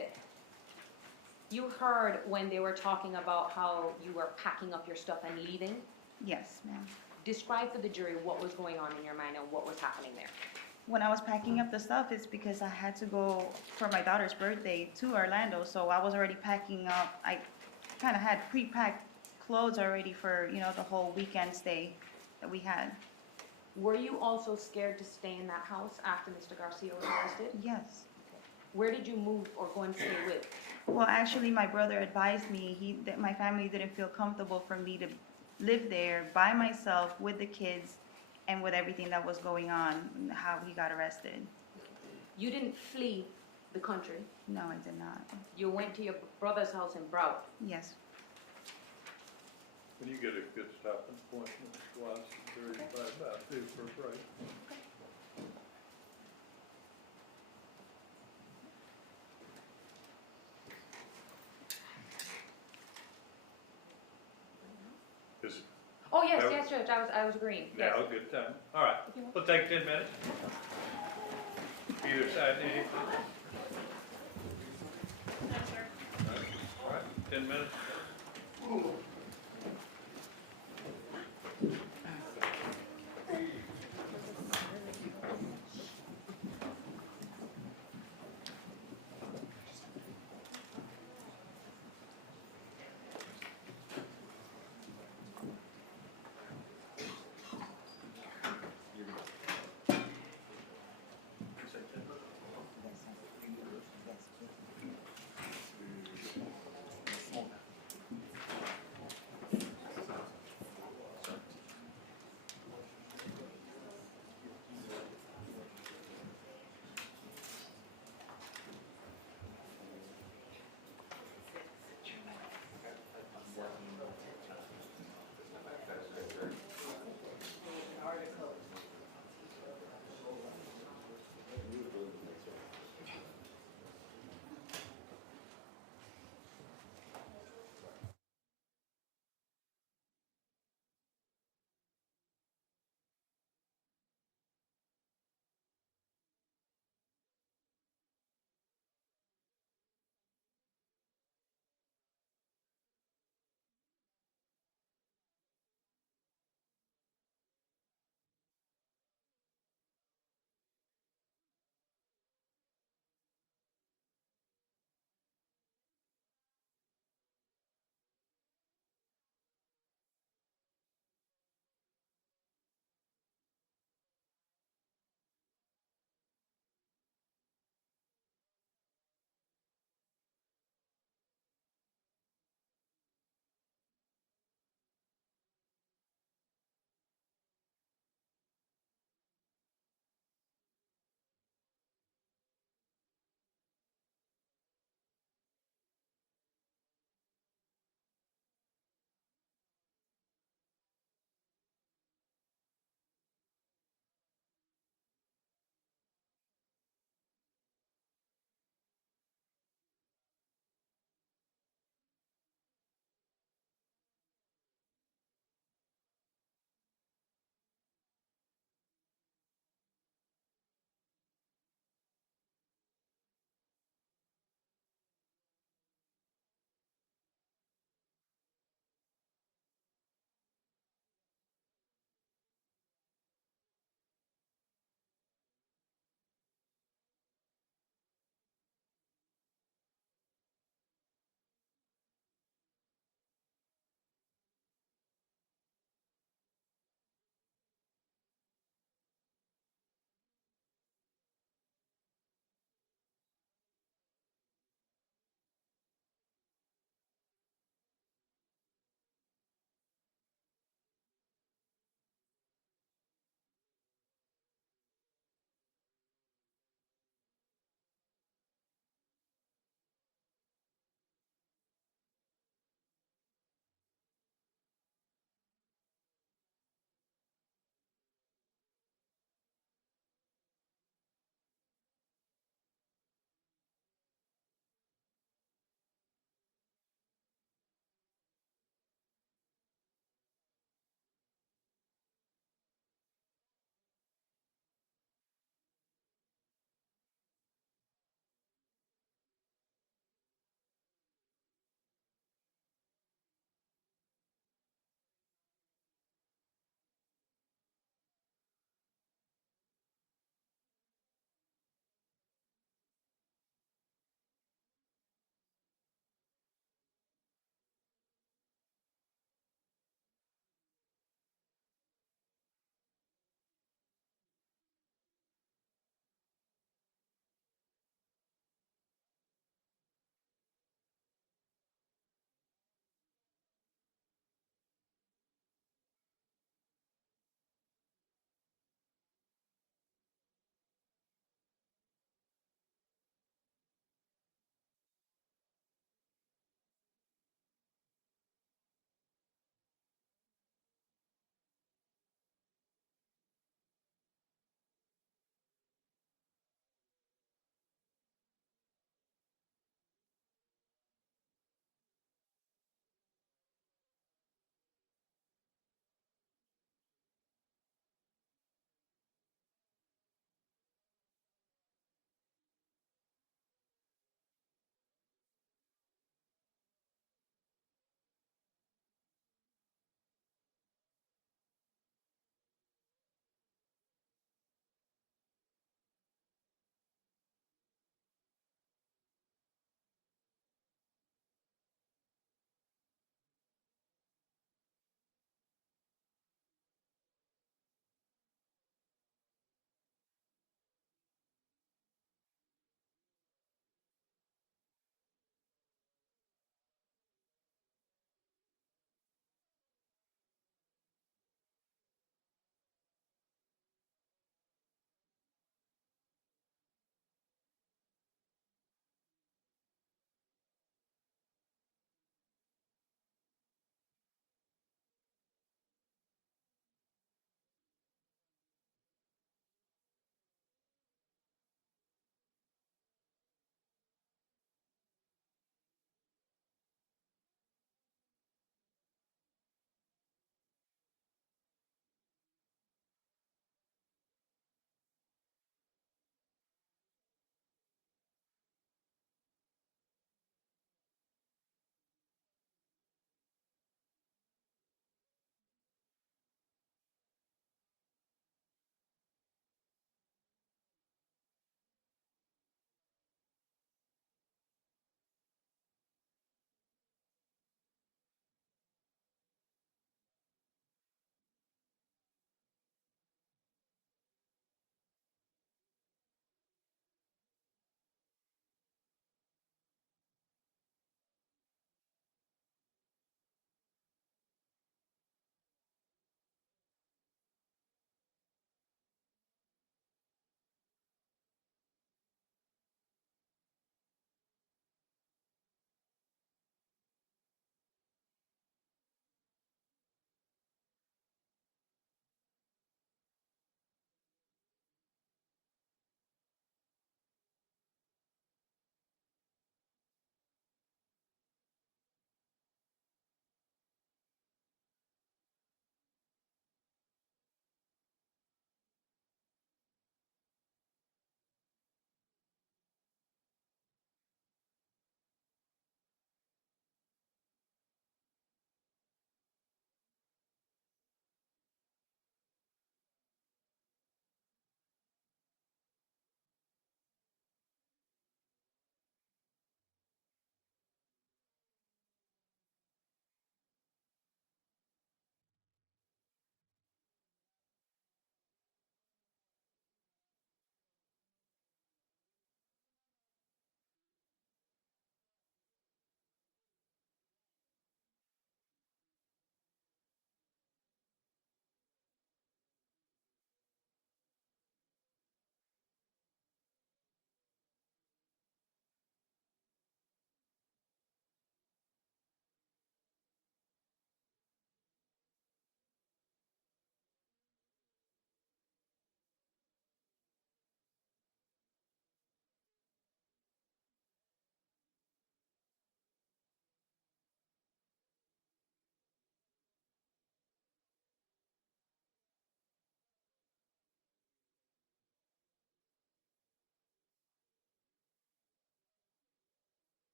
you heard when they were talking about how you were packing up your stuff and leaving? Yes, ma'am. Describe for the jury what was going on in your mind and what was happening there. When I was packing up the stuff, it's because I had to go for my daughter's birthday to Orlando, so I was already packing up. I kind of had pre-packed clothes already for, you know, the whole weekend stay that we had. Were you also scared to stay in that house after Mr. Garcia was arrested? Yes. Where did you move or go and stay with? Well, actually, my brother advised me that my family didn't feel comfortable for me to live there by myself with the kids and with everything that was going on, how he got arrested. You didn't flee the country. No, I did not. You went to your brother's house in Broward. Yes. When you get a good stopping point, watch 35 about 2 for break. Is Oh, yes, That- yes, Judge, I was agreeing. Yes. now a good time? All right, we'll take 10 minutes. Either side, anything? No, sir. All right, 10 minutes.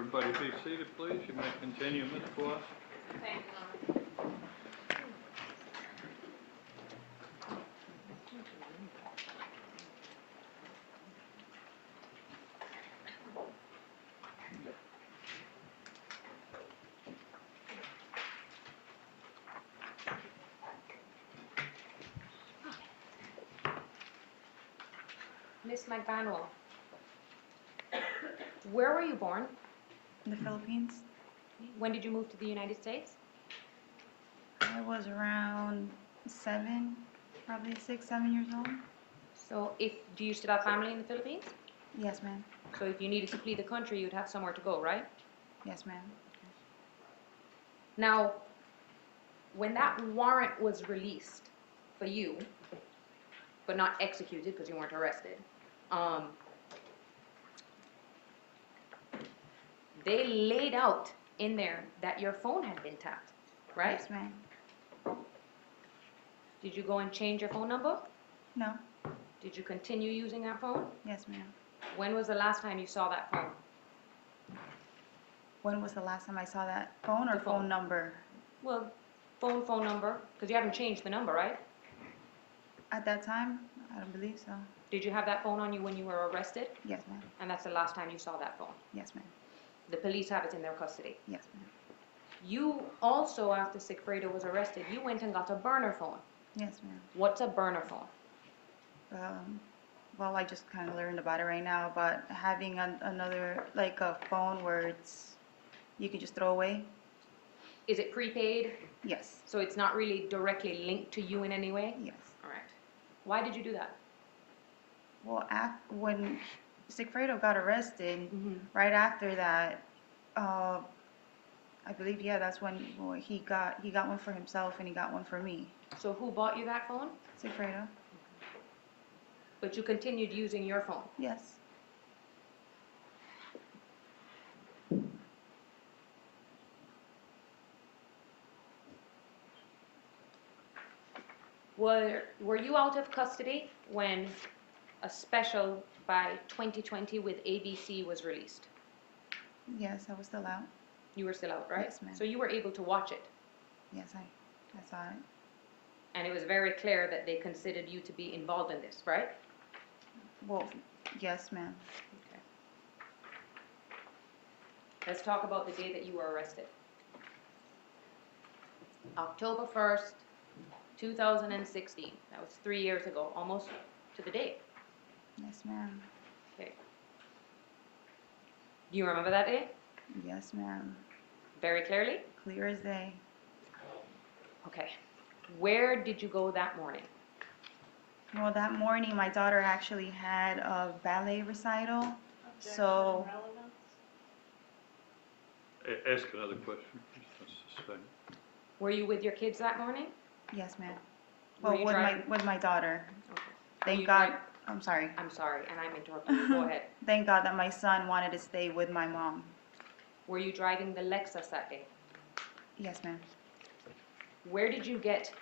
Everybody be seated, please. You may continue, Ms. Kawasi. Thank you, Your Honor. Miss Magbanua, where were you born? In the Philippines. When did you move to the United States? I was around 7, probably 6, 7 years old. So do you still have family in the Philippines? Yes, ma'am. So if you needed to flee the country, you'd have somewhere to go, right? Yes, ma'am. Now, when that warrant was released for you, but not executed because you weren't arrested, they laid out in there that your phone had been tapped, right? Yes, ma'am. Did you go and change your phone number? No. Did you continue using that phone? Yes, ma'am. When was the last time you saw that phone? When was the last time I saw that phone or The phone. phone number? Well, phone number, because you haven't changed the number, right? At that time, I don't believe so. Did you have that phone on you when you were arrested? Yes, ma'am. And that's the last time you saw that phone? Yes, ma'am. The police have it in their custody. Yes, ma'am. You also, after Sigfredo was arrested, you went and got a burner phone. Yes, ma'am. What's a burner phone? Well, I just kind of learned about it right now, but having another, like a phone where you can just throw away. Is it prepaid? Yes. So it's not really directly linked to you in any way? Yes. All right. Why did you do that? Well, when Sigfredo got arrested, Mm-hmm. right after that, I believe, yeah, that's when he got one for himself and he got one for me. So who bought you that phone? Sigfredo. But you continued using your phone. Yes. Were you out of custody when a special by 2020 with ABC was released? Yes, I was still out. You were still out, right? Yes, ma'am. So you were able to watch it, Yes, I saw it. and it was very clear that they considered you to be involved in this, right? Well, yes, ma'am. Okay. Let's talk about the day that you were arrested. October 1st, 2016. That was 3 years ago, almost to the date. Yes, ma'am. Okay. Do you remember that day? Yes, ma'am. Very clearly? Clear as day. Okay. Where did you go that morning? Well, that morning, my daughter actually had a ballet recital. Objection So- and relevance? Ask another question. Just a second. Were you with your kids that morning? Yes, ma'am. Were Well, you with driving? my daughter. Okay. Thank you God. drive- I'm sorry. I'm sorry, and I'm interrupting you. Go ahead. Thank God that my son wanted to stay with my mom. Were you driving the Lexus that day? Yes, ma'am. Where did you get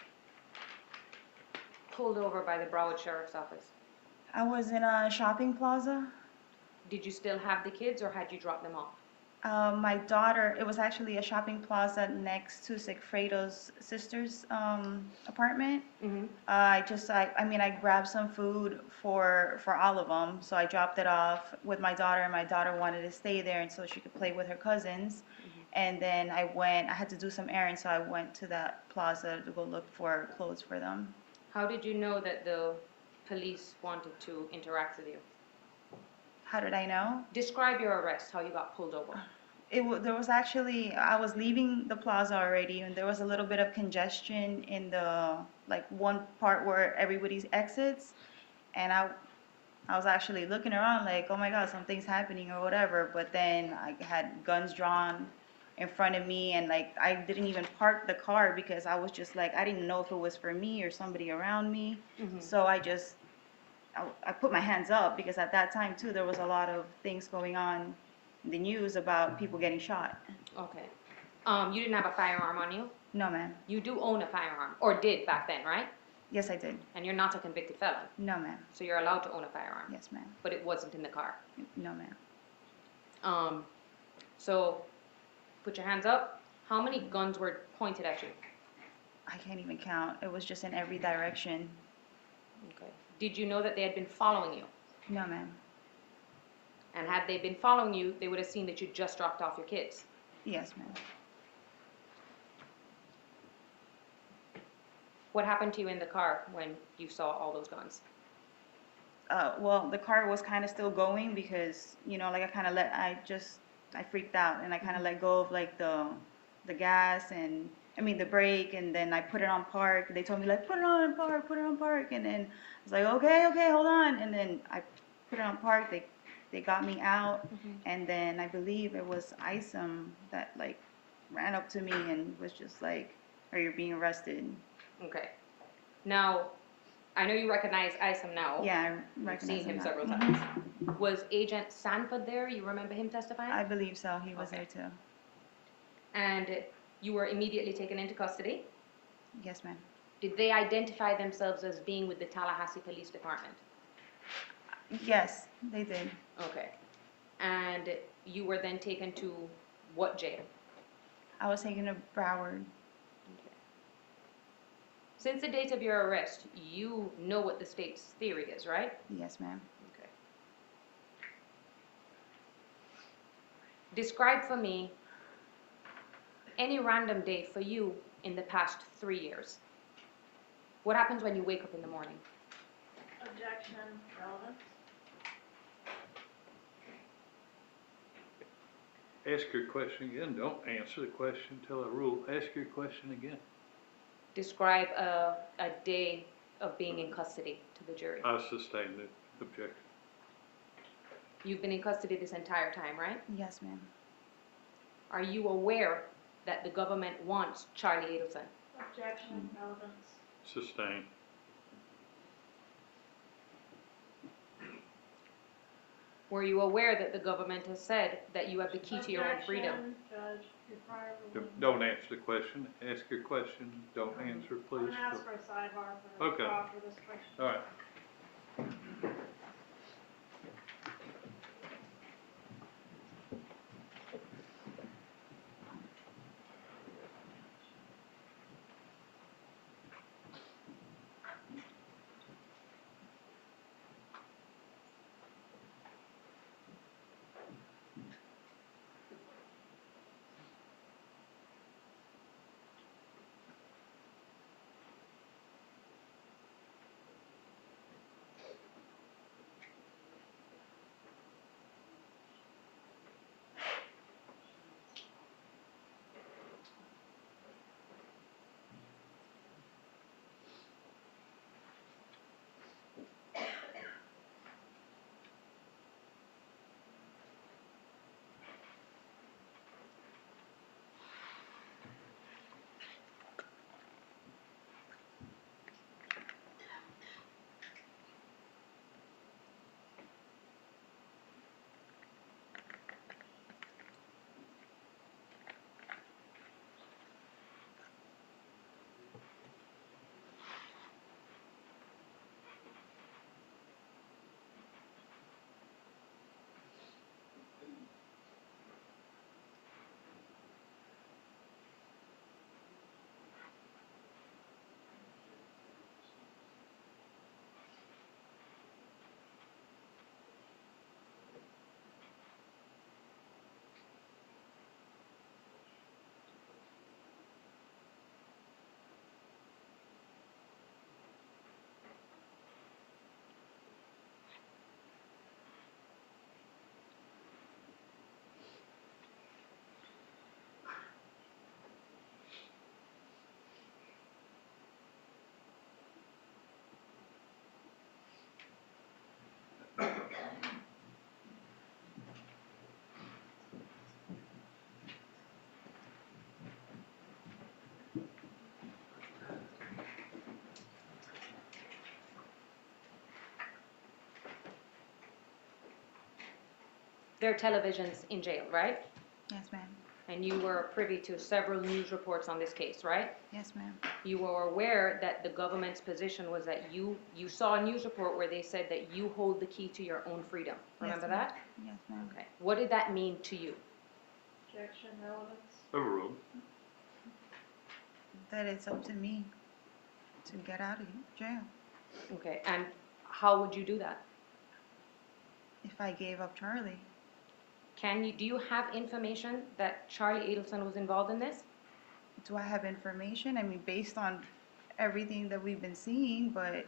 pulled over by the Broward Sheriff's Office? I was in a shopping plaza. Did you still have the kids, or had you dropped them off? My daughter, it was actually a shopping plaza next to Sigfredo's sister's apartment. Mm-hmm. I grabbed some food for all of them, so I dropped it off with my daughter, and my daughter wanted to stay there and so she could play with her cousins. And then I had to do some errands, so I went to that plaza to go look for clothes for them. How did you know that the police wanted to interact with you? How did I know? Describe your arrest, how you got pulled over. There was actually, I was leaving the plaza already, and there was a little bit of congestion in the, like, one part where everybody exits, and I was actually looking around like, oh my God, something's happening or whatever, but then I had guns drawn in front of me, and like, I didn't even park the car because I was just like, I didn't know if it was for me or somebody around me, so I put my hands up because at that time too, there was a lot of things going on in the news about people getting shot. Okay. You didn't have a firearm on you? No, ma'am. You do own a firearm, or did back then, right? Yes, I did. And you're not a convicted felon, No, ma'am. so you're allowed to own a firearm. Yes, ma'am. But it wasn't in the car. No, ma'am. So, put your hands up. How many guns were pointed at you? I can't even count. It was just in every direction. Okay. Did you know that they had been following you? No, ma'am. And had they been following you, they would have seen that you just dropped off your kids. Yes, ma'am. What happened to you in the car when you saw all those guns? Well, the car was kind of still going because, like I freaked out and I kind of let go of like the gas and, the brake, and then I put it on park. They told me like, put it on park. And then I was like, okay, hold on. And then I put it on park. They got me out. And then I believe it was Isom that like ran up to me and was just like, "Are you being arrested?" Okay. Now, I know you recognize Isom now. Yeah, I You've recognize seen him now. several times. Was Agent Sanford there? You remember him testifying? I believe so. He was Okay. there too. And you were immediately taken into custody. Yes, ma'am. Did they identify themselves as being with the Tallahassee Police Department? Yes, they did. Okay. And you were then taken to what jail? I was taken to Broward. Okay. Since the date of your arrest, you know what the state's theory is, right? Yes, ma'am. Okay. Describe for me any random day for you in the past 3 years. What happens when you wake up in the morning? Objection, relevance. Ask your question again. Don't answer the question till I rule. Ask your question again. Describe a day of being in custody to the jury. I sustain the objection. You've been in custody this entire time, right? Yes, ma'am. Are you aware that the government wants Charlie Adelson? Objection, relevance. Sustain. Were you aware that the government has said that you have the key to your own freedom? Objection, Judge, your prior ruling. Don't answer the question. Ask your question. Don't answer, I'm please. gonna ask for a sidebar Okay. for this question. All right. There are televisions in jail, right? Yes, ma'am. And you were privy to several news reports on this case, right? Yes, ma'am. You were aware that the government's position was that you saw a news report where they said that you hold the key to your own freedom. Remember Yes, ma'am. that? Yes, ma'am. Okay. What did that mean to you? objection, relevance? Overruled. That it's up to me to get out of jail Okay, and how would you do that? if I gave up Charlie. Do you have information that Charlie Adelson was involved in this? Do I have information? I mean, based on everything that we've been seeing, but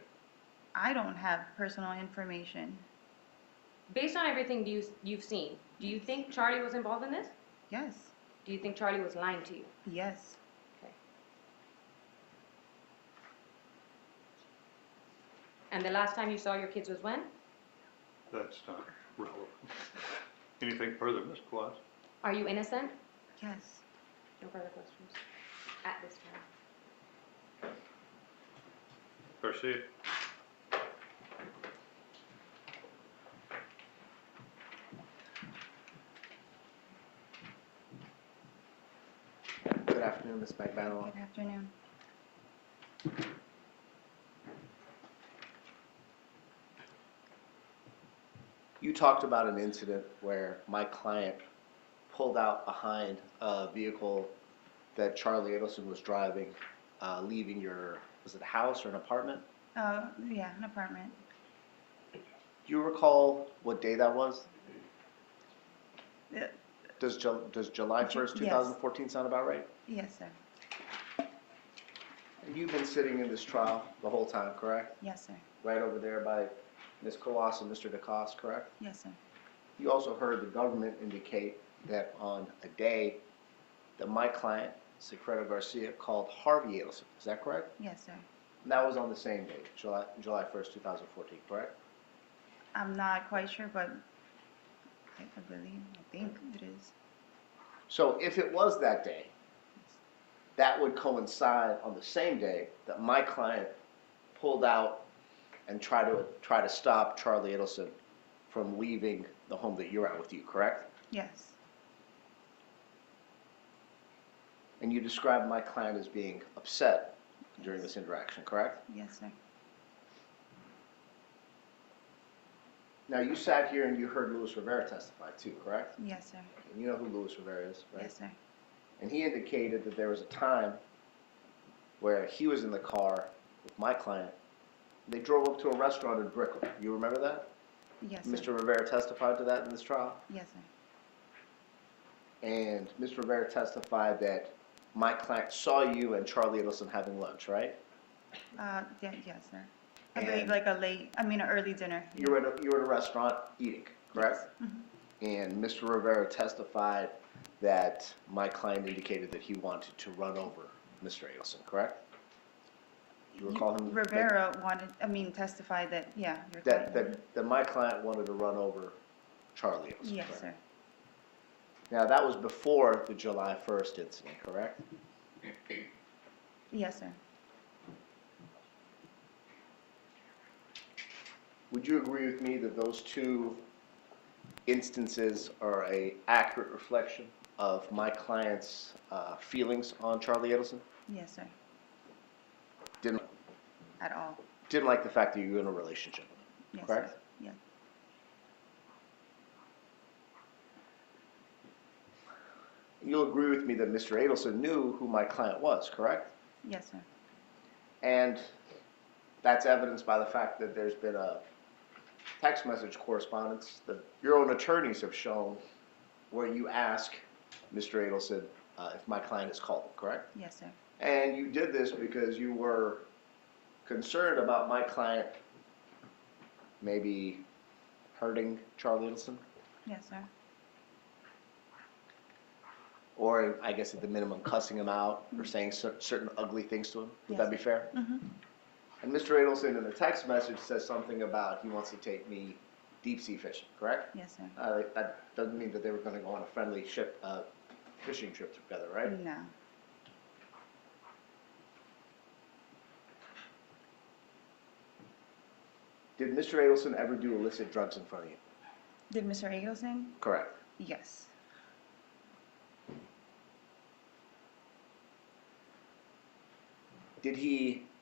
I don't have personal information. Based on everything you've seen, do you think Charlie was involved in this? Yes, Do you think Charlie was lying to you? yes. Okay. And the last time you saw your kids was when? That's not relevant. Anything further, Ms. Claus? Are you innocent? Yes. No further questions at this time. Garcia? Good afternoon, Ms. Magbanua. Good afternoon. You talked about an incident where my client pulled out behind a vehicle that Charlie Adelson was driving, leaving your, was it a house or an apartment? Yeah, an apartment. Do you recall what day that was? Yeah. Does July 1st, Yes. 2014 sound about right? Yes, sir. And you've been sitting in this trial the whole time, correct? Yes, sir. Right over there by Ms. Colas and Mr. DeCoste, correct? Yes, sir. You also heard the government indicate that on a day that my client, Sigfredo Garcia, called Harvey Adelson. Is that correct? Yes, sir. And that was on the same day, July 1st, 2014, correct? I'm not quite sure, but I think it is. So if it was that day, that would coincide on the same day that my client pulled out and try to stop Charlie Adelson from leaving the home that you're at with you, correct? Yes. And you described my client as being upset during this interaction, correct? Yes, sir. Now, you sat here and you heard Luis Rivera testify too, correct? Yes, sir. And you know who Luis Rivera is, right? Yes, sir. And he indicated that there was a time where he was in the car with my client. They drove up to a restaurant in Brickell. You remember that? Yes, sir. Mr. Rivera testified to that in this trial. Yes, sir. And Mr. Rivera testified that my client saw you and Charlie Adelson having lunch, right? Yeah, yes, sir. I believe like an early dinner. You were at a restaurant eating, correct? Mhm. And Mr. Rivera testified that my client indicated that he wanted to run over Mr. Adelson, correct? Do you recall him? Rivera testified that, yeah. Your That, client- that my client wanted to run over Charlie Adelson, Yes, correct? sir. Now, that was before the July 1st incident, correct? Yes, sir. Would you agree with me that those two instances are an accurate reflection of my client's feelings on Charlie Adelson? Yes, sir. Didn't At all. like the fact that you were in a relationship with him, Yes, correct? sir. Yes. You'll agree with me that Mr. Adelson knew who my client was, correct? Yes, sir. And that's evidenced by the fact that there's been a text message correspondence that your own attorneys have shown where you ask Mr. Adelson if my client has called him, correct? Yes, sir. And you did this because you were concerned about my client maybe hurting Charlie Adelson, Yes, sir. or I guess at the minimum cussing him out or saying certain ugly things to him. Would that be fair? Mm-hmm. And Mr. Adelson in the text message says something about he wants to take me deep sea fishing, correct? Yes, sir. That doesn't mean that they were going to go on a friendly fishing trip together, right? No. Did Mr. Adelson ever do illicit drugs in front of you? Did Mr. Adelson? Correct. Yes.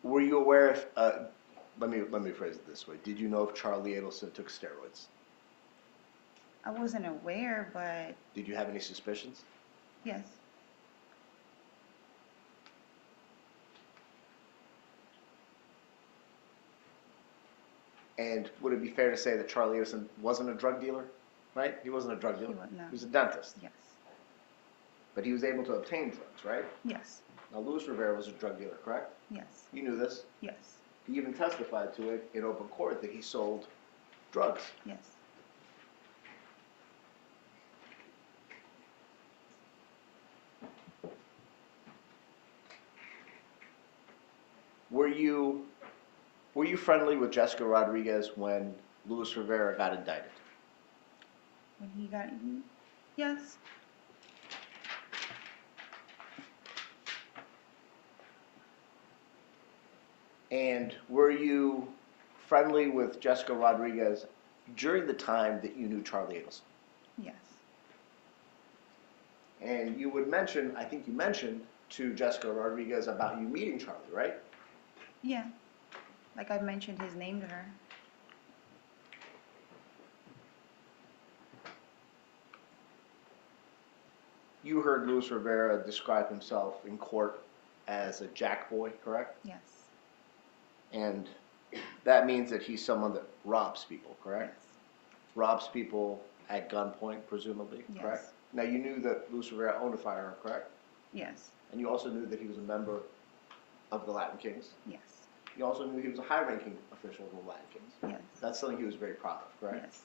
Were you aware if, let me phrase it this way. Did you know if Charlie Adelson took steroids? I wasn't aware, but Did you have any suspicions? Yes. And would it be fair to say that Charlie Edison wasn't a drug dealer, right? He wasn't a drug dealer. No. He was a dentist. Yes. But he was able to obtain drugs, right? Yes. Now, Luis Rivera was a drug dealer, correct? Yes. You knew this. Yes. He even testified to it in open court that he sold drugs. Yes. Were you friendly with Jessica Rodriguez when Luis Rivera got indicted? When he got, yes. And were you friendly with Jessica Rodriguez during the time that you knew Charlie Adelson? Yes. And you would mention, I think you mentioned to Jessica Rodriguez about you meeting Charlie, right? Yeah. Like I mentioned his name to her. You heard Luis Rivera describe himself in court as a jack boy, correct? Yes. And that means that he's someone that robs people, correct? Yes. Robs people at gunpoint, presumably, Yes. correct? Now, you knew that Luis Rivera owned a firearm, correct? Yes. And you also knew that he was a member of the Latin Kings. Yes. You also knew he was a high-ranking official of the Latin Kings. Yes. That's something he was very proud of, correct? Yes.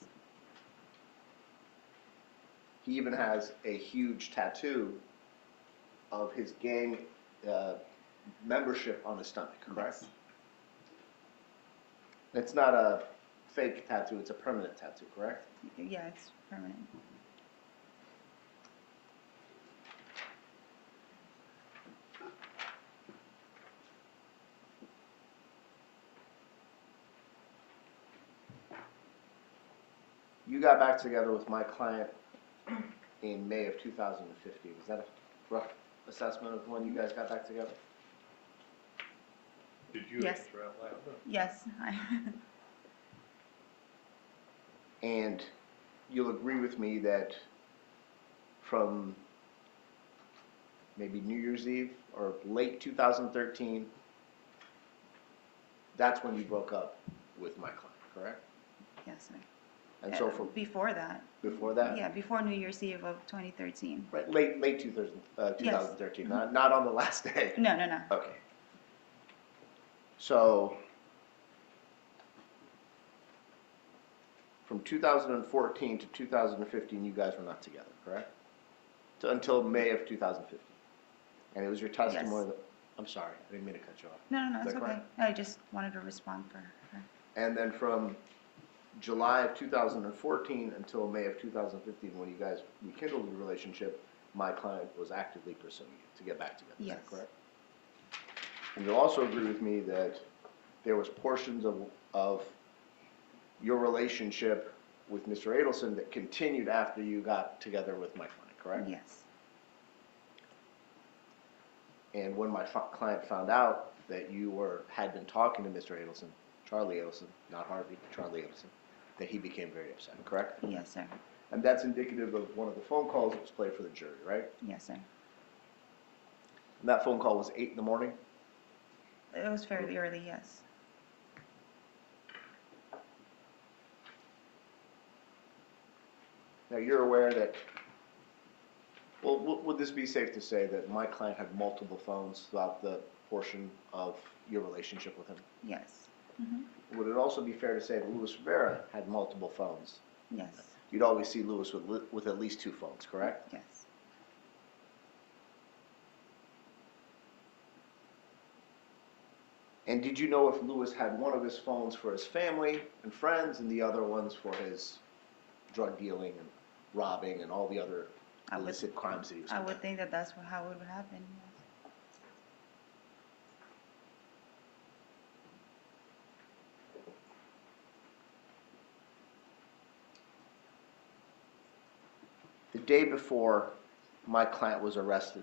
He even has a huge tattoo of his gang membership on his stomach, correct? Yes. It's not a fake tattoo, it's a permanent tattoo, correct? Yeah, it's permanent. You got back together with my client in May of 2015. Is that a rough assessment of when you guys got back together? Did you Yes. answer out loud? Yes. And you'll agree with me that from maybe New Year's Eve or late 2013, that's when you broke up with my client, correct? Yes, sir. And so from Before that. before that? Yeah, before New Year's Eve of 2013. Right, late 2013, not on the last day. No, no, no. Okay. So, from 2014 to 2015, you guys were not together, correct? Until May of 2015. And it was your testimony that, I'm sorry, I didn't mean to cut you off. No, no, no, Is it's that okay. correct? I just wanted to respond for her. And then from July of 2014 until May of 2015, when you guys rekindled your relationship, my client was actively pursuing you to get back together. Is Yes. that correct? And you'll also agree with me that there was portions of your relationship with Mr. Adelson that continued after you got together with my client, correct? Yes. And when my client found out that you had been talking to Mr. Adelson, Charlie Adelson, not Harvey, Charlie Adelson, that he became very upset, correct? Yes, sir. And that's indicative of one of the phone calls that was played for the jury, right? Yes, sir. And that phone call was 8 in the morning? It was fairly early, yes. Now, you're aware that, well, would this be safe to say that my client had multiple phones throughout the portion of your relationship with him? Yes. Would it also be fair to say that Luis Rivera had multiple phones? Yes. You'd always see Luis with at least 2 phones, correct? Yes. And did you know if Luis had one of his phones for his family and friends and the other ones for his drug dealing and robbing and all the other illicit crimes that he was I committing? would think that that's how it would happen. Yes. The day before my client was arrested,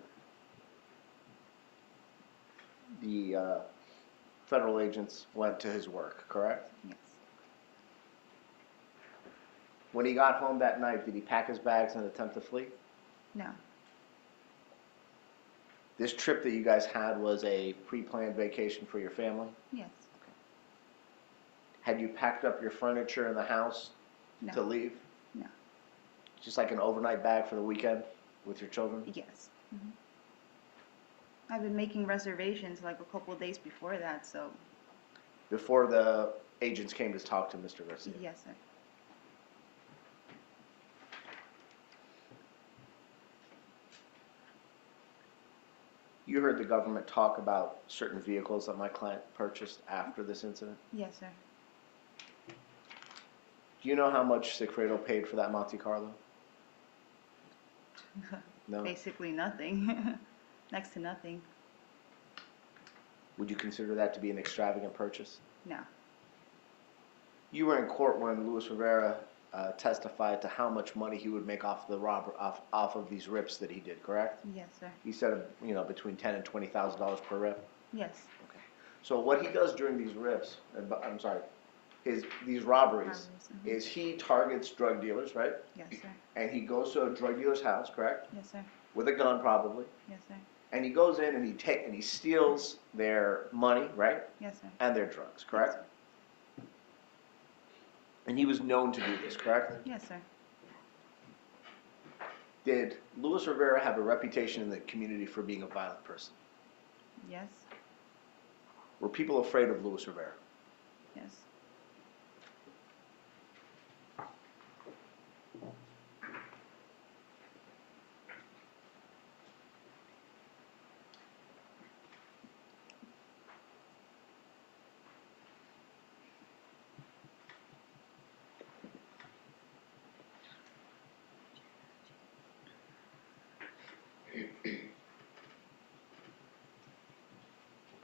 the federal agents went to his work, correct? Yes. When he got home that night, did he pack his bags and attempt to flee? No. This trip that you guys had was a pre-planned vacation for your family? Yes. Had you packed up your furniture in the house No. to leave? No. Just like an overnight bag for the weekend with your children? Yes. I've been making reservations like a couple of days before that, so Before the agents came to talk to Mr. Garcia? yes, sir. You heard the government talk about certain vehicles that my client purchased after this incident? Yes, sir. Do you know how much Sigfredo paid for that Monte Carlo? No? Basically nothing. Next to nothing. Would you consider that to be an extravagant purchase? No. You were in court when Luis Rivera testified to how much money he would make off the off of these rips that he did, correct? Yes, sir. He said, between $10,000 and $20,000 per rip. Yes. So what he does during these rips, these robberies, is he targets drug dealers, right? Yes, sir. And he goes to a drug dealer's house, correct? Yes, sir. With a gun, probably. Yes, sir. And he goes in and he steals their money, right? Yes, sir. And their drugs, correct? And he was known to do this, correct? Yes, sir. Did Luis Rivera have a reputation in the community for being a violent person? Yes. Were people afraid of Luis Rivera? Yes.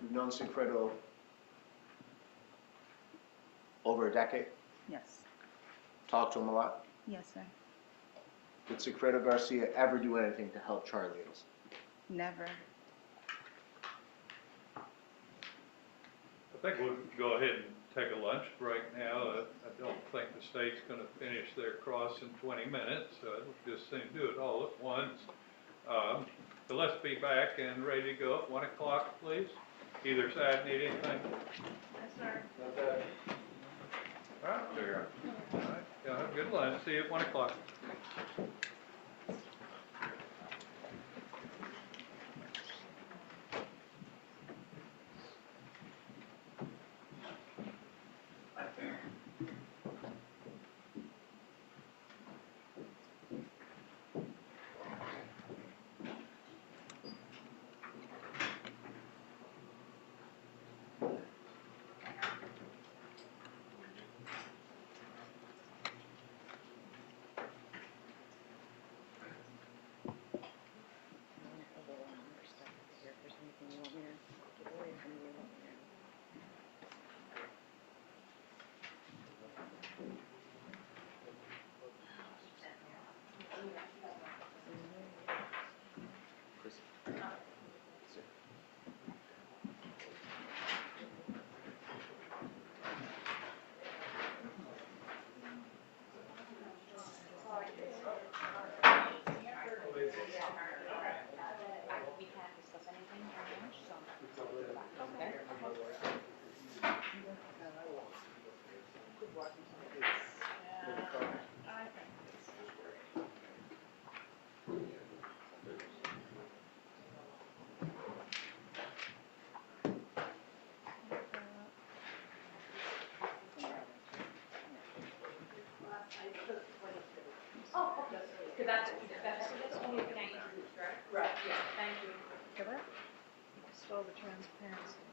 You've known Sigfredo over a decade? Yes. Talked to him a lot? Yes, sir. Did Sigfredo Garcia ever do anything to help Charlie Adelson? Never. I think we'll go ahead and take a lunch break now. I don't think the state's going to finish their cross in 20 minutes, so I'll just soon do it all at once. So let's be back and ready to go at 1 o'clock, please. Either side need anything? Yes, sir. Okay. All right, there. All right, y'all have a good lunch. See you at 1 o'clock. That's only if you can't introduce, right? Right, yeah. Thank you. Stole the transparency.